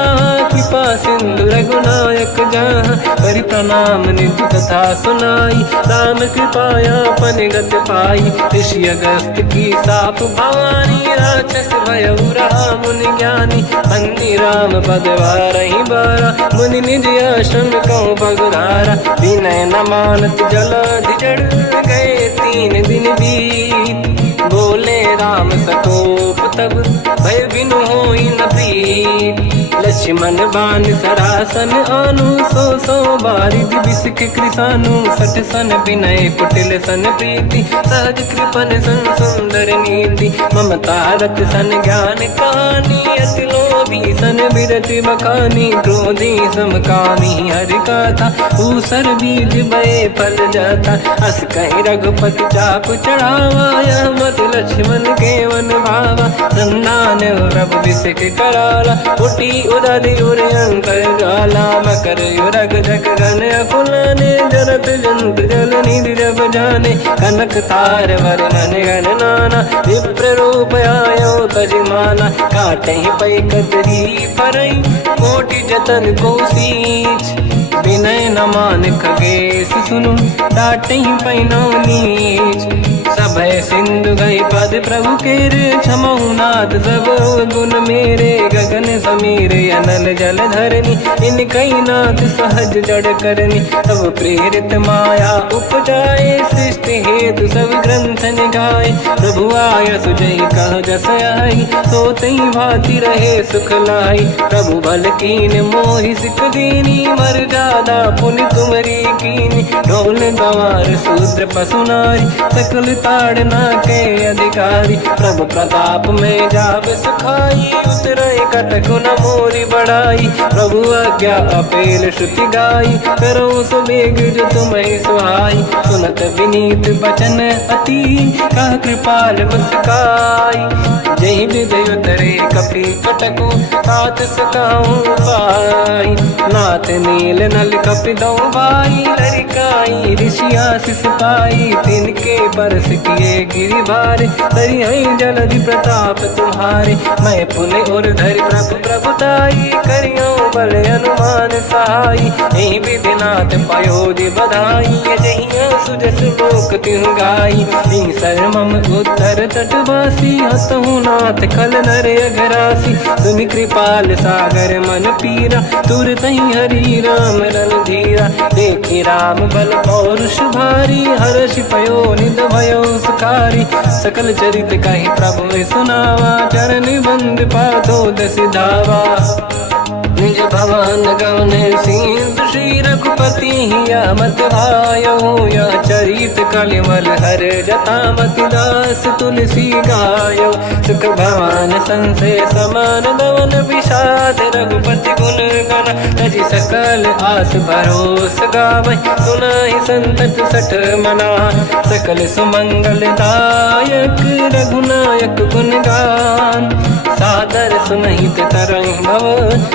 कृपा सिंधु रघुनायक जहाँ। करि प्रणाम निधि कथा सुनाई, राम कृपाया पन गत पाई। ऋषि अगस्त की साप भवानी, राक्षस भयउ रहा मुनि ज्ञानी। बंदी राम पद वारहि बारा, मुनि निज आश्रम कहु पगुधारा। विनय न मानत जलाधि जड़, गए 3 दिन बीत। बोले राम सकोप तब, भय बिनु होई न प्रीत। लक्ष्मण बान सरासन आनु, 100 बारिद बिसक कृसानु। 60 सन विनय कुटिल सन प्रीति, सहज कृपन सन सुंदर नीति। ममता रत सन ज्ञान कहानी, अति लोभी सन बिरति बखानी। क्रोधी समकामी हरि कथा, ऊसर बीज बये फल जाता। अस कहि रघुपति चाप चढ़ावा, यह मत लक्ष्मण के वन भावा। संधान प्रभु बिसक कराला, उठी उदधि उरयंकर ज्वाला। मकर युरग जग गण अकुलाने, जरत जंत जल निधि जब जाने। कनक तार वर्णन गण नाना, विप्र रूप आयो तजिमाना। काटहि पै कतरी परई, कोटि जतन को सींच। विनय न मान खगेश सुनु, डांटहि पैनौ नीच। सभय सिंधु गई पद प्रभु केरे, क्षमहु नाथ सब गुण मेरे। गगन समीरे अनल जल धरनी, इन कई नाथ सहज जड़ करनी। तब प्रेरित माया उपजाए, सृष्टि हेतु सब ग्रंथ निगाए। प्रभु आय सुजई कह जस आई, सोतई भांति रहे सुख लाई। प्रभु बल कीन मोहि सिख दीनी, मर्यादा पुनि तुमरी कीनी। ढोल गंवार शूद्र पशु नारी, सकल ताड़ना के अधिकारी। प्रभु प्रताप में जाब सुखाई, उतरे कटक गुण मोरी बढ़ाई। प्रभु आज्ञा अपेल श्रुति गाई, करो सो बेग जो तुम्हें सुहाई। सुनत विनीत बचन अति, कह कृपाल मुस्काई। जय विदय तरे कपि कटकु, तात सकाऊं पाई। नाथ नील नल कपि दो भाई, लरिकाई ऋषि आशीष पाई। तिनके परस किए गिरि भारे, तरियहि जलधि प्रताप तुम्हारे। मैं पुने और धरि प्रभु प्रभुताई, करियो बल अनुमान सहाई। यही विधिनाथ पयोधि बधाई, जहिया सुजस लोक तिहु गाई। सरमम उत्तर तटवासी, हतहु नाथ खल नर अघरासी। तुम कृपाल सागर मन पीरा, तुरत ही हरि राम रन धीरा। देखी राम बल पौरुष भारी, हर्ष पयो निध भयो सुखारी। सकल चरित कहि प्रभु सुनावा, चरण बंद पादो दस धावा। निज भवन गवन सिंधु, श्री रघुपति हिया मत भायो। या चरित कलिमल हर जटा, मति दास तुलसी गायो। सुख भवन संशय समान दवन, विषाद रघुपति गुण गण। तजि सकल आस भरोस गावै, सुनाहि संतत सठ मना। सकल सुमंगल दायक, रघुनायक गुण गान। सादर सुनहित तरंग भव,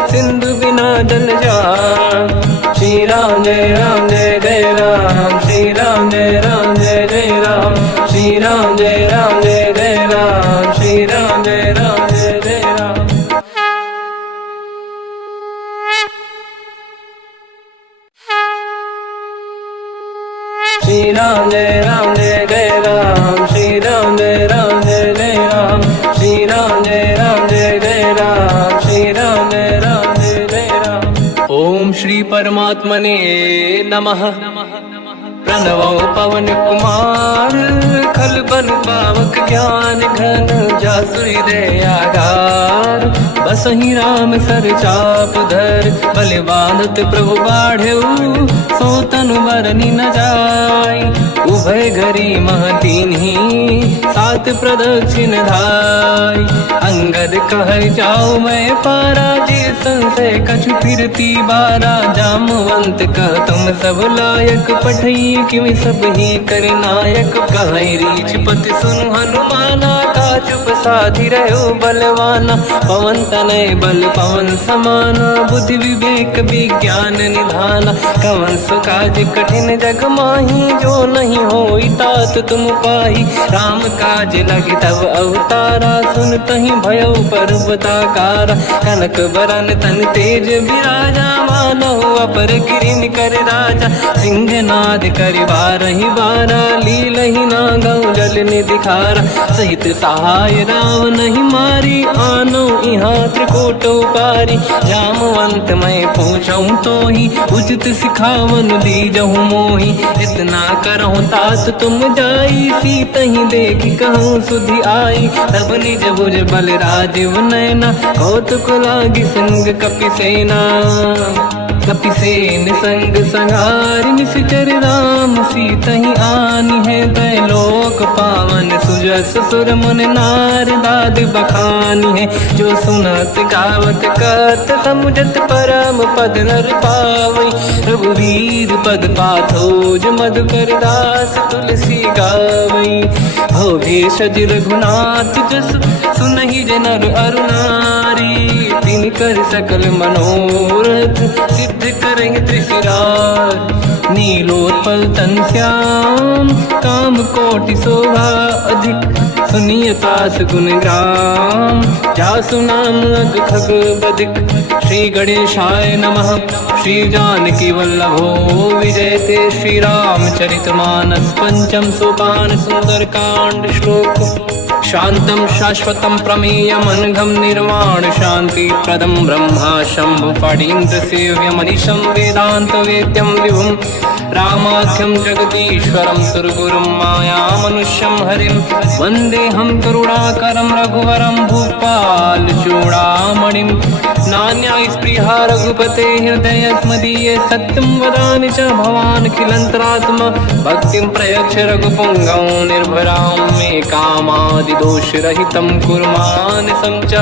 सिंधु बिना जल जान। श्री राम जय राम जय जय राम, श्री राम जय राम जय जय राम। श्री राम जय राम जय जय राम, श्री राम जय राम जय जय राम। श्री राम जय राम जय जय राम, श्री राम जय राम जय जय राम। श्री राम जय राम जय जय राम, श्री राम जय राम जय जय राम। ओम श्री परमात्मने नमः। प्रणवो पवन कुमार, खल बन पावक ज्ञान घन। जासुरी दयागार, बसहि राम सर चाप धर। बल बांधत प्रभु बाढ़ऊ, सो तनु बरनि न जाय। उभय घरी मह दीन्ही, सात प्रदक्षिण धाय। अंगद कह जाओ मैं पारा, जे संशय कछु फिरती बारा। जामवंत कह तुम सब लायक, पठई किमि सब ही कर नायक। कहि रीछ पति सुनु हनुमाना, का चुप साधि रहो बलवाना। पवन तनय बल पवन समाना, बुद्धि विवेक विज्ञान निधाना। कवन सो काज कठिन जग माही, जो नहीं होई तात तुम पाही। राम काज लगे तब अवतारा, सुनतहि भयो पर्वताकारा। कनक बरन तन तेज विराजा, मानहु अपर गिरिन कर राजा। सिंहनाद करि बारहि बारा, लीलहि नागौ जल निधिखारा। सहित सहाय राम नहीं मारी, आनो इहाँ त्रिकोट पारी। जामवंत मैं पूछऊँ तोहि, उचित सिखावन दीजहु मोहि। इतना करहु तात तुम जाई, सीतहि देखि कहूँ सुधि आई। तब निज भुज बल राजीव नयना, कौतुक लागी संग कपि सेना। कपिसेन संग संहारि, निश्चर राम सीतहि आनि है। दैलोक पावन सुजस सुर मुनि नार, दाद बखानी है। जो सुनत गावत कहत, समुझत परम पद नर पावै। रघुवीर पद पाथोज, मधुकर दास तुलसी गावै। हो भेषज रघुनाथ जस, सुनहि जे नर अरु नारी। तिन कर सकल मनोरथ, सिद्ध करहि त्रिशिरार। नीलोत्पल तन श्याम, काम कोटि शोभा अधिक। सुनिय तास गुण ग्राम, जासु नाम अग खग बदिक। श्री गणेशाय नमः। श्री जानकी वल्लभो विजयते, श्री रामचरित मानस। पंचम सोपान सुंदर कांड श्लोक। शांतं शाश्वतं प्रमेयमनघं, निर्वाण शांति प्रदं ब्रह्मा शंभु। फणीन्द्र सेव्य मनीषं, वेदांत वेद्यं विभुं। रामाख्यं जगदीश्वरं, सुरगुरुं माया मनुष्यं हरिं। वन्देऽहं करुणाकरं रघुवरं, भूपाल चूडामणिं। नान्या स्पृहा रघुपते हृदयस्मदीये, सत्यं वदामि च भवानखिलन्तरात्मा। भक्तिं प्रयच्छ रघुपुङ्गं, निर्भरां मे कामादि दोष रहितं कुर्मानसं च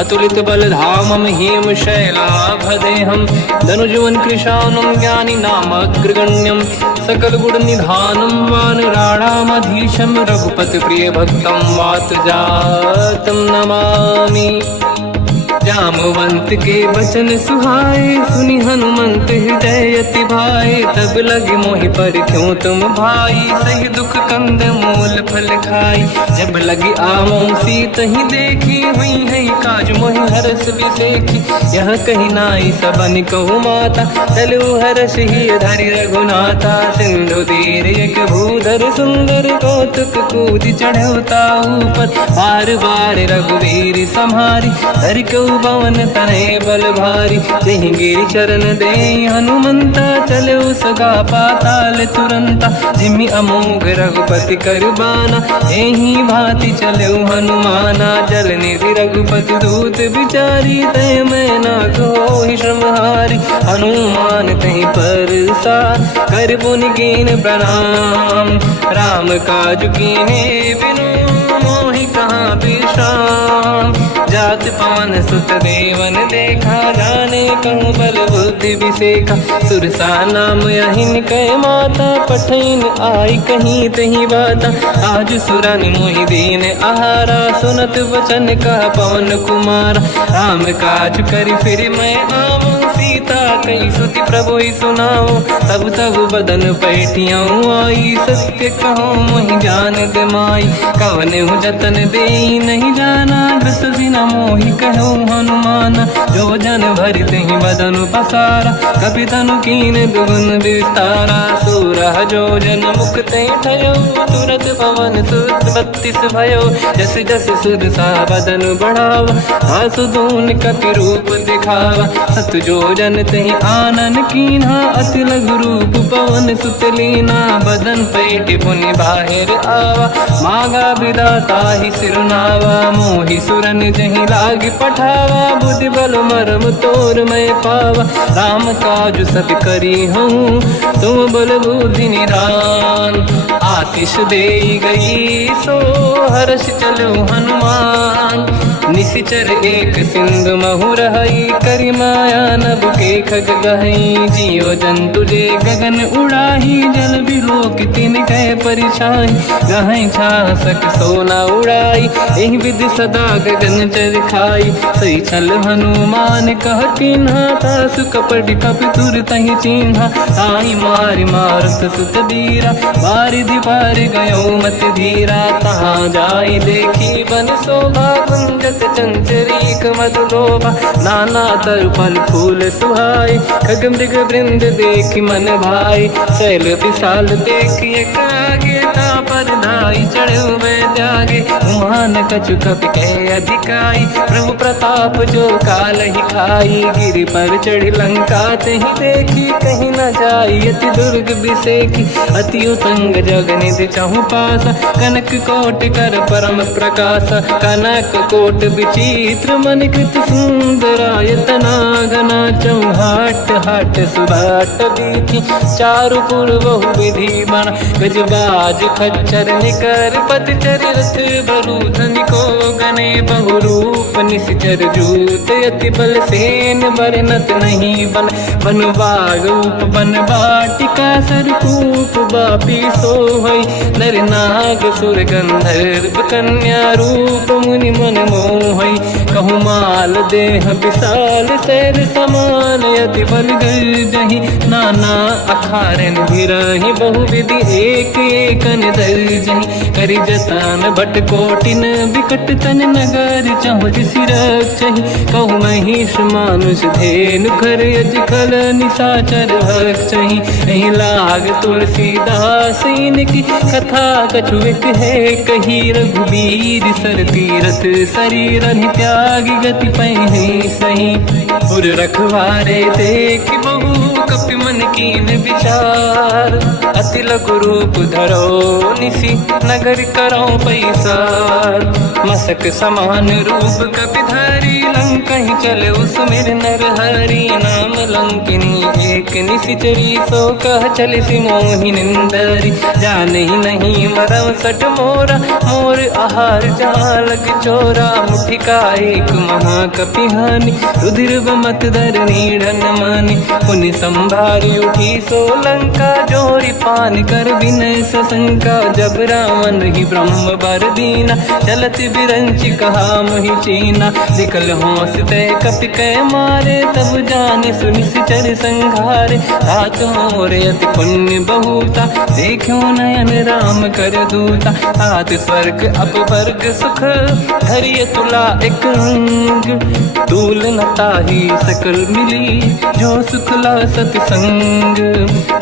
अतुलित बलधामं हेम शैलाभदेहं धनुजवन कृशानं ज्ञानिनामग्रगण्यं सकल गुण निधानं वानराणामधीशं रघुपति प्रिय भक्तं वात जातं नमामि। जामवंत के बचन सुहाए सुनि हनुमंत हृदय अति भाए तब लगे मोहि पर क्यों तुम भाई सही दुख कंद मूल फल खाई जब लगी आमों सीत ही देखी हुई है काज मोहि हरस बिसेखी यह कही नाई सबन कहु माता चलु हरस ही धरि रघुनाथा सिंधु तीर एक भूधर सुंदर कौतुक कूद चढ़ौता ऊपर बार बार रघुवीर सम्हारी हरि को पवन तनय बल भारी जहि गिरि चरण दे हनुमंता चलो सगा पाताल तुरंता जिमि अमोघ रघुपति कर बाना एहि भांति चलो हनुमाना जल निधि रघुपति दूत बिचारी तय मैं ना कोहि श्रमहारी हनुमान तहि परसा कर पुनि कीन प्रणाम राम काज कीन्हे बिनु मोहि कहाँ विश्राम जात पवन सुत देवन देखा जाने कहूँ बल बुद्धि विसेखा सुरसा नाम यहिन कह माता पठैन आई कहीं तही बाता आज सुरन मोहि दीन आहारा सुनत वचन का पवन कुमार राम काज करि फिर मैं आऊँ सीता कई सुति प्रभु सुनाओ तब तब बदन पैठियाँ आई सत्य कहो मोहि जान दमाई कवन हूँ जतन दे नहीं जाना ग्रस सिना मोहि कहो हनुमान जो जन भरि तहि बदन पसारा कपि तनु कीन दुगुन विस्तारा सूरह जो जन मुख ते ठयो तुरत पवन सुत 32 भयो जस जस सुर सा बदन बढ़ावा आसु दून कपि रूप दिखावा सत जो जन तहि आनन कीन्हा अति लघु रूप पवन सुत लीना बदन पैठ पुनि बाहिर आवा मागा विधाता ही सिरनावा मोहि सुरन जहि लाग पठावा बुद्धि बल मरम तोर मैं पावा राम काज सब करी हूँ तुम बल बुद्धि निधान आशीष दे गई सो हर्ष चलो हनुमान निशिचर एक सिंधु महु रहई करि माया नभ के खग गहई जीव जंतु जे गगन उड़ाही जल बिलोक तिन कह परिछाई गहई छासक सोना उड़ाई एहि विधि सदा गगन चर खाई सही छल हनुमान कह किन्हा तासु कपट कपि तुर तहि चिन्हा आई मारि मारुत सुत बीरा बारिधि पार गयो मत धीरा तहाँ जाई देखी बन शोभा कुंजत चंचरीक मधुलोभा नाना तरु फल फूल सुहाई खग मृग वृंद देख मन भाई शैल विशाल देखिए कागे पर धाई चढ़ो मैं त्यागे उमान कछु कपि कह अधिकाई प्रभु प्रताप जो काल ही खाई गिरि पर चढ़ लंका तहि देखी कहीं न जाई अति दुर्ग बिसेखी अति उतंग जग निधि चहु पासा कनक कोट कर परम प्रकाश कनक कोट विचित्र मन कृत सुंदरायतना घना चौहाट हाट सुभाट बीथी चारु पुर बहु विधि बन गजबाज खच्चर निकर पतचर रथ बरु धनिको गने बहु रूप निश्चर जूत अति बल सेन बरनत नहीं बन बन बाग उप बन बाटिका सरकूप बापी सोहई नर नाग सुर गंधर्व कन्या रूप मुनि मन मोहई कहु माल देह विशाल शैल समान यति बल गर्जहि नाना अखारन भिरहि बहु विधि एक एकन दर्जहि करि जतान भट कोटिन विकट तन नगर चहुज सिरक्षहि कहु महिष मानुष धेनु खर यज खल निशाचर भक्षहि एहि लाग तुलसीदास इनकी कथा कछुक है कही रघुबीर सर तीरथ शरीर त्याग गति पहि सही उर रखवारे देख बहु कपि मन कीन विचार, अति लघु रूप धरो निसी नगर करो पैसार। मसक समान रूप कपि धरी लंका ही चले उसमें नर हरि नाम लंकिनी एक निशिचरी सो कह चले सि मोहि निंदरी। जान ही नहीं मरम सट मोरा मोर आहार जहाँ लग चोरा, मुठिका एक महाकपि हानि रुधिर मत धरनी ढन मानी। पुनि संभारी उठी सो लंका जोरी पान कर विनय सशंका। जब रावण ही ब्रह्म बर दीना चलत बिरंच कहा मोहि चीना। निकल होश तय कपि कै मारे तब जाने सुनिश्चर संघारे। तात मोरे अति पुण्य बहुता देखो नयन राम कर दूता। तात स्वर्ग अपवर्ग सुख धरिय तुला एक अंग, तूल न ताहि सकल मिली जो सुखला सतसंग।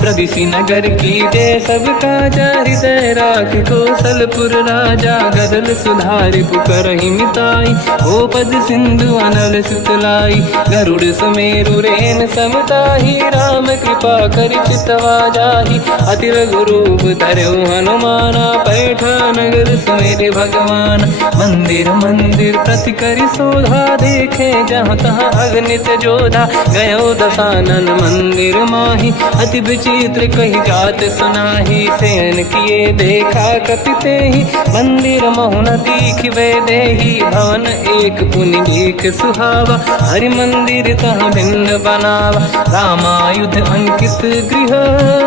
प्रदिशि नगर की जय सब काजा हृदय राख कौशलपुर राजा। गदल सुधारि पुकरहि मिताई ओ पद सिंधु अनल सुतलाई। गरुड़ सुमेरु रेन समताहि राम कृपा कर चितवा जाहि। अति लघु रूप धरौ हनुमाना पैठा नगर सुमेरे भगवान। मंदिर मंदिर प्रति करि शोधा देखे जहाँ तहाँ अगणित जोधा। गयो दशानन मंदिर माही अति विचित्र कही जात सुनाही। सेन किए देखा कपि तेहि मंदिर महु न दीखिबे देहि। भवन एक पुनि एक सुहावा हरि मंदिर तहाँ भिन्न बनावा। रामायुध अंकित गृह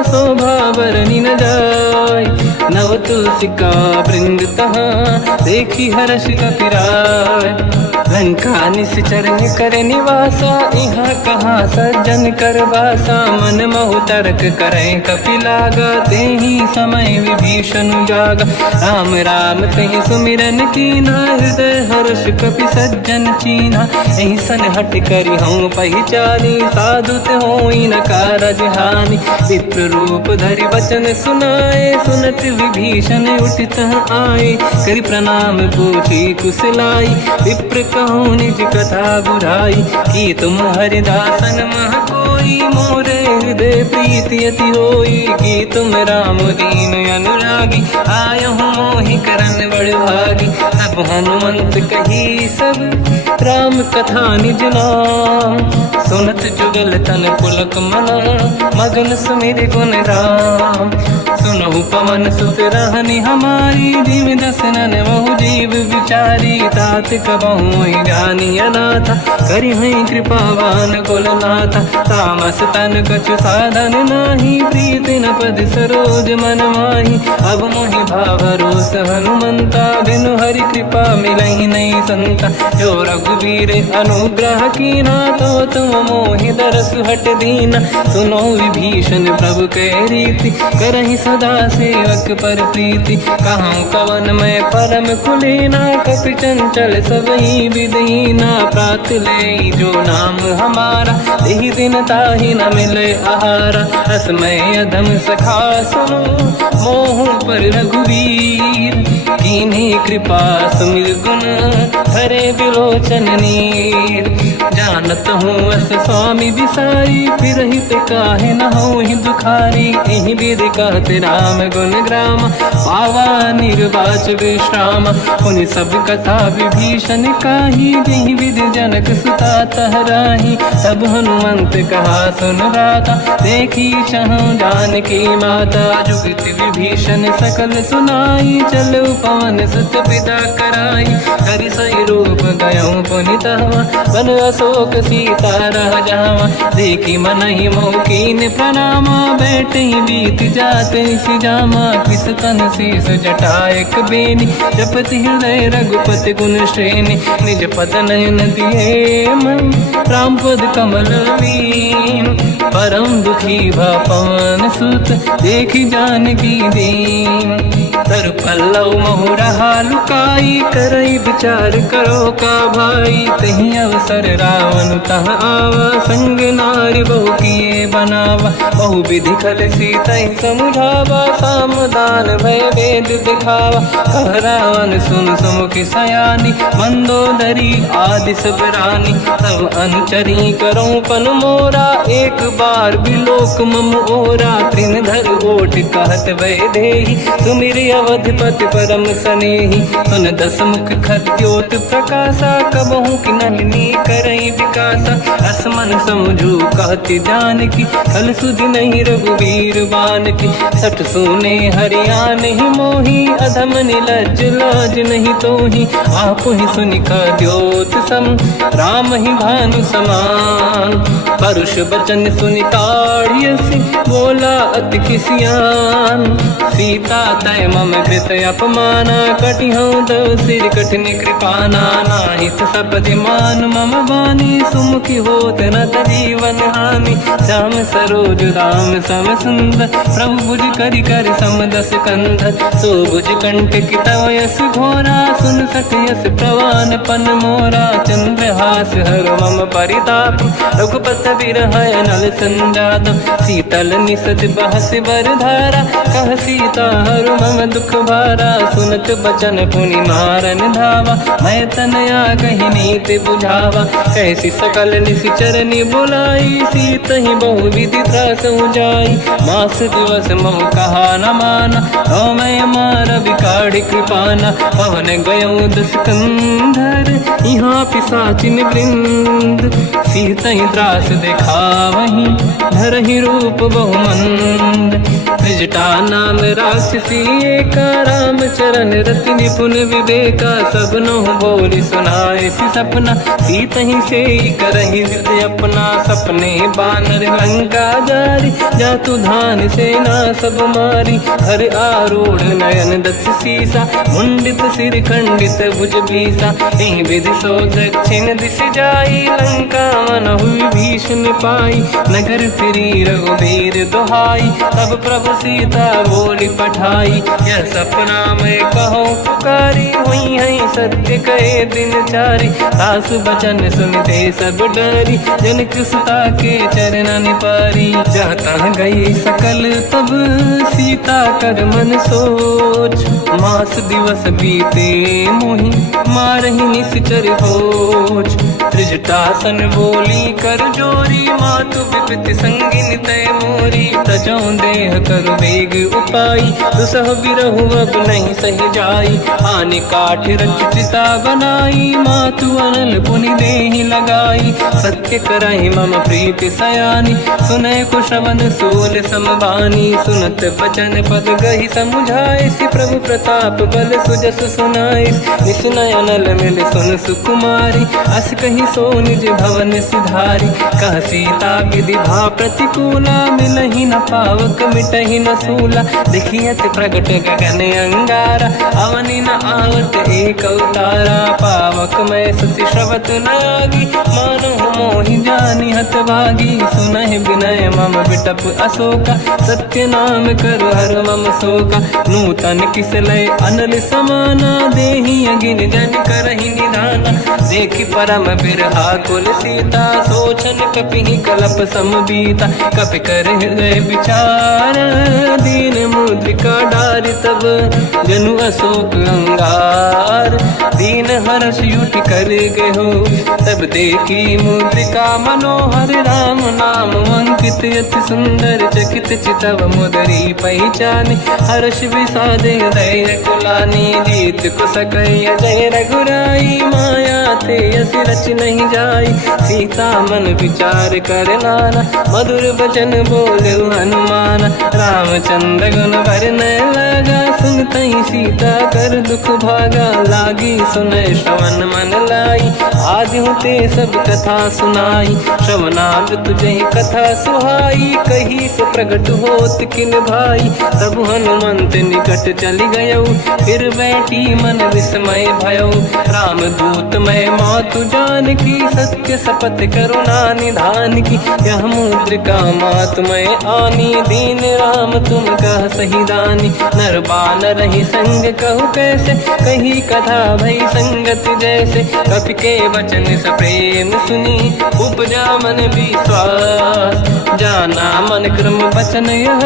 शोभा बरनि न जाय। नव तुलसी का वृंद तहाँ देखी हर्ष कपि राय। लंका निश्चर कर निवासा यहाँ कहाँ सज्जन कर वासा। मन महु तर्क करें कपि लागा तेहि समय विभीषण जागा। राम राम तेहि सुमिरन कीना हृदय हर्ष कपि सज्जन चीना। एहि सन हट करि हूँ पहिचानी साधु होई न कारज हानि। विप्र रूप धरि वचन सुनाए सुनत विभीषण उठित आए। करि प्रणाम पूछी कुशलाई विप्र कहूँ निज कथा बुराई। कि तुम हरिदासन मह कोई मोरे हृदय प्रीति अति होई। कि तुम राम दीन अनुरागी आय हूँ मोहि करन बड़ भागी। तब हनुमंत कही सब राम कथा निज नाम। सुनत जुगल तन पुलक मना मगन सुमिर गुण राम। सुनहु पवन सुत रहनि हमारी जीव दसनन महु जीव विचारी। तात कबहु जानी अनाथा करि हई कृपावान कुलनाथा। तामस तन कछु साधन नाही प्रीति न पद सरोज मन माही। अब मोहि भावरोस हनुमंता बिनु हरि कृपा मिलहि नहीं संता। जो रघुवीर अनुग्रह कीना तो तुम मोहि दरस हट दीना। सुनो विभीषण प्रभु के रीति करहि सदा सेवक पर प्रीति। कहूँ कवन मैं परम कुलीना कपि चंचल सबई विदहीना। प्रात ले जो नाम हमारा यही दिन ताहि न मिले आहारा। असमय अधम सखा सुनो मोह पर रघुवीर। कीन्ही कृपा सुमिर गुण हरे बिलोचन नीर। जानत हूँ अस स्वामी बिसारी फिर हित काहे न हो ही दुखारी। यही विधि कहते राम गुण ग्राम पावा निर्वाच विश्राम। पुनि सब कथा विभीषण काही यही विधि जनक सुता तहराही। तब हनुमंत कहा सुन राता देखी चहु जानकी माता। जुगति विभीषण सकल सुनाई चलो पवन सुत पिता कराई। हरि सही रूप गयो पुनितवा बन अशोक सीता रह जावा। देखी मन ही मोकीन प्रणामा बैठ ही बीत जाते सिजामा। किस तन शेष जटायक बेनी जपति हृदय रघुपति गुण श्रेणी। निज पद नयन दिए मन राम पद कमल लीन। परम दुखी भा पवन सुत देखी जानकी दीन। तर पल्लव महु रहा लुकाई, करई विचार करो का भाई। तही अवसर रावण तह आवा, संग नारी बहु किए बनावा। बहु विधि खल सीता समुझावा, सामदान भय वेद दिखावा। कह रावण सुन सुमुख सयानी, मंदोदरी आदि सब रानी। तब अनुचरी करो पन मोरा, एक बार बिलोक मम ओरा। तृण धर ओट कहत भय देहि, सुमिर अवधपति परम सनेहि। सुन दस मुख खद्योत प्रकाशा, कबहु कि नलिनी करई विकासा। असमन समझू कहति जानकी, कल सुधि नहीं रघुवीर बानकी। सठ सुने हरिया नहीं मोही, अधम निलज्ज लाज नहीं तोही। आप ही सुनि खद्योत सम, राम ही भानु समान। परुष बचन सुनि ताड़ियसि, बोला अति किसियान। सीता तय मम कृत अपमाना, कटिहउँ दो सिर कठिन कृपाना। नाहित सपदि मान मम बानी, सुमुखी होत न जीवन हानि। श्याम सरोज राम सम सुंदर, प्रभु भुज करि कर सम दस कंधर। सो भुज कंटक तव यस घोरा, सुन सठ यस प्रवान पन मोरा। चंद्रहास हर मम परिताप, रघुपत बिरह नल संजात। शीतल निसत बहस बर धारा, कह सीता हर मम दुख भारा। सुनत बचन पुनि मारन धावा, मैं तनया कही नीति बुझावा। कैसी सकल निशिचर बुलाई, सीत ही बहु विधि त्रास जाई। मास दिवस महु कहा न माना, तो मैं मार बिकाढ़ कृपाना। पवन गयो दस कंधर, यहाँ पिशाचिन वृंद। सीत ही त्रास दिखावहीं, धरहि रूप बहुमंद। त्रिजटा नाम राक्षसी एका, राम चरण रति निपुण विवेका। सबनो बोली सुनाए सी सपना, सीत ही से करहि जिद अपना। सपने बानर लंका जारी, जातु धान सेना सब मारी। हर आरूढ़ नयन दस सीसा, मुंडित सिर खंडित भुज बीसा। एहि विधि सो दक्षिण दिश जाई, लंका मनहु विभीषण पाई। नगर फिरी रघुबीर दुहाई, तब प्रभु सीता बोली पठाई। यह सपना मैं कहूँ पुकारी, हुई है सत्य कहे दिन चारी। सास बचन सुनते सब डरी, जनक सुता के चरणन पारी। जाता गई सकल तब सीता कर मन सोच, मास दिवस बीते मोहि मारहि निश्चर होच। त्रिजटासन बोली कर जोरी, मातु विपित संगिन तय मोरी। तजौ देह कर वेग उपाई, दुसह बिरहु अब नहीं सही जाई। आने काठ रचिता बनाई, मातु अनल पुनि देहि लगाई। सत्य करहि मम प्रीति सयानी, सुनय कुशवन सूल समबानी। सुनत बचन पद गहि समुझाए, सि प्रभु प्रताप बल सुजस सुनाई। निसनय अनल मिल सुन सुकुमारी, अस कहि सो निज भवन सिधारी। कह सीता विधि भा प्रतिकूला, मिलहि न पावक मिटहि न सूला। देखियत प्रगट गगन अंगारा, अवनि न आवत एक अवतारा। पावक मैं ससि श्रवत न आगी, मानहु मोहि जानि हत भागी। सुनहि विनय मम बिटप अशोका, सत्य नाम कर हर मम शोका। नूतन किसलय अनल समाना, देहि अगिन जन करहि निधाना। देखि परम बिरहा कुल सीता, सोचन कपिहि कलप समबीता। कपि कर हृदय विचार, दीन मुद्रिका डारि तब जनु अशोक अंगार। दीन हर्ष युट कर गेहो, तब देखी मुद्रिका मनोहर। राम नाम अंकित अति सुंदर, चकित चितव मुदरी पहचान। हर्ष विषाद हृदय कुलानी, जीत कुसकय जय रघुराई। माया ते यस रच नहीं जाई, सीता मन विचार कर नाना। मधुर बचन बोले हनुमान, रामचंद्र गुण वरन लगा। सुनतहि सीता कर दुख भागा, लागी सुने श्रवण मन लाई। आदि होते सब कथा सुनाई, श्रवणाल तुझे कथा सुहाई। कही से प्रगट होत किन भाई, तब हनुमंत निकट चली गयो। फिर बैठी मन विस्मय भयो, राम दूत मैं मातु जान की। सत्य शपथ करुणा निधान की, यह मुद्रिका मातु मैं आनी। दीन राम तुम कह सही दानी, नर बानर ही संग कहु कैसे। कही कथा भई संगत जैसे, कपि के वचन सप्रेम सुनी। उपजा मन विश्वास, जाना मन क्रम वचन यह।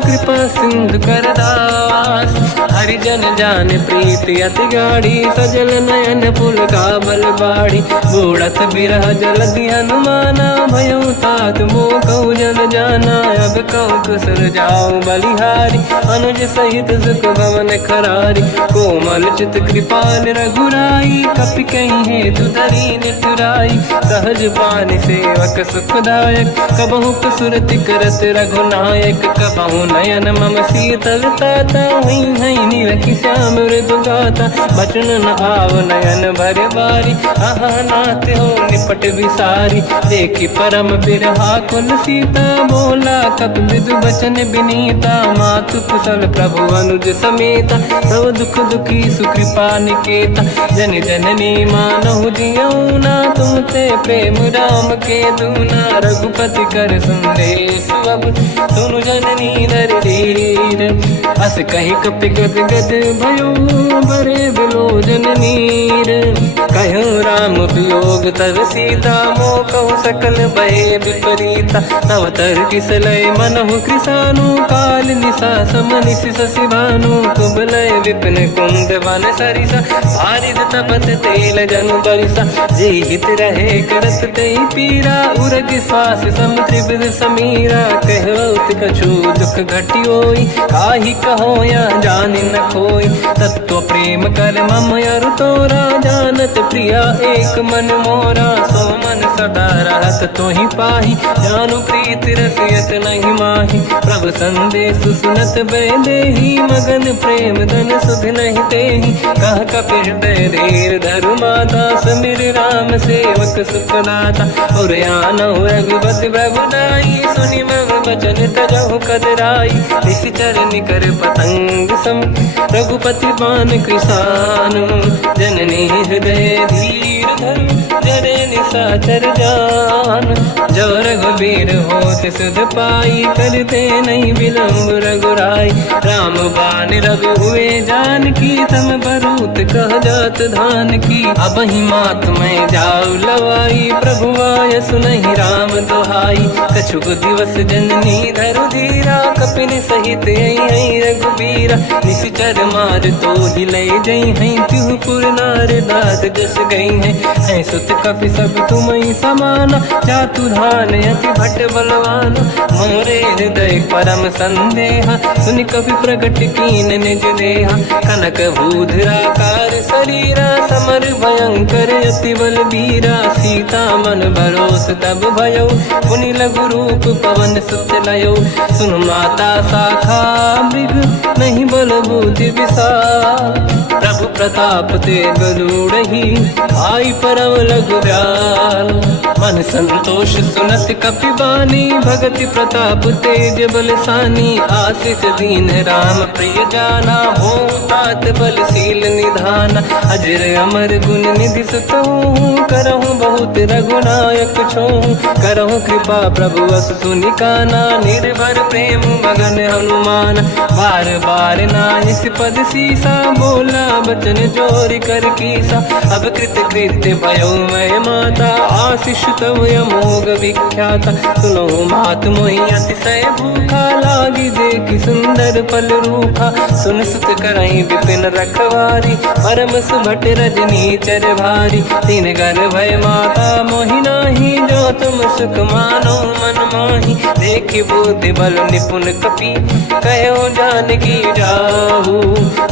कृपा सिंधु कर दास, हरिजन जान प्रीति अति गाढ़ी। सजल नयन पुलकावल बाड़ी, बूढ़त बिरह जलधि हनुमाना। भयो तात मोह कहु जल जाना, अब कहु कुशल जाओ बलिहारी। अनुज सहित सुख भवन खरारी, कोमल चित कृपाल रघुराई। कपि कहीं हेतु धरी नितुराई, सहज पानि सेवक सुखदायक। कबहु कसुरति करत रघुनायक, कबहु नयन मम शीतल ताता। हई हई नीलखि श्याम मृदु गाता, बचन न आव नयन भर बारी। आहा नाथ हो निपट विसारी, देखी परम बिरहा कुल सीता। बोला कपि विदु बचन बिनीता, मातु कुशल प्रभु अनुज समेता। सब दुख दुखी सुकृपा निकेता, जन जननी मानहु जियौना। तुमसे प्रेम राम के दूना, रघुपति कर संदेश अब सुनु जननी नर धीर। अस कहीं कपि गद गद भयो, बरे बिलोचन नीर। कहूँ राम वियोग तब सीता, मोह कहु सकल भय विपरीता। तव तर किसलय मनहु कृसानु, काल निशा समनिश शशि भानु। कुबलय विपिन कुंद वन सरिसा, बारिद तपत तेल जनु बरिसा। जे हित रहे करत ते पीरा, उरग श्वास सम त्रिविध समीरा। कहत कछु दुख घटियोई, काहि कहो या जानि न खोई। तत्व प्रेम कर मम अरु तोरा, जानत प्रिया एक मन मोरा। सो मन सदा रहत तोहि पाही, जानु प्रीत रसियत नहीं माही। प्रभु संदेश सुनत बैदेही, मगन प्रेम धन सुध नहीं तेहि। कह कपि हृदय धीर धरु माता, समिर राम सेवक सुखदाता। और आनहु रघुपति प्रभु नाई, सुनि मम वचन तजहु कदराई। निश्चर निकर पतंग सम, रघुपति बान कृसानु। जननी हृदय धीर धरु, जरे निशाचर जान। जो रघुबीर होत सुध पाई, करते नहीं विलम्ब रघुराई। राम बान रघु हुए जानकी, तम बरूत कह जात धान की। अब ही मात मैं जाऊ लवाई, प्रभु आय सुनहि राम दोहाई। कछुक दिवस जननी धरु धीरा, कपिन सहित आई रघुबीरा। निश्चर मार तो ही ले जई हैं, तिहु पुर नार दाद जस गई हैं। सुत कपि सब तुमहि समाना, चातुधान अति भट बलवाना। मोरे हृदय परम संदेहा, सुनि कपि प्रगट कीन निज देहा। कनक भूधराकार शरीरा, समर भयंकर अति बलबीरा। सीता मन भरोस तब भयो, पुनि लघु रूप पवन सुत लयो। सुन माता शाखा मृग, नहीं बल बुद्धि विशाल। प्रभु प्रताप ते गरुड़हि, आई परम लघु दयाल। मन संतोष सुनत कपि बानी, भगति प्रताप तेज बलसानी। आशीष दीन राम प्रिय जाना, हो तात बलशील निधाना। अजर अमर गुण निधि सुतहु, करहु बहुत रघुनायक छोहु। करहु कृपा प्रभु अस सुनि काना, निर्भर प्रेम मगन हनुमान। बार बार नाहिस पद सीसा, बोला बचन जोरि कर कीसा। अब कृत कृत्य भयो मैं माता, आशीष तव अमोघ विख्याता। सुनो मात मोहि अतिशय भूखा, लागी देखि सुंदर फल रूखा। सुन सुत करहि विपिन रखवारी, परम सुभट रजनी चर भारी। तीन घर भय माता मोहि नाही, जो तुम सुख मानो मन माही। देखि बुद्धि बल निपुण कपि, कहो जानकी जाहू।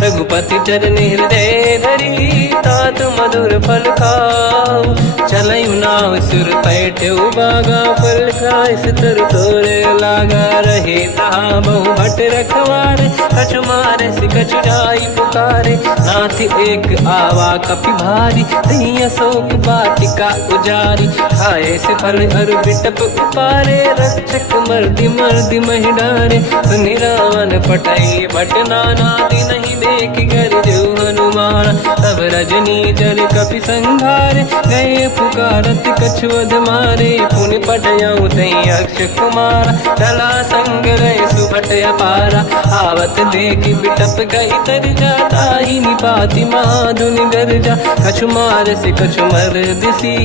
रघुपति चरण हृदय धरी, तात मधुर फल खाऊ। चलऊ नाव सुर पैठ बागा, फल खाय सित सुर तोरे लागा रहे तहाँ बहु भट रखवारे कछु मारे से कछु जाई पुकारे नाथ एक आवा कपि भारी तही अशोक वाटिका उजारी खाए से फल हर बिटप उपारे रक्षक मर्दी मर्दी महि डारे सुनि रावण पटई भट नानादि नहीं देख कर जो हनुमान तब रजनी जल कपि संघारे गए पुकारत कछुअध मारे पुनि पटयऊ तई अक्ष कुमारा चला संग रहे सुभट अपारा आवत देखी बिटप गई तर जाता ही निपाति माधुनि गर्जा कछु मार से कछु मर दिसी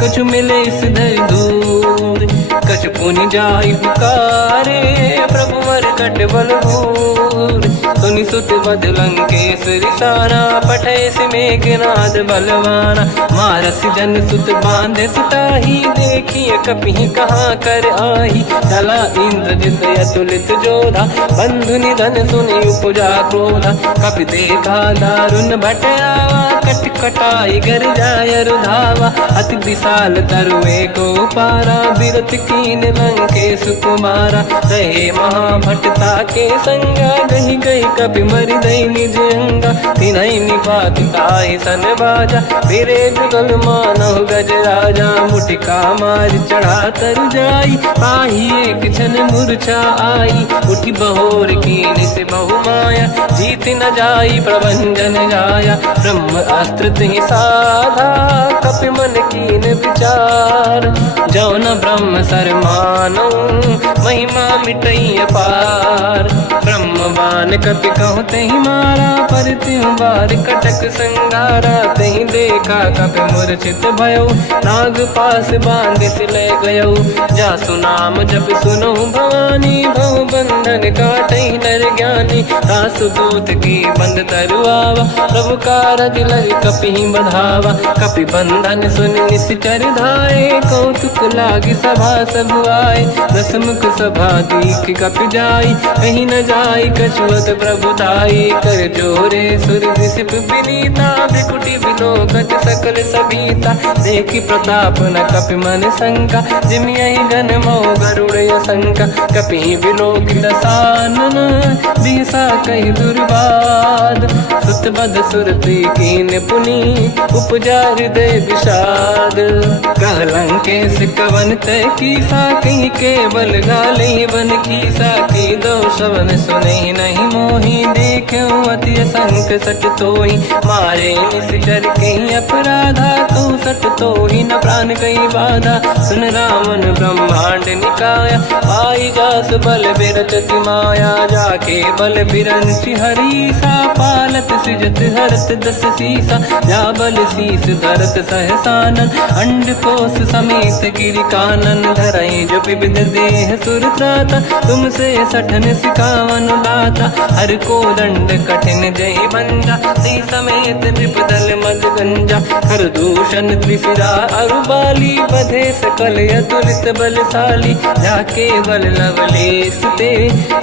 कछु मिले इस धर दूर कछु पुनि जाई पुकारे प्रभु मर कट बलभूर सुनि सुत बद लंकेश्वरी सारा पठे से मेघनाद बलवाना मारस जन सुत बांधे सुताही देखिए कपि कहाँ कर आही चला इंद्रजित अतुलित जोधा बंधु निधन सुनि उपजा क्रोधा कपि देखा दारुण भट आवा कट कटाई गर जाय रुधावा अति विशाल तरुए को पारा बिरत कीन लंकेश कुमारा रहे महाभटता के संगा गही गई कपि मरि दई निज अंगा तिनहि निपाति ताहि सन बाजा फिरे जुगल मानव गज राजा मुटिका मार चढ़ा तर जाई पाही एक क्षण मूर्छा आई उठी बहोर कीन से बहु माया जीत न जाई प्रभंजन जाया ब्रह्म अस्त्र तिहि साधा कपि मन कीन विचार जो न ब्रह्म सर मानो महिमा मिटई अपार ब्रह्मवान कपि कहु तहि मारा पर त्यों बार कटक संगारा तहि देखा कपि मूर्छित भयो नाग पास बांध सिले गयो जा सुनाम जब सुनो भवानी भव बंधन काटई नर ज्ञानी दास दूत की बंद तरुआवा प्रभु कारज लग कपि बढ़ावा कपि बंधन सुन निश्चर धाये कौतुक लागी सभा सब आए दसमुख सभा दीख कपि जाई कहीं न जाई कछुअत प्रभुताई कर जोरे सुर दिसिप विनीता बिकुटी विलोकत सकल सबीता देखी प्रताप न कपि मन शंका जिमियहि गन मो गरुड़ शंका कपि विलोकित सानन दिशा कहि दुर्वाद सुत बद सुरति कीन पुनि उपजा हृदय विषाद कहलंकेश कवन तय कीसा कहीं केवल गाले बन कीसा की दो शवन सुने नहीं मोही देखे अति संक सट तोही मारे निश्चर कहीं अपराधा तो सट तोही न प्राण कहीं बाधा सुन रावण ब्रह्मांड निकाया पाई जास बल बिरचति माया जाके बल बिरंचि हरीसा पालत सृजत हरत दस सीसा जा बल शीस धरत सहसानन अंड कोश समेत गिरि कानन धरई जो विविध देह सुर त्राता तुमसे सठन सिकावन दाता हर को दंड कठिन जय बंजा सी समेत नृपदल मद गंजा हर दूषण त्रिशिरा अरुबाली बधे सकल अतुलित बलशाली जाके बल लवलेश ते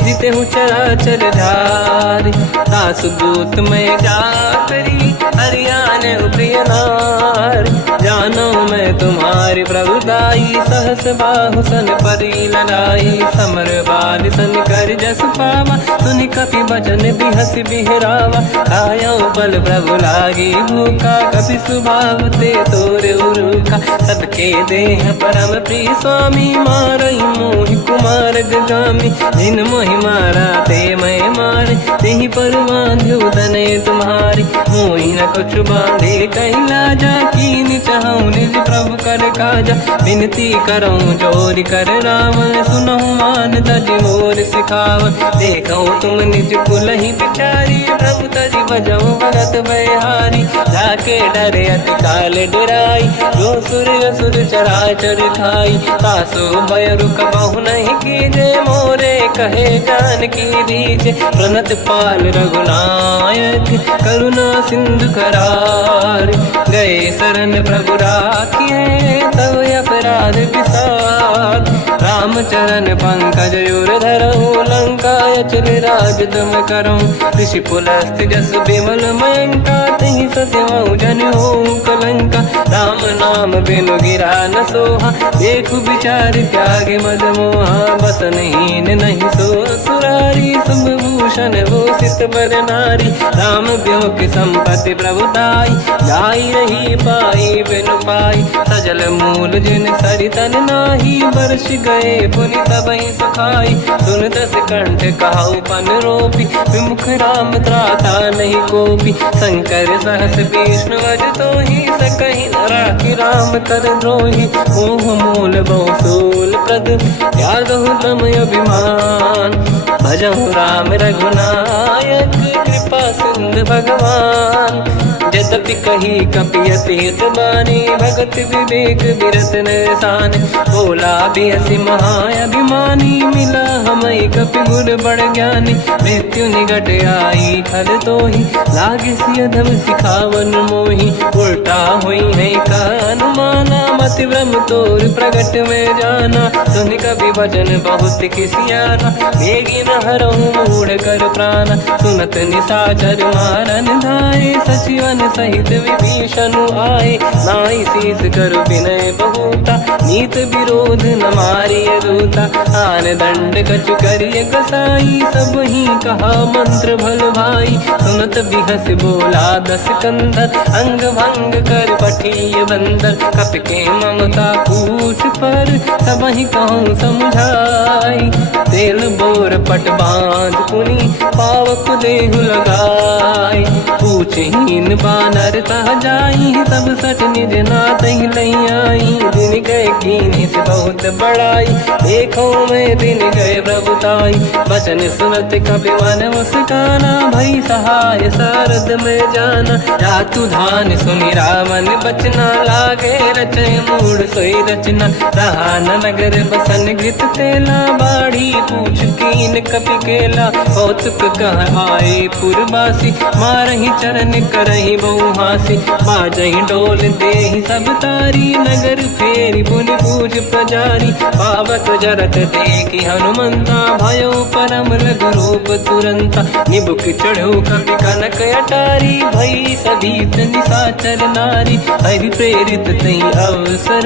जिते हूँ चराचर धारी दास दूत में जाकरी हरियाण प्रिय नार जानो मैं तुम्हारी प्रभुताई सहस बाहु सन परी लड़ाई समर बाल सन कर जस पावा सुनि कपि बचन बिहस बिहरावा खायो बल प्रभु लागी भूखा कपि स्वभाव ते तोरे उरुखा सबके देह परम प्रिय स्वामी मारई मोहि कुमार गगामी जिन मोहि मारा ते मैं मारे तेहि पर बांध्यो तने तुम्हारी मोहि न कुछ बांधे कैला जा कीन चाहूं निज प्रभु कर काजा विनती करऊं जोर कर रावण सुनहु मान तज मोर सिखावन देखो तुम निज कुल ही बिचारी प्रभु तज बजऊ भगत बहारी जाके डरे अति काल डराई जो सुर असुर चराचर खाई तासो भय रुक बहु नहीं कीजे मोरे कहे जान की दीजे प्रणत पाल रघुनायक करुणा सिंधु करार गए शरण प्रभु राखिए तब अपराध विसार राम चरण पंकज उर धरहु, लंका अचल राज तुम करहु। ऋषि पुलस्त्य जस विमल मयंका, तिहि सत्यवहु जन होऊ कलंका। राम नाम बिनु गिरा न सोहा, देखु विचार त्यागे मद मोहा। बसनहीन नहीं सो सुरारी, शुभ भूषण भूषित बर नारी। राम ब्यों की संपत्ति प्रभुताई, जाई रही पाई बिनु पाई। सजल मूल जिन सरितन नाही, बरस गए पुनि तबहि सुखाई। सुन दस कंठ कहाऊ पन रोपी, विमुख राम त्राता नहीं कोपी। शंकर सहस विष्णु अज तोहि, सकहि न राखि राम कर द्रोही। मोह मूल बहु सूल प्रद, त्यागहु तम अभिमान। भजहु राम रघुनायक, कृपा सिंधु भगवान। यद्यपि कही कपियति हित बानी, भगत विवेक विरत निरसान। बोला बिहसि महाअभिमानी, मिला हमई कपि गुर बड़ ज्ञानी। मृत्यु निकट आई खल तोहि, लागे सियधम सिखावन मोहि। उल्टा हुई है का अनुमाना, मति भ्रम तोर प्रगट में जाना। सुन कपि वचन बहुत किसियाना, बेगी न हरहु मूढ़ कर प्राण। सुनत निशाचर मारन धाये, सचिवन सहित विभीषण आए। नाई शीस कर विनय बहुता, नीत विरोध न मारिय दूता। आन दंड कछु करिय कसाई, सब ही कहा मंत्र भल भाई। सुनत बिहस बोला दस कंधर, अंग भंग कर पठिय बंदर। कपि के ममता पूछ पर, सब ही कहूँ समझाई। तेल बोर पट बांध पुनि, पावक देहु लगाई। पूछहीन बानर तह जाई, तब सट निज नाथ ही लई आई। दिन गए कीनी से बहुत बड़ाई, देखो मैं दिन गए प्रभुताई। बचन सुनत कपि मन मुस्काना, भई सहाय सारद में जाना। जातु धान सुनि रावण बचना, लागे रचय मूढ़ सोई रचना। रहा न नगर बसन घृत तेला, बाढ़ी पूछ कीन कपि केला। कौतुक कह आए पुरवासी, मारहि चरण करहि बहु हासी। बाजहि डोल देहि सब तारी, नगर फेरि पुनि पूज प्रजारी। पावक जरत देखि हनुमंता, भयो परम लघु रूप तुरंता। निबुक चढ़ऊ कपि कनक अटारी, भई सभीत निशाचर नारी। हरि प्रेरित तई अवसर,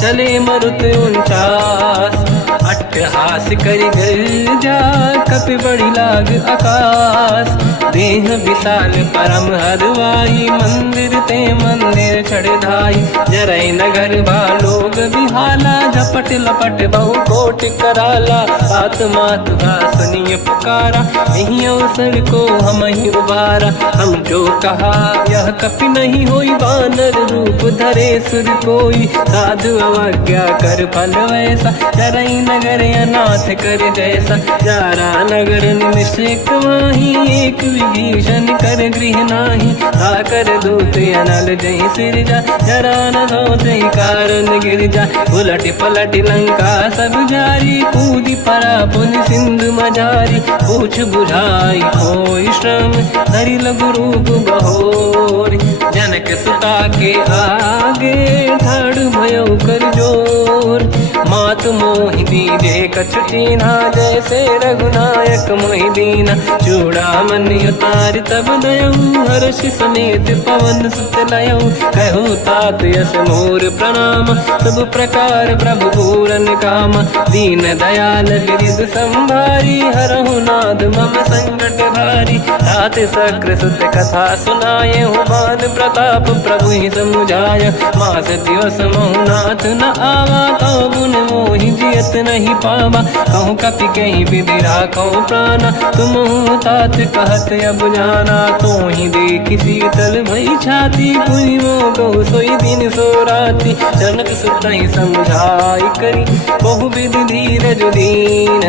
चले मरुत 49। अट्टहास करि गर्जा, कपि बड़ी लाग आकाश। देह विशाल परम हरवाई, मंदिर ते मंदिर छड़ धाई। जरई नगर भालोग बिहाला, झपट लपट बहु कोट कराला। आत्मात का सुनिय पुकारा, यही अवसर को हम ही उबारा। हम जो कहा यह कपि नहीं होई, वानर रूप धरे सुर कोई। साधु अवज्ञा कर फल वैसा, जरई नगर अनाथ कर जैसा। जारा नगर निमिष माही, एक विभीषण कर गृह नाही। आकर दूत अनल जय सिरजा, जरा न होते कारण गिर जा। उलट पलट लंका सब जारी, कूदी परा पुन सिंधु मजारी। पूछ बुझाई कोई श्रम, धरि लघु रूप बहोरी। जनक सुता के आगे, ठाड़ भयो कर जोर। मात मोहि दीजे कछु टीन्हा, जैसे रघुनायक मोहि दीना। चूड़ामन उतार तब दयऊ, हर्ष समेत पवन सुत लयऊ। कहु तात यस मोर प्रणाम, सब प्रकार प्रभु पूरन काम। दीन दयाल गिरिध संभारी, हरहु नाद मम संकट भारी। तात सक्र सुत कथा सुनाये, बान प्रताप प्रभु ही समुझाय। मास दिवस महु नाथ न आवा, कौ गुण मोहि जियत नहीं पावा। कहूँ कपि कहीं विधि राखो प्राणा, तुम तात कहत अब जाना। तो ही देखी शीतल भई छाती, पुनि मोह कहु सोई दिन सो राति। जनक सुत ही समझाई करी, बहु विधि धीरज दीन।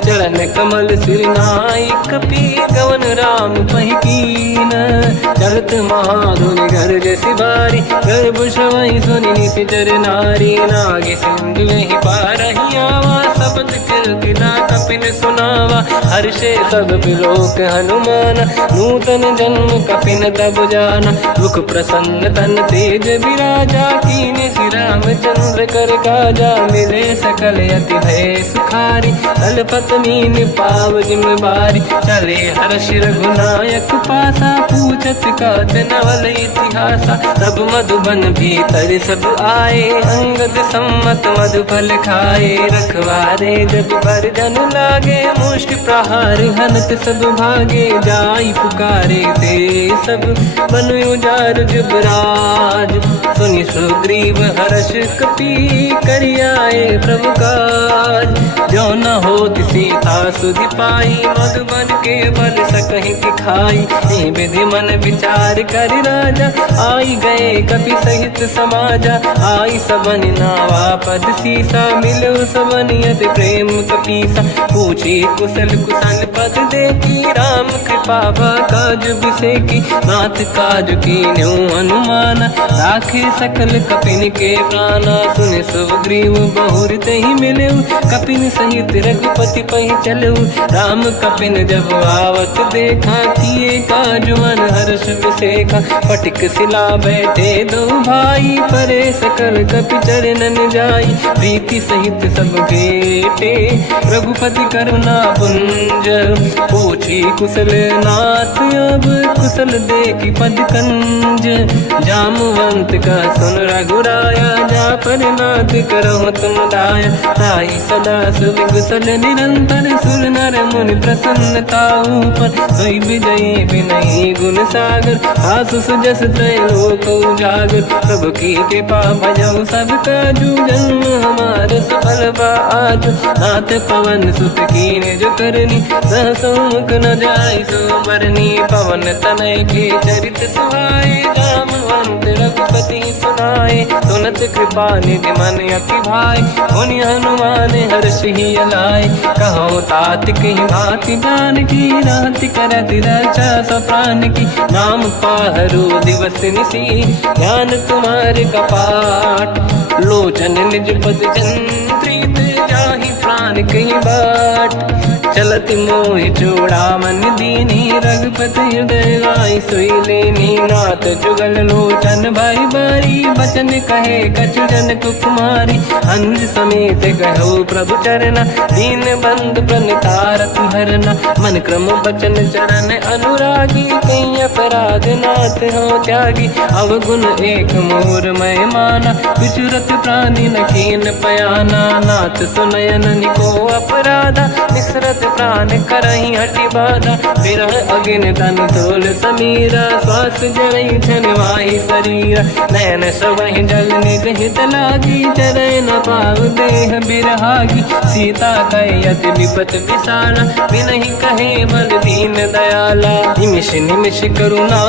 चरण कमल सिर नाई, कपि गवन राम पहि कीन। चलत महाधुनि गर्ज सिबारी, गर्भ श्रवहि सुनि निशिचर नारी। नागे सिंधु ही पारहि आवा, शब्द कीर्ति ना कपिन सुनावा। हर्षे सब बिलोक हनुमान, नूतन जन्म कपिन तब जाना। दुख प्रसन्न तन तेज विराजा, कीने श्री रामचंद्र कर काजा। मिले सकल अति भय सुखारी, तलपत मीन पाव जिम्मेवारी। चले हर्ष रघुनायक पासा, पूछत कात नवल इतिहासा। तब मधुबन भीतर सब आए, अंगद सम्मत मधुफल खाए। रखवारे जब पर जन लागे, मुष्टि प्रहार हनत सब भागे। जाई पुकारे ते सब, बन उजार जुबराज। सुनि सुग्रीव हर्ष कपि, करियाए प्रभु काज। जो न होत सीता सुधि पाई, मधुबन के बल सकहि दिखाई। हे विधि मन विचार कर राजा, आई गए कपि सहित समाजा। आई सबन नावा पद सीसा, मिलो सबन यति प्रेम कपीसा। पूछी कुशल कुशल पद देखी, राम कृपा काज बिसेकी। नाथ काज कीन्यो अनुमाना, राखे सकल कपिन के प्राणा। सुन सुग्रीव बहुर तहि मिलऊ, कपिन सहित रघुपति पहि चलऊ। राम कपिन जब आवत देखा, किए काज मन हर्ष विसेखा। फटिक सिला बैठे दो भाई, परे सकल कपि चरणन जाई। प्रीति सहित सब भेटे, रघुपति करुणा पुंज। पूछी कुशल नाथ अब, कुशल देखी पद कंज। जामवंत का सुन रघुराया, जा पर नाथ करहु तुम दाया। ताई सदा सुविकुशल निरंतर, सुर नर मुनि प्रसन्नता ऊपर। सोई विजयी विनयी गुण सागर, आसु सुजस त्रैलोक उजागर। प्रभु की कृपा भजऊ सब काजू, जन्म हमार सफल बा आज। नाथ पवन सुत कीन्ह जो करनी, सहसो मुख न जाय सो बरनी। पवन तनय के चरित सुहाए, जामवंत रघुपति सुनाए। सुनत कृपा निधि मन अति भाई, मुनि हनुमान हर्ष ही अलाय। कहो तात कही भांति जान की, राति करत रक्षा सब प्राण की। नाम पाहरो दिवस निसी, ध्यान तुम्हारे कपाट। लोचन निज पद जंत्रित, जाहि प्राण कहीं बाट। चलत मोहि चूड़ामन दीनी, रघुपति हृदय लाई सोई लेनी। नाथ जुगल लोचन भाई बारी, बचन कहे कछु जन कुमारी। अनुज समेत कहो प्रभु चरना, दीन बंद प्रणितारत हरना। मन क्रम बचन चरण अनुरागी, कहीं अपराध नाथ हो त्यागी। अवगुण एक मोर मैं माना, विचुरत प्राणी न कीन पयाना। नाथ सुनयन निको अपराधा, मिश्रत प्राण करही हटि बाधा। विरह अग्नि तन तोल समीरा, श्वास जरई छन वाहि शरीरा। नयन सबहि जल निज हित लागी, चरै न पाव देह बिरहागी। सीता कहि अति विपत विसाला, बिनहि कहे बल दीन दयाला। निमिष निमिष करुणा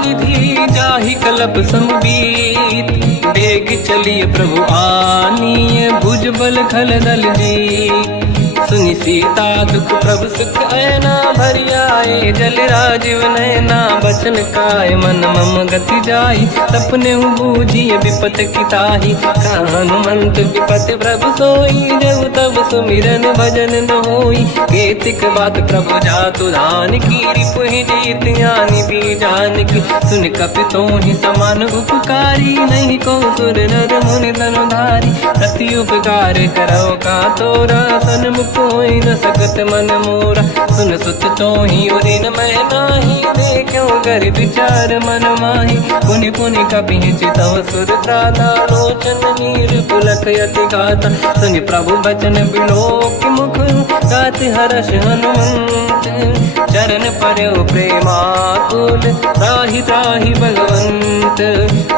निधि, जाहि कलप समबीत। बेग चलिए प्रभु आनीय, भुज बल खल दल जी। सुनि सीता दुख प्रभु सुख ऐना, भरि आए जल राजीव नैना। बचन काय मन मम गति जाई, सपने बूझिए विपत की ताही। हनुमंत विपत प्रभु सोई, जब तब सुमिरन भजन न होई। केतिक बात प्रभु जातु धान की, रिपुहि जीत ज्ञानी भी जान की। सुन कपि तोहि समान उपकारी, नहीं को सुर नर मुनि तनुधारी। प्रति उपकार करो का तोरा, सन्मुख होई न सकत मन मोरा। सुन सुत तोहि उदिन मैं नाही, देखो कर विचार मन माही। पुनि पुनि कपि चितव सुर त्राता, लोचन नीर पुलक यति गाता। सुनि प्रभु बचन बिलोक मुख, गात हर्ष हनुमंत। चरण पर्यो प्रेमाकुल, त्राहि त्राहि भगवंत।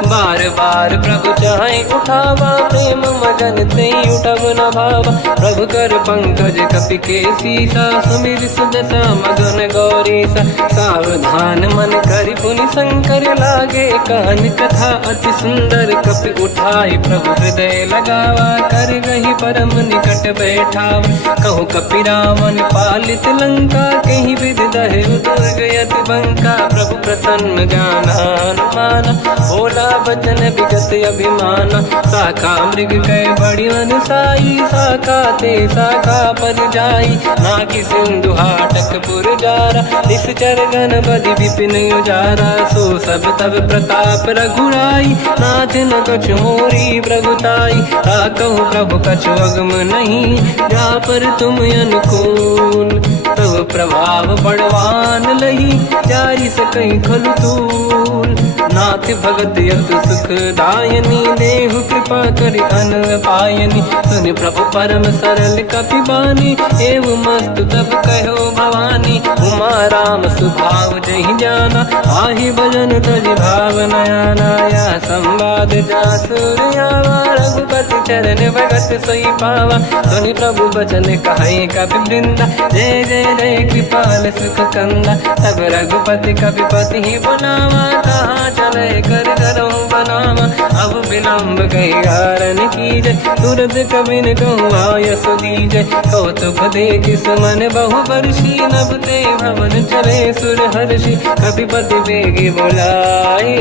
बार बार प्रभु चाहि उठावा, प्रेम मगन तई उठब न भावा। प्रभु कर पंकज कपि के सीसा, सुमिर सुदशा मगन गौरीसा। सावधान मन करि पुनि शंकर लागे, कहन कथा अति सुंदर। कपि उठाई प्रभु हृदय लगावा, कर गही परम निकट बैठाव। कहु कपि रावण पालित लंका, कहीं विधि दहे दुर्ग यति बंका। प्रभु प्रसन्न ज्ञानानुमाना, बोला बचन विगत अभिमाना। शाखा मृग कै बड़ी अनुसाई, शाखा ते शाखा पर जाई। नाकि सिंधु हाटक पुर जारा, निश्चर गण बदि विपिन उजारा। सो सब तब प्रताप रघुराई, नाथ न कछु मोरी प्रभुताई। ताकहु प्रभु कछु अगम नहीं, जा पर तुम अनुकूल। तब प्रभाव बड़वान लही, जारी सकई खलु तूल। नाथ भगत यत सुख दायनी, देहु कृपा करि अन पायनी। सुनि प्रभु परम सरल कपि बानी, एव मस्त तब कहो भवानी। उमा राम सुभाव जहि जाना, आहि भजन तज भाव नयाना। या संवाद जासुर आवा, रघुपति चरण भगत सोई पावा। सुनि प्रभु बचन कहे कपि वृंदा, जय जय जय कृपाल सुख कंदा। तब रघुपति कपिपति ही बनावा, कहाँ चले कर करो बनावा। अब विलम्ब कही कारण कीजय, तुरत कबिन कहूँ आयस दीजय। कौतुक देख सुमन बहु वर्षी, नभ ते भवन चले सुर हर्षि। कपिपति बेगी बुलाए,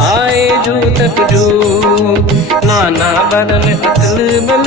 आए जूतक जूत। नाना बदन अतुल बल,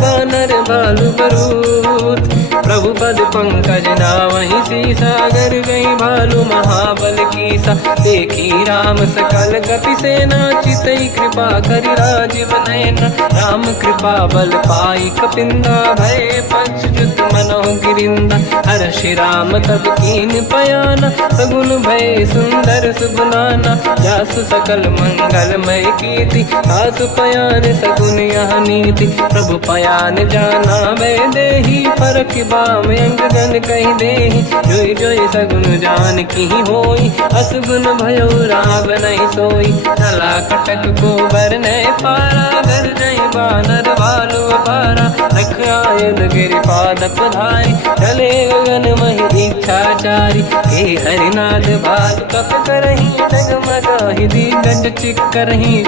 बानर भालु बरूत। प्रभु पद पंकज नावहि सीसा, गर गई भालु महाबल कीसा। देखी राम सकल कपि सेना, चितई कृपा करि राजीव नयना। राम कृपा बल पाई कपिंदा, भय पंचजुत मनोह गिरिंदा। हर्षि राम तब कीन पयाना, सगुन भय सुंदर सुगुनाना। जासु सकल मंगलमय कीर्ति, आसु पयान सगुन यह नीति। प्रभु पयान जाना वै देहि, परख बाम अंग गन कहि देहि। जोई जोई सगुन जान की होई, असगुन भयो राव नहीं सोई। चला कटक को बर नहीं पारा, घर जय बानर भालु अपारा। लख आयल गिरिपाद पधारी, चले गगन महि इच्छाचारी। हे हरिनाथ भालु कप करही, डगमगाहि दिग्गज चिक्करही।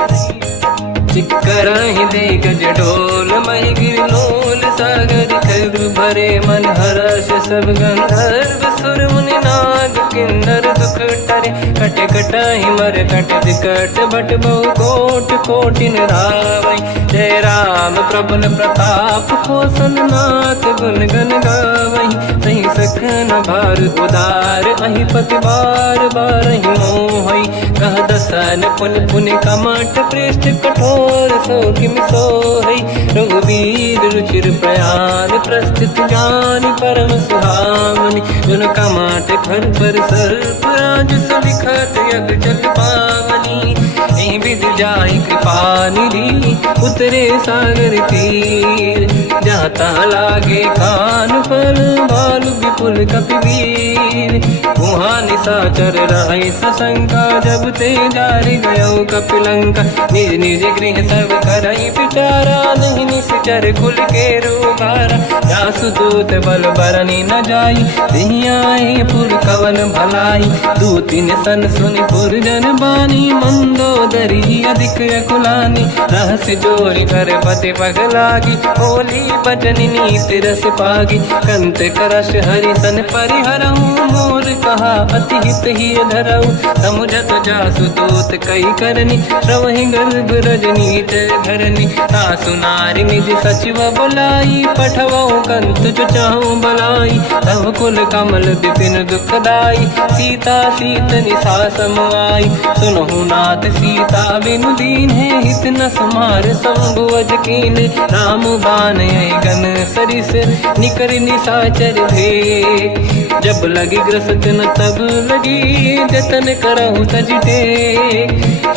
चिक्करहि दिग्गज ढोल, महि गिरलोल सागर। खर भरे मन हर्ष सब गंधर्व, सुर मुनि नाग किन्नर दुख टरे। कट कटाहि मर कट विकट, भट बहु कोट कोटिन रावै। जय राम प्रबल प्रताप, कोसल नाथ गुण गन गावै। सही सखन भार उदार, अहि पति बार बारहि मोहै। कह दसन पुन पुन कमठ, पृष्ठ कठोर सो किम सोहै। रघुवीर रुचिर प्रयाण, प्रस्थित जानि परम सुहावनी। जुन कमाट घर पर सर्प, राज सबिखत यग जल पावनी। एहि विधि जाहि कृपा निधि, उतरे सागर तीर। जाता लागे कान फल, भालु विपुल कपि वीर। वहाँ निशाचर रहै सशंका, जब ते जारि गयो कपिलंका। निज निज गृह सब करई विचारा, नहीं निश्चर कुल के रूबारा। जासु दूत बल बरनी न जाई, देहि आए पुर कवन भलाई। दूतिन सन सुनि पुर जन बानी, मंदोदरी अधिक अकुलानी। रहस्य जोरि कर पति पगलागी, होली बचन नीति रस पागी। कंत करश हरि सन परिहरहु, मोर कहा अति हित ही धरऊ। समुझत जासु दूत कई करनी, श्रवहि गर्भ रजनी जय धरनी। तासु नारी निज सचिव बुलाई, पठवऊ कंत जो चाहूं बलाई। तब कुल कमल विपिन दुखदाई, सीता सीत निशा समाई। सुनहु नाथ सीता बिनु दीन है, हित न समार संभुवज कीन। राम बान आई गन सरिस, निकर निशाचर भेद। जब लगी ग्रसत न तब लगी, जतन करहु तज टेक।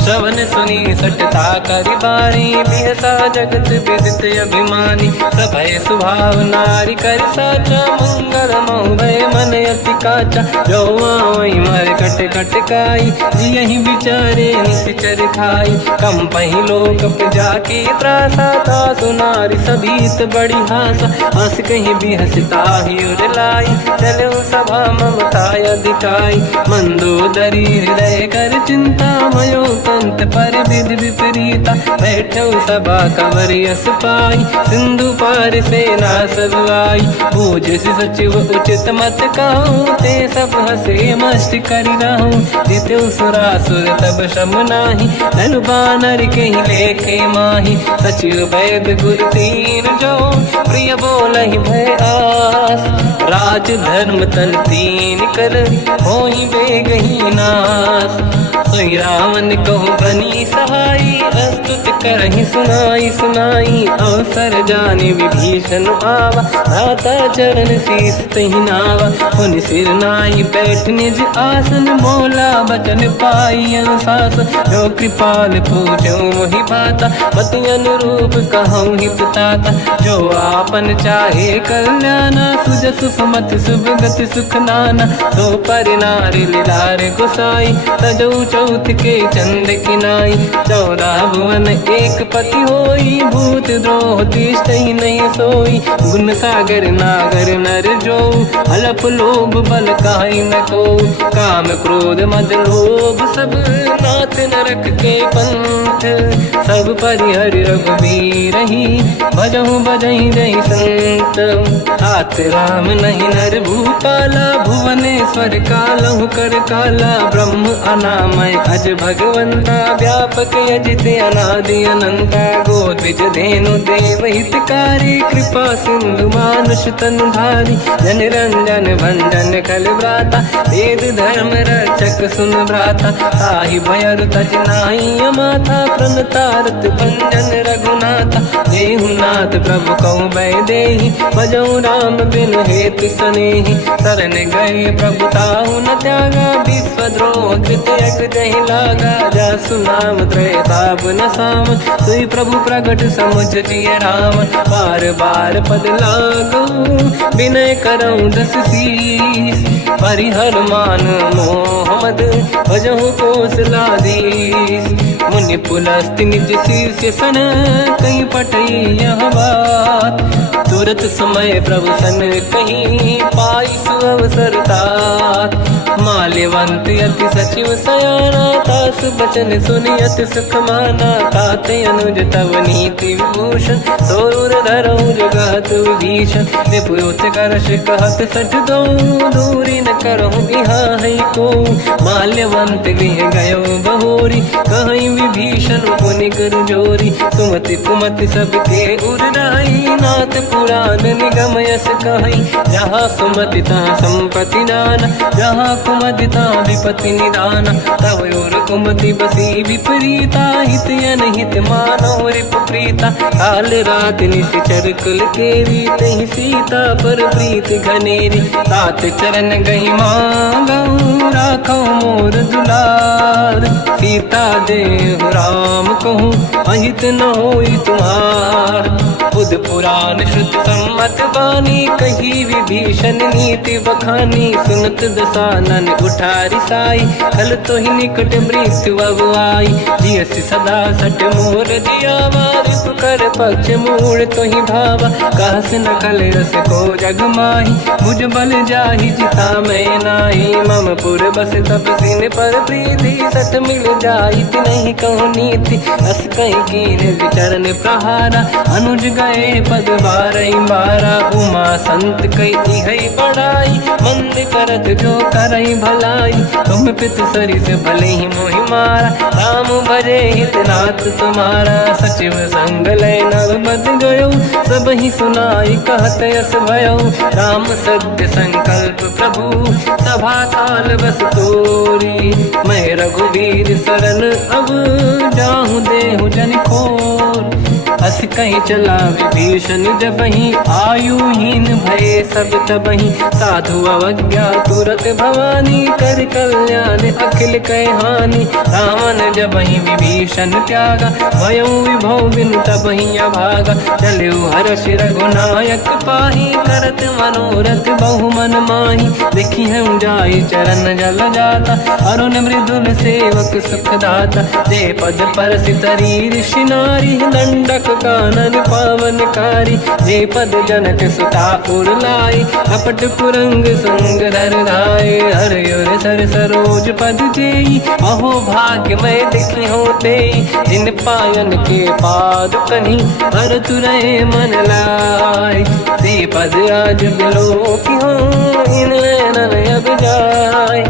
श्रवण सुनी सटता करि बारी, बिहसा जगत विदित अभिमानी। सभय सुभाव नारी कर साचा, मंगल मोह भय मन अति काचा। जो आवई मर कट कट काई, जियहि विचारे निश्चर खाई। कम पहि लोक जाके त्रासा, तासु नारी सभीत बड़ी हासा। हंस कहीं बिहसता ही उर लाई, चलो सभा ममता अधिकाई। मंदोदरी हृदय कर चिंता मयो कंत पर विधि विपरीता। बैठो सभा कवर यस पाई सिंधु पार सेना सब आई। पूज्य सचिव उचित मत कहूँ ते सब हसे मस्त करि रहूं। जित्यु सुरासुर तब शम नाही धनु बानर के ही लेखे माही। सचिव वैद गुरु तीन जो प्रिय बोलहि भय आस। राज धर्म तन तीन कर होई बेगही नास। सोई रावण कहु बनी सहाई अस्तुत करहि सुनाई सुनाई। अवसर जाने विभीषण आवा भ्राता चरण शीस तहि नावा। पुनि सिर नाई बैठ निज आसन बोला बचन पाई अनुशासन। जो कृपाल पूछो मोहि बाता मति अनुरूप कहूँ हित ताता। जो आपन चाहे कल्याणा सुजस सुमति शुभ गति सुख नाना। तो पर नारी लीलार गोसाई तजौ चौथ के चंद किनाई। 14 भुवन एक पति होई भूत द्रोह तिष्ठहि नहीं सोई। गुण सागर नागर नर जो अलप लोभ बल काहि न को। काम क्रोध मद लोभ सब नाथ नरक के पंथ। सब परिहरि रघुबीर ही भजहु बजहि रहि संत। हाथ राम नहीं नर भूपाला भुवनेश्वर कालहु कर काला। ब्रह्म अनामय अज भगवंता व्यापक यजित अनादि अनंता। गोद्विज धेनु देव हितकारी कृपा सिंधु मानुष तनु धारी। जन रंजन भंजन खल व्राता वेद धर्म रक्षक सुन भ्राता। ताहि भयर तज नाहि अमाथा प्रणतारत भंजन रघुनाथा। देहु नाथ प्रभु कहु बै देहि भजहु राम बिनु हेतु सनेहि। शरण गए प्रभु ताहु न त्यागा विश्वद्रोह कृत यक जहि लागा। जासु नाम त्रयताप न साम सोई प्रभु प्रगट समुझ जिय राम। बार बार पद लागू विनय करऊँ दस शीस। परिहर मान मोह मद भजहु कौशलाधीश। मुनि पुलस्त्य निज शीर्ष सन कहीं पटई यह बात। तुरत समय प्रभु सन कहीं पाई सुअवसर तात। माल्यवंत अति सचिव सयाना तास बचन सुनियत सुख माना। ताते अनुज तव नीति विभूषण सोर धरऊ जगत विभीषण। विपुत करश कहत सठ दो दूरी न करहु बिहा है को। माल्यवंत गृह गयो बहोरी कहीं विभीषण पुनि कर जोरी। सुमति कुमति सबके उड़ाई नाथ पुराण निगम यस कहीं। जहाँ सुमति तहाँ संपत्ति नाना जहाँ कुमति तहाँ विपत्ति निदाना। तव और कुमति बसी विपरीता हित अनहित मानव रिपु प्रीता। काल रात निशिचर कुल केरी तहि सीता पर प्रीत घनेरी। तात चरण गई मांगऊ राखो मोर दुलार। सीता देहु राम कहूँ अहित न होई तुम्हार। बुध पुराण श्रुत सम्मत बानी कही विभीषण नीति बखानी। सुनत दसानन उठारी साई खल तो ही निकट मृत्यु अब आई। जियसि सदा सट मोर जियावा रिपु कर पक्ष मूड़ तो ही भावा। कहस न कल रस को जग माही भुज बल जाहि जिता मैं नाई। मम पुर बस तप सिन पर प्रीति सत मिल जाई नहीं कहूँ नीति। अस कहीं कीन विचरण प्रहारा अनुज गए पद बारई बारा। उमा संत कई है बड़ाई मंद करत जो करई भलाई। तुम पित सरिस भले ही मोहि मारा राम भजे हित नाथ तुम्हारा। सचिव संग लय नव बद गयो सब ही सुनाई कहत यस भयो। राम सत्य संकल्प प्रभु सभा काल बस तोरी। मैं रघुवीर शरण अब जाहूँ देहु जन खोर। अस कहीं चला विभीषण जबहि आयुहीन भये सब तबहि। साधु अवज्ञा तुरत भवानी कर कल्याण अखिल कह हानि। रावण जबहि विभीषण त्यागा भयो विभव बिनु तबहि अभागा। चलऊ हर्ष रघुनायक पाहि करत मनोरथ बहु मन माहि। देखी हम जाई चरण जल जाता अरुण मृदुल सेवक सुख दाता। जे पद पर सितरी ऋषि नारी दंडक कानन पावनकारी। जे पद जनक सुता उर्ला आए, कपट कुरंग संग धर धाये। हर युर सर सरोज पद जेई, अहो भाग्य मैं देखी होते, जिन पायन के पाद कहीं हर तुरहे मन लाए। ते पद आज बिलो की हो, इन नैनन अब जाए।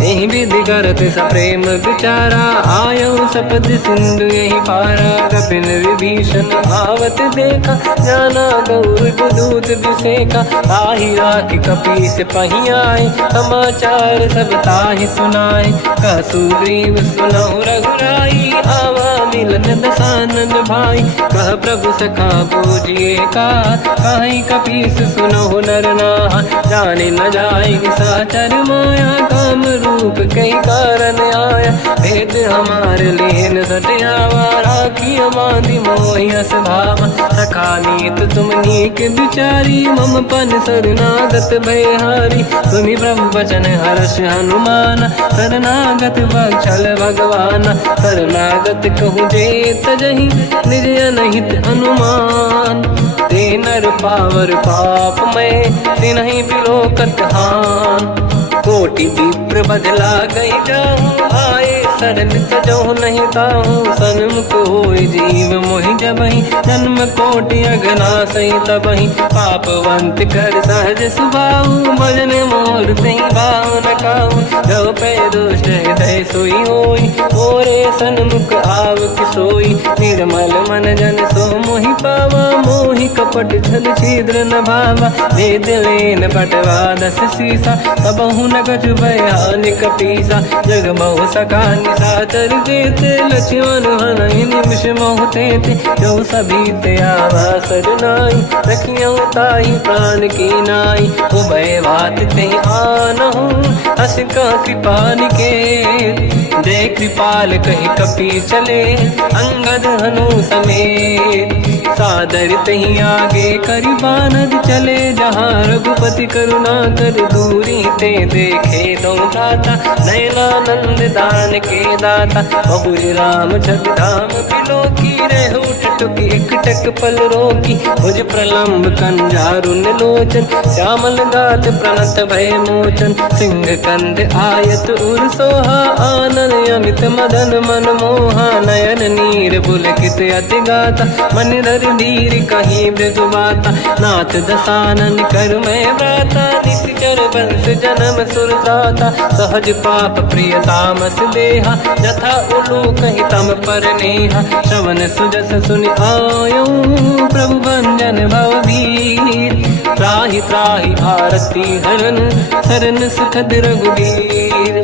यही विधि करत सप्रेम विचारा, आयो सपद सिंधु यही पारा। कपिन विभीषण आवत देखा, जाना गौर दूत विसेका। ताहि राखी कपी से पही आए, समाचार सब ताहि सुनाए। कह सुग्रीव सुनहु रघुराई, आवा मिलन दसानन भाई। कह प्रभु सखा पूजिए का, कहीं कपीस सुनहु नर नाहा। जाने न जाएगी साचर माया, काम रूप कई कारण आया। भेद हमार लेन सटियावा, राखी हमारी मोहियस भावा। सखा नीत तुम नीक विचारी, मम पन शरणागत भयहारी। सुनि प्रभु वचन हर्ष हनुमान, शरणागत बक्षल भगवान। शरणागत कहूँ जे तजहि, निज अनहित अनुमान। ते नर पावर पाप में, तिन्हि बिलोकत हान। कोटि विप्र बदला गई जाऊँ, आए शरण तजहु नहीं ताहूँ। सन्मुख होय जीव मोहि जबहि, जन्म कोटि अगना सही तबहि। पापवंत कर सहज सुभाऊ, भजन मोर तहि भाव न काहू। जो पै दुष्ट हृदय सोई होई, मोरे सन्मुख आव कि सोई। निर्मल मन जन सो मोहि पावा, मोहि कपट छल छिद्र न भावा। वेद लेन पटवा दस सीसा, सबहु न कछु भयानि कपीसा। जग महु सका निशाचर जेते, लक्ष्मण हनहि निमिष महु तेते। जो सभी ते आवा सरनाई, रखियौ ताहि प्राण की नाई। उभय बात ते आनहु, हस कह कृपा निकेत। जय कृपाल कहि कपी चले, अंगद हनु समेत। सादर तही आगे करि बानर चले, जहाँ रघुपति करुणा कर दूरी ते देखे। दो दाता नयनानंद दान के दाता, बहुरी राम छग धाम बिलो की। रहु टुक एक टक पल रोकी, भुज प्रलम्ब कंजारुन लोचन। श्यामल गात प्रणत भय मोचन, सिंह कंद आयत उर सोहा। आनन अमित मदन मन मोहा, नयन नीर पुलकित अति गाता। मन धर धीर कहीं मृदु बाता, नाथ दसानन कर मैं व्राता। निश्चर वंश जन्म सुरदाता, सहज पाप प्रिय तामस देहा। जथा उलू कहीं तम पर नेहा, श्रवण सुजस सुनि आयो। प्रभु भंजन भवभीर, त्राहि त्राहि आरती हरन। शरण सुखद रघुबीर,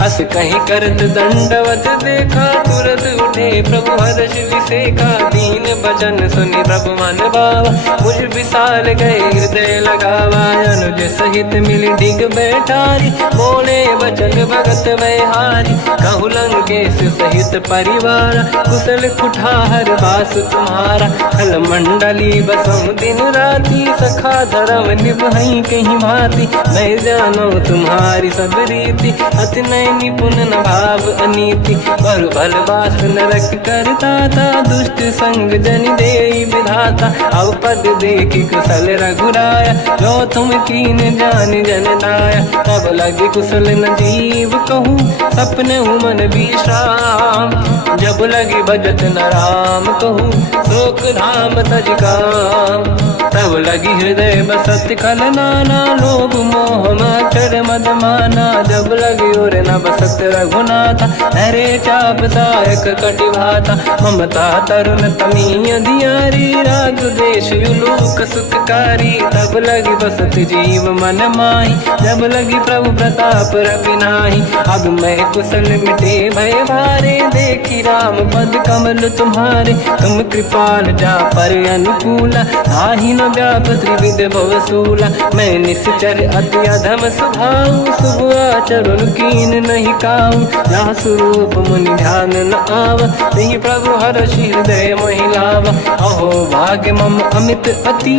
हस कहीं करत दंडवत देखा। तुरत उठे प्रभु हर्ष विसेखा, दीन बचन सुनि प्रभु मन भावा। मुझ विशाल गए हृदय लगावा, अनुज सहित मिली डिग बैठारी। बोले वचन भगत वैहारी, कहु लंकेश सहित परिवार। कुशल कुठार बास तुम्हारा, खल मंडली बसहु दिन राति। सखा धर्म निभहि कहीं भांति, मैं जानो तुम्हारी सब रीति। अति नय निपुण न भाव अनीति, पर भल बास नरक करता था। दुष्ट संग जन देई विधाता, अब पद देखि कुशल रघुराया। जो तुम कीन जान जन दाया, तब लगे कुशल न जीव कहूँ। सपने मन विश्राम, जब लगे भजत न राम कहूँ। शोक धाम तज काम, तब लगी हृदय बसत खल नाना। लोभ मोह मचर मद माना, जब लगी और न बसत रघुनाथा। हरे चाप सायक कटि भाता, ममता तरुण तमीय अधियारी। राग द्वेष युलूक सुखकारी, तब लगी बसत जीव मन माही। जब लगी प्रभु प्रताप रवि नाही, अब मैं कुशल मिटे भय भारे। देखी राम पद कमल तुम्हारे, तुम कृपाल जा पर अनुकूला। ताहि न व्याप त्रिविध भवसूला, मैं निश्चर अति अधम स्वभाव। शुभ आचरण कीन नहीं काहू, जहाँ स्वरूप मुनि ध्यान न आव। नहीं प्रभु हर्षि हृदय महिलावा, अहो भाग्य मम अमित अति।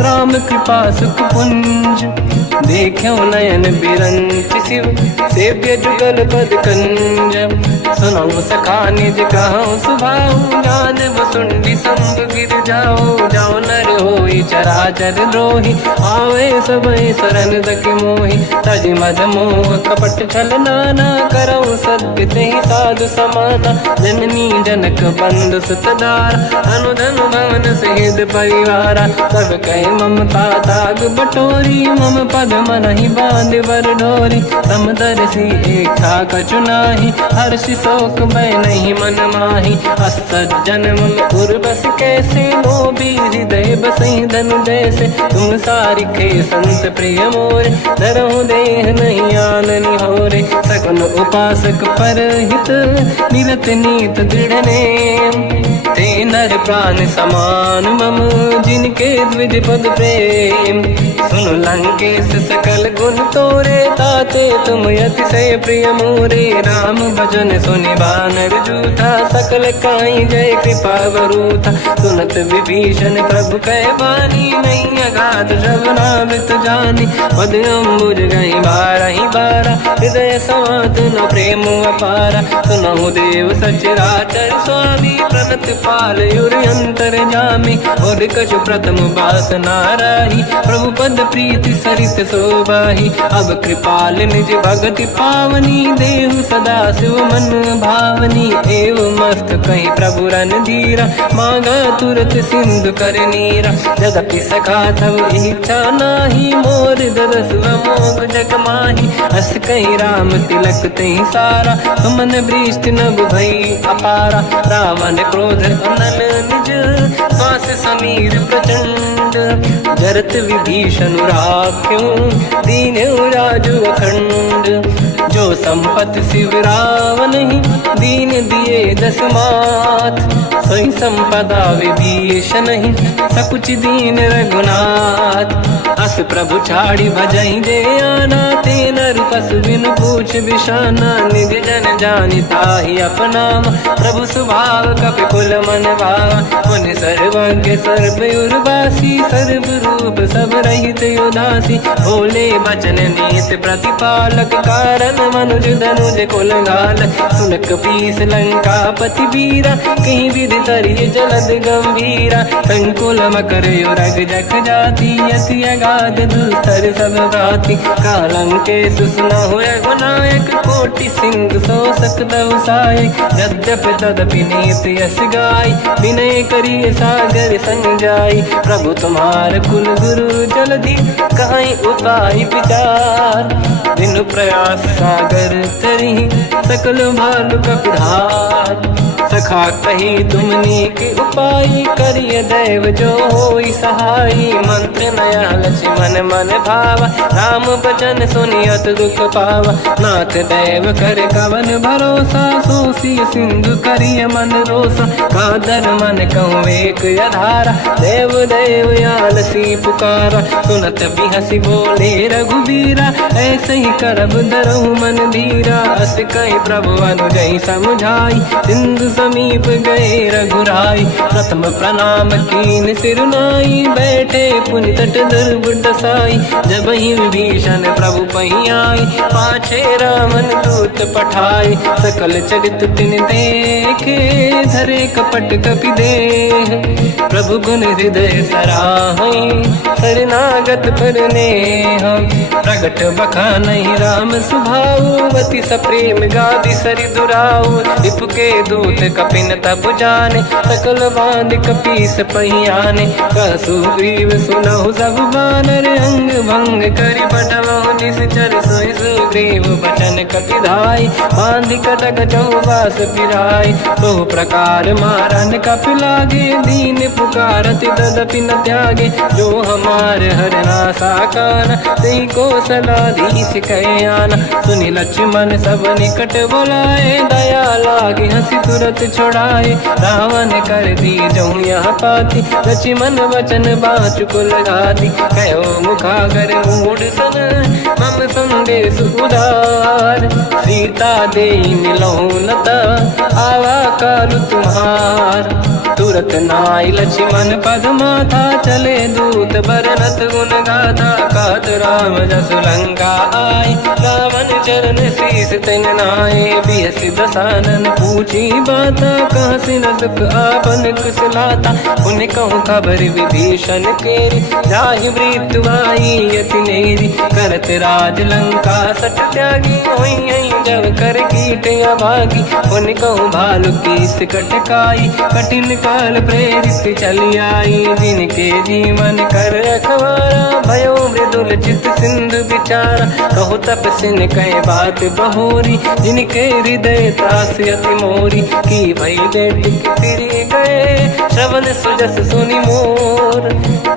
राम कृपा सुख पुंज देखो नयन बिरंच शिव सेव्य जुगल पद कंजम। सुनो सखा निज कहूँ सुभाऊ ज्ञान वसुंडी संग गिर जाओ। जाओ नर होई चराचर द्रोही आवे सबई शरण तक मोहि। तज मद मोह कपट छल नाना करऊ सत्य तेहि साधु समाना। जननी जनक बंधु सुतदार अनुधन भवन सहित परिवारा। सब कहे ममता ताग बटोरी मम पद मनहि बांध बर डोरी। समदर्शी इच्छा कछु नाही हर्षि शोक भय नहीं मन माही। असज्जन मम उर्वश कैसे लोभी हृदय बसहि धनु जैसे। तुम सारिखे संत प्रिय मोरे धरहु देह नहीं आन निहोरे। सगुन उपासक पर हित निरत नीत दृढ़ नेम। ते नर प्राण समान मम जिनके द्विज पद प्रेम। सुन लंकेश सकल गुण तोरे ताते तुम अतिशय प्रिय मोरे। राम भजन सुनि बानर जूथा सकल काई जय कृपा वरूथा। सुनत विभीषण प्रभु कह बानी नहीं अगाध श्रवणामृत जानी। पद अम्बुज गई बारहि बारा हृदय समात न प्रेम अपारा। सुनहु देव सचराचर स्वामी प्रणत पाल युरि अंतर जामी। और कछु प्रथम बास नाराही प्रभु पद प्रीति सरित शोभाही। अब कृपाल निज भगति पावनी देहु सदा शिव मन भावनी। एव मस्त कहीं प्रभु रन धीरा मांगा तुरत सिंधु कर नीरा। जगति सखा तब इच्छा नाही मोर दरस मोग जग माही। हस कहीं राम तिलक तही सारा सुमन वृष्टि नभ भई अपारा। रावण क्रोध अनल निज श्वास समीर प्रचंड। जरत विभीषण राख्यों दीन्यु राजु अखंड। जो संपत शिव रावण ही दीन दिए दस मात। सोई संपदा विभीषण ही सकुच दीन रघुनाथ। अस प्रभु छाड़ी भजई जे आना ते नर पसु बिनु पूछ बिशाना। निज जन जानि ताहि अपनाम प्रभु स्वभाव कपि कुल मन भावा। मुनि सर्वज्ञ सर्व उर्वासी सर्व रूप सब रहित उदासी। भोले बचन नीत प्रतिपालक कारण मनुज धनुज कुल घाल। सुनक पीस लंका पति वीरा कहीं विधि तरिय जलद गंभीरा। संकुल मकर युरग जख जाति अति अगाध दुस्तर सब भाति। कालंके सुसना हुए गुनायक कोटि सिंधु सो सकदव साय। यद्यपि तदपि नीत यस गाय विनय करिय सागर संग जाई। प्रभु तुम्हार कुल गुरु जलधि कहीं उपाय विचार। बिनु प्रयास सागर तरी सकल भालु कपिधार। सखा कही तुमनी के उपाय करिय दैव जो होई सहाई। मंत्र नया लक्ष्मण मन भावा राम भजन सुनियत दुख पावा। नाथ दैव कर कवन भरोसा सोसी सिंधु करिय मन रोसा। कादर मन कहूँ एक अधारा देव देव आलसी पुकारा। सुनत बिहसी बोले रघुबीरा ऐसे ही करब दरहु मन धीरा। अस कहीं प्रभु अनुजई समझाई सिंधु समीप गए रघुराई। प्रथम प्रणाम कीन सिरुनाई बैठे पुनि तट दुर्बुड साई। जब ही विभीषण प्रभु पही आई पाछे रामन दूत पठाई। सकल चरित तिन देखे धरे कपट कपि देह। प्रभु गुण हृदय सराहई शरणागत पर नेह। प्रगट बखानहि राम सुभाऊ अति सप्रेम गादि सरि दुराऊ। रिपु के दूत कपिन तब जाने सकल बांध कपीस पहियाने। कह सुग्रीव सुनहु सब बानर अंग भंग करि बटमहु निश्चर। सोई सुग्रीव बचन कपिधाई बांधि कटक चौबास पिराई। तो प्रकार मारन कपि लागे दीन पुकारत तदपि न त्यागे। जो हमार हरना साकान तेहि कौशलाधीश कहे आना। सुनि लक्ष्मण सब निकट बोलाए दया लागे हंसी तुरत छुड़ाए। रावण कर दी जो यहाँ पाती लक्ष्मण वचन बाचुक लगाती। कहो मुखागर मूढ़ सन मम संदेह शेष उधार। सीता दे मिलौनत आवा काल तुम्हार। तुरत नाई लक्ष्मण पद माथा चले दूत बरनत गुण गाथा। कहत राम जस लंका आए रावण चरण शीस तिन नाये। बिहस दसानन पूछी बाता कह सिन दुख आपन कुशलाता। उन कहूँ खबर विभीषण केरी जाहि मृत्यु आई यति नेरी। करत राज लंका सट त्यागी होई जब कर कीट अभागी। उन कहूँ भालु कीस कटकाई कठिन काल प्रेरित चली आई। जिनके जीवन कर रखवारा भयो मृदुल चित सिंधु विचारा। कहो तपसिन कह बात बहोरी जिनके हृदय त्रास अति मोरी। की भई बेट फिर गए श्रवण सुजस सुनि मोर।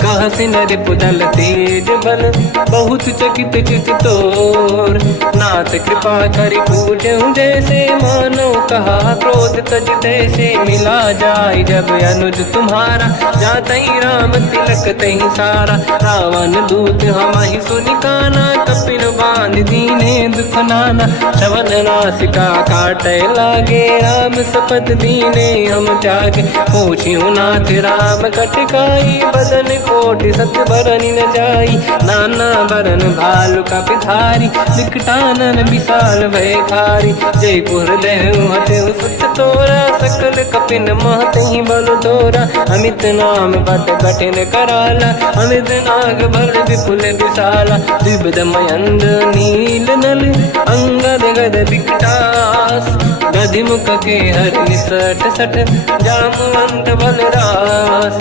कह सिन रिपुदल तेज बल बहुत चकित चित तोर। नाथ कृपा करि पूजऊं जैसे मानो कहा क्रोध तज तैसे। मिला जाय जब अनुज तुम्हारा जात ही राम तिलक तही सारा। रावण दूत हमहि सुनि काना कपिन बांध दीने दुख नाना। श्रवण नासिका काटे लागे राम सपत दीने हम त्यागे। पूछियो नाथ राम कटकाई बदन कोटि सत बरनि न जाई। नाना बरन भालु का पिधारी विकटानन विशाल भयकारी। जयपुर देहु हतेउ सुत तोरा सकल कपिन महतहि बल तोरा। अमित नाम बट कठिन कराला अमित नाग बल विपुल विशाला। द्विविध मयंद नील नल अंगद गद विकटास। गधिमुख के हर निसट सट जामवंत बलरास।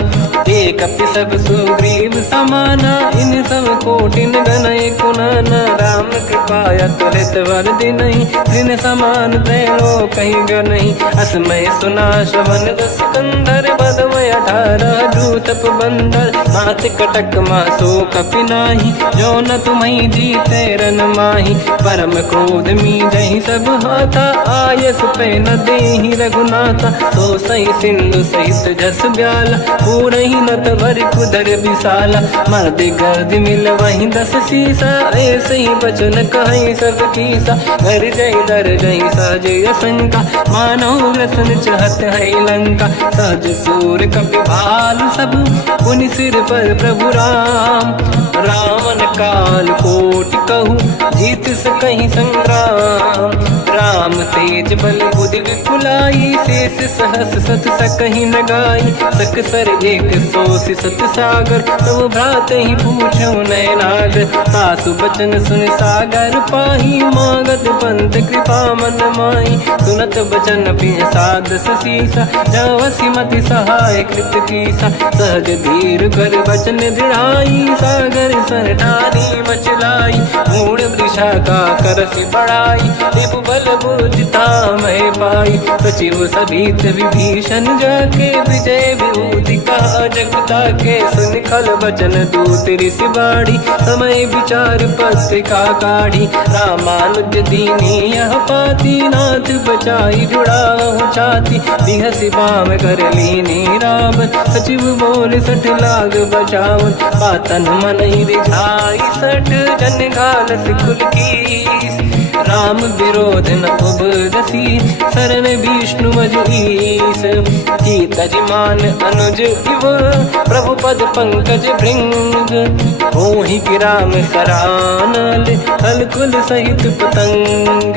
एक सब सुग्रीव समाना इन सब कोटिन गनय कुनाना। राम कृपा तुलित वर दिनहि दिन समान त्रैलो कहीं गनहि। असमय सुना श्रवण दस कंधर बदमय 18 दूतप बंदर। मात कटक मासो कपि नाही जो न तुम्हि जीते रन माही। परम क्रोध मी जहि सब हाथा आयस पे न देहि रघुनाथा। तो सही सिंधु सहित जस ब्याला पूरहि नत भरि कुदर विशाला। मर्द गर्द मिल वही 10 सीसा ऐसे ही बचन कहीं सब कीसा। घर जय दर जय सहज असंका मानो रसन चहत है लंका। सहज सूर कपि भाल सब पुनि सिर पर प्रभु राम। रावण काल कोटि कहूँ जीत सकहि संग्राम। राम तेज बल बुद्धि विपुलाई शेष सहस सत सकहि न गाई। सकसर एक सोसि सत सागर तब भ्रात ही पूछो नय नागर। सासु बचन सुन सागर पाही मागत पंत कृपा मन माही। सुनत बचन पिय सादस सीसा जवसि मति सहाय कृत कीसा। सहज धीर कर बचन दृढ़ाई सागर सर ठानी मचलाई। मूढ़ वृषा का करसि बढ़ाई रिपु बल बुद्धि मैं पाई। सचिव सभीत विभीषण जाके विजय विभूति कहा जगता के। सुन खल बचन दूत ऋषि बाड़ी समय विचार पत्रिका काढ़ी। रामानुज दीनी यह पाती नाथ बचाई जुड़ा छाती। बिहसि बाम कर लीनी राम सचिव बोल सठ लाग बचावन। बातन मन ही रिझाई सठ जन घाल सिकुल कीस। राम विरोध न उपदसी शरण विष्णु मजईस। जीतजमान अनुज इव प्रभु पद पंकज भृंग। मोहि राम सरानल हलकुल सहित पतंग।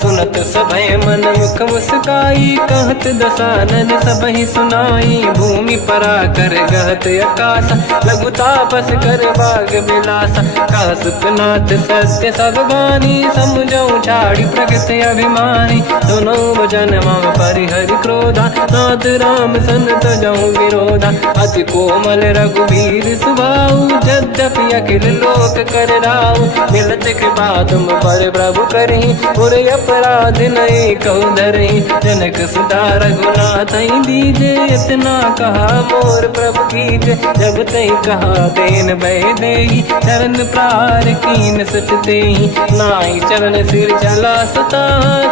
सुनत सभय मन मुख मुस्काई कहत दसानन सबहि सुनाई। भूमि परा कर गहत आकाश लघु तापस कर बाग बिलासा। कह सुखनाथ सत्य सब बानी समझौ छाड़ी प्रगति अभिमानी। दोनों वचन मम परिहरि क्रोधा नाथ राम सन तजौ विरोधा। अति कोमल रघुवीर सुभाऊ यद्यपि अखिल लोक कर राऊ। मिलत कृपा तुम पर प्रभु करहि पुर अपराध नये कहु धरहि। जनक सुता रघुनाथ दीजे इतना कहा मोर प्रभु कीजे। जब तई कहा देन भय देहि चरण प्रार कीन सट तेहि। नाई चरण सिर चला सता,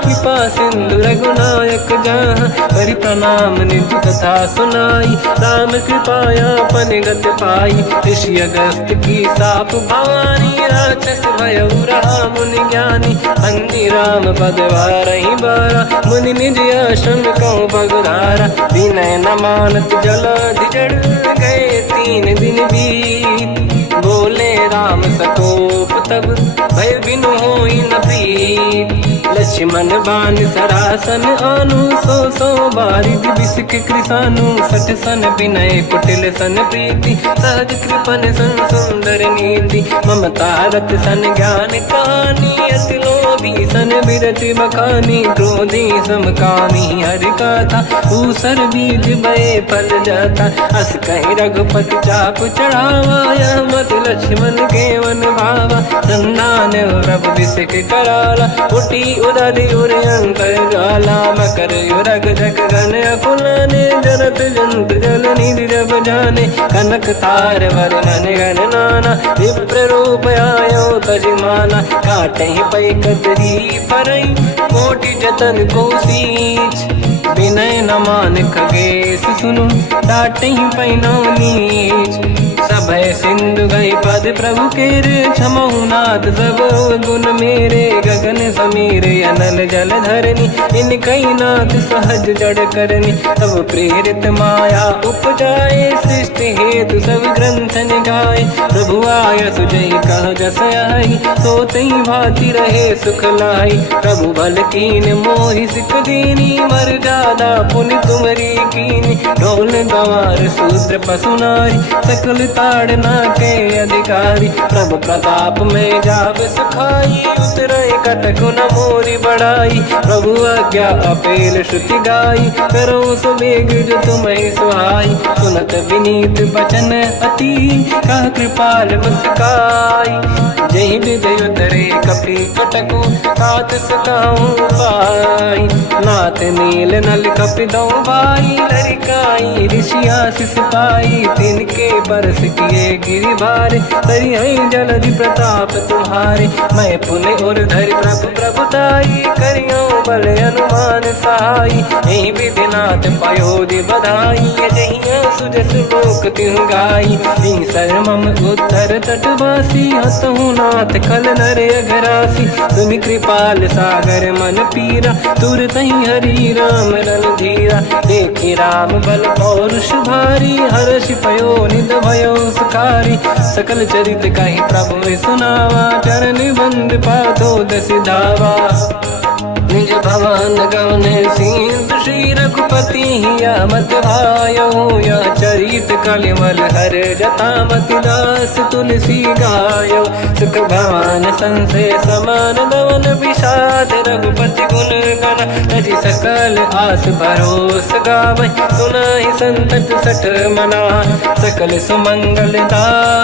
कृपा सिंधु रघुनायक जहाँ, करि प्रणाम निज कथा सुनाई। राम कृपाया पन गत पाई, ऋषि अगस्त की साप भवानी। राक्षस भयउ रहा मुनि ज्ञानी, अंधी राम पद वारहि बारा। मुनि निज आश्रम कहूँ पगधारा, विनय न मानत जलधि जड़ गए 3 दिन बीत। बोले राम सकोप तब, भय बिनु होई न प्रीत। लक्ष्मण बाण सरासन आनु, 100 बारिधि बिसिक कृसानु। 60 सन विनय कुटिल सन प्रीति, सहज कृपन सन सुंदर नीति। ममता रत सन ज्ञान कहानी, अति लोभी सन बिरति बखानी। क्रोधी समकामी हरि कथा, ऊसर बीज बये फल जाता। अस कहीं रघुपति चाप चढ़ावा, यह मत लक्ष्मण के वन भावा। संधान प्रभु बिसिक कराला, उठी उदधि उर अंतर ज्वाला। मकर युरग जग गण अकुलाने, जरत जंत जल निधि जब जाने। कनक तार वर्णन गण नाना, विप्र रूप आयो तजमाना। काटे पै कतरी परई, कोटि जतन को सींच। विनय न मान खगेश सुनु, डांटे पैनौ नीच। सभय सिंधु गई पद प्रभु केरे, क्षमहु नाथ सब गुण मेरे। गगन समीर अनल जल धरनी, इनकई नाथ सहज जड़ करनी। तब प्रेरित माया उपजाए, सृष्टि हेतु सब ग्रंथ निगाए। प्रभु आय सुजई कह जस आई, तो तई भांति रहे सुख लाई। प्रभु बल कीन मोहि सिख दीनी, मर जादा पुनि तुमरी कीनी। ढोल गवार शूद्र पशु नारी, सकल ताड़ना के अधिकारी। प्रभु प्रताप में जाब सुखाई, उतरे कटकु न मोरी बढ़ाई। प्रभु आज्ञा अपेल श्रुति गाई, करो सुबेग जो तुम्हें सुहाई। सुनत विनीत बचन अति, कह कृपाल मुस्काई। जय विजय उतरे कपि कटकु, तात सकाऊं पाई। नाथ नील नल कपि दो भाई, लरिकाई ऋषि आशीष पाई। तिनके बरस किए गिरि भारे, तरि हैं जलधि प्रताप तुम्हारे। मैं पुण्य और धरि प्रभु प्रभुताई, करियो बल अनुमान सहाई। यही विधिनाथ पयोधि बधाई, जहिया सुजस लोक तिहु गाई। सरमम उत्तर तटवासी, हतहु नाथ खल नर अघरासी। सुनि कृपाल सागर मन पीरा, तुरत ही हरि राम रणधीरा। देखि राम बल पौरुष भारी, हर्ष पयो निध भयो सुखारी। सकल चरित कहि प्रभु सुनावा, चरण बंद पाथो दस धावा। निज भवन गवन सिंधु, श्री रघुपति हिया मत आयो। यह चरित कलिमल हर जतामति, दास तुलसी गायो। सुख भवन संसे समान गवन, विषाद रघुपति गुण गण। तजि सकल आस भरोस गावै, सुनाहि संतट सठ मना। सकल सुमंगल दाय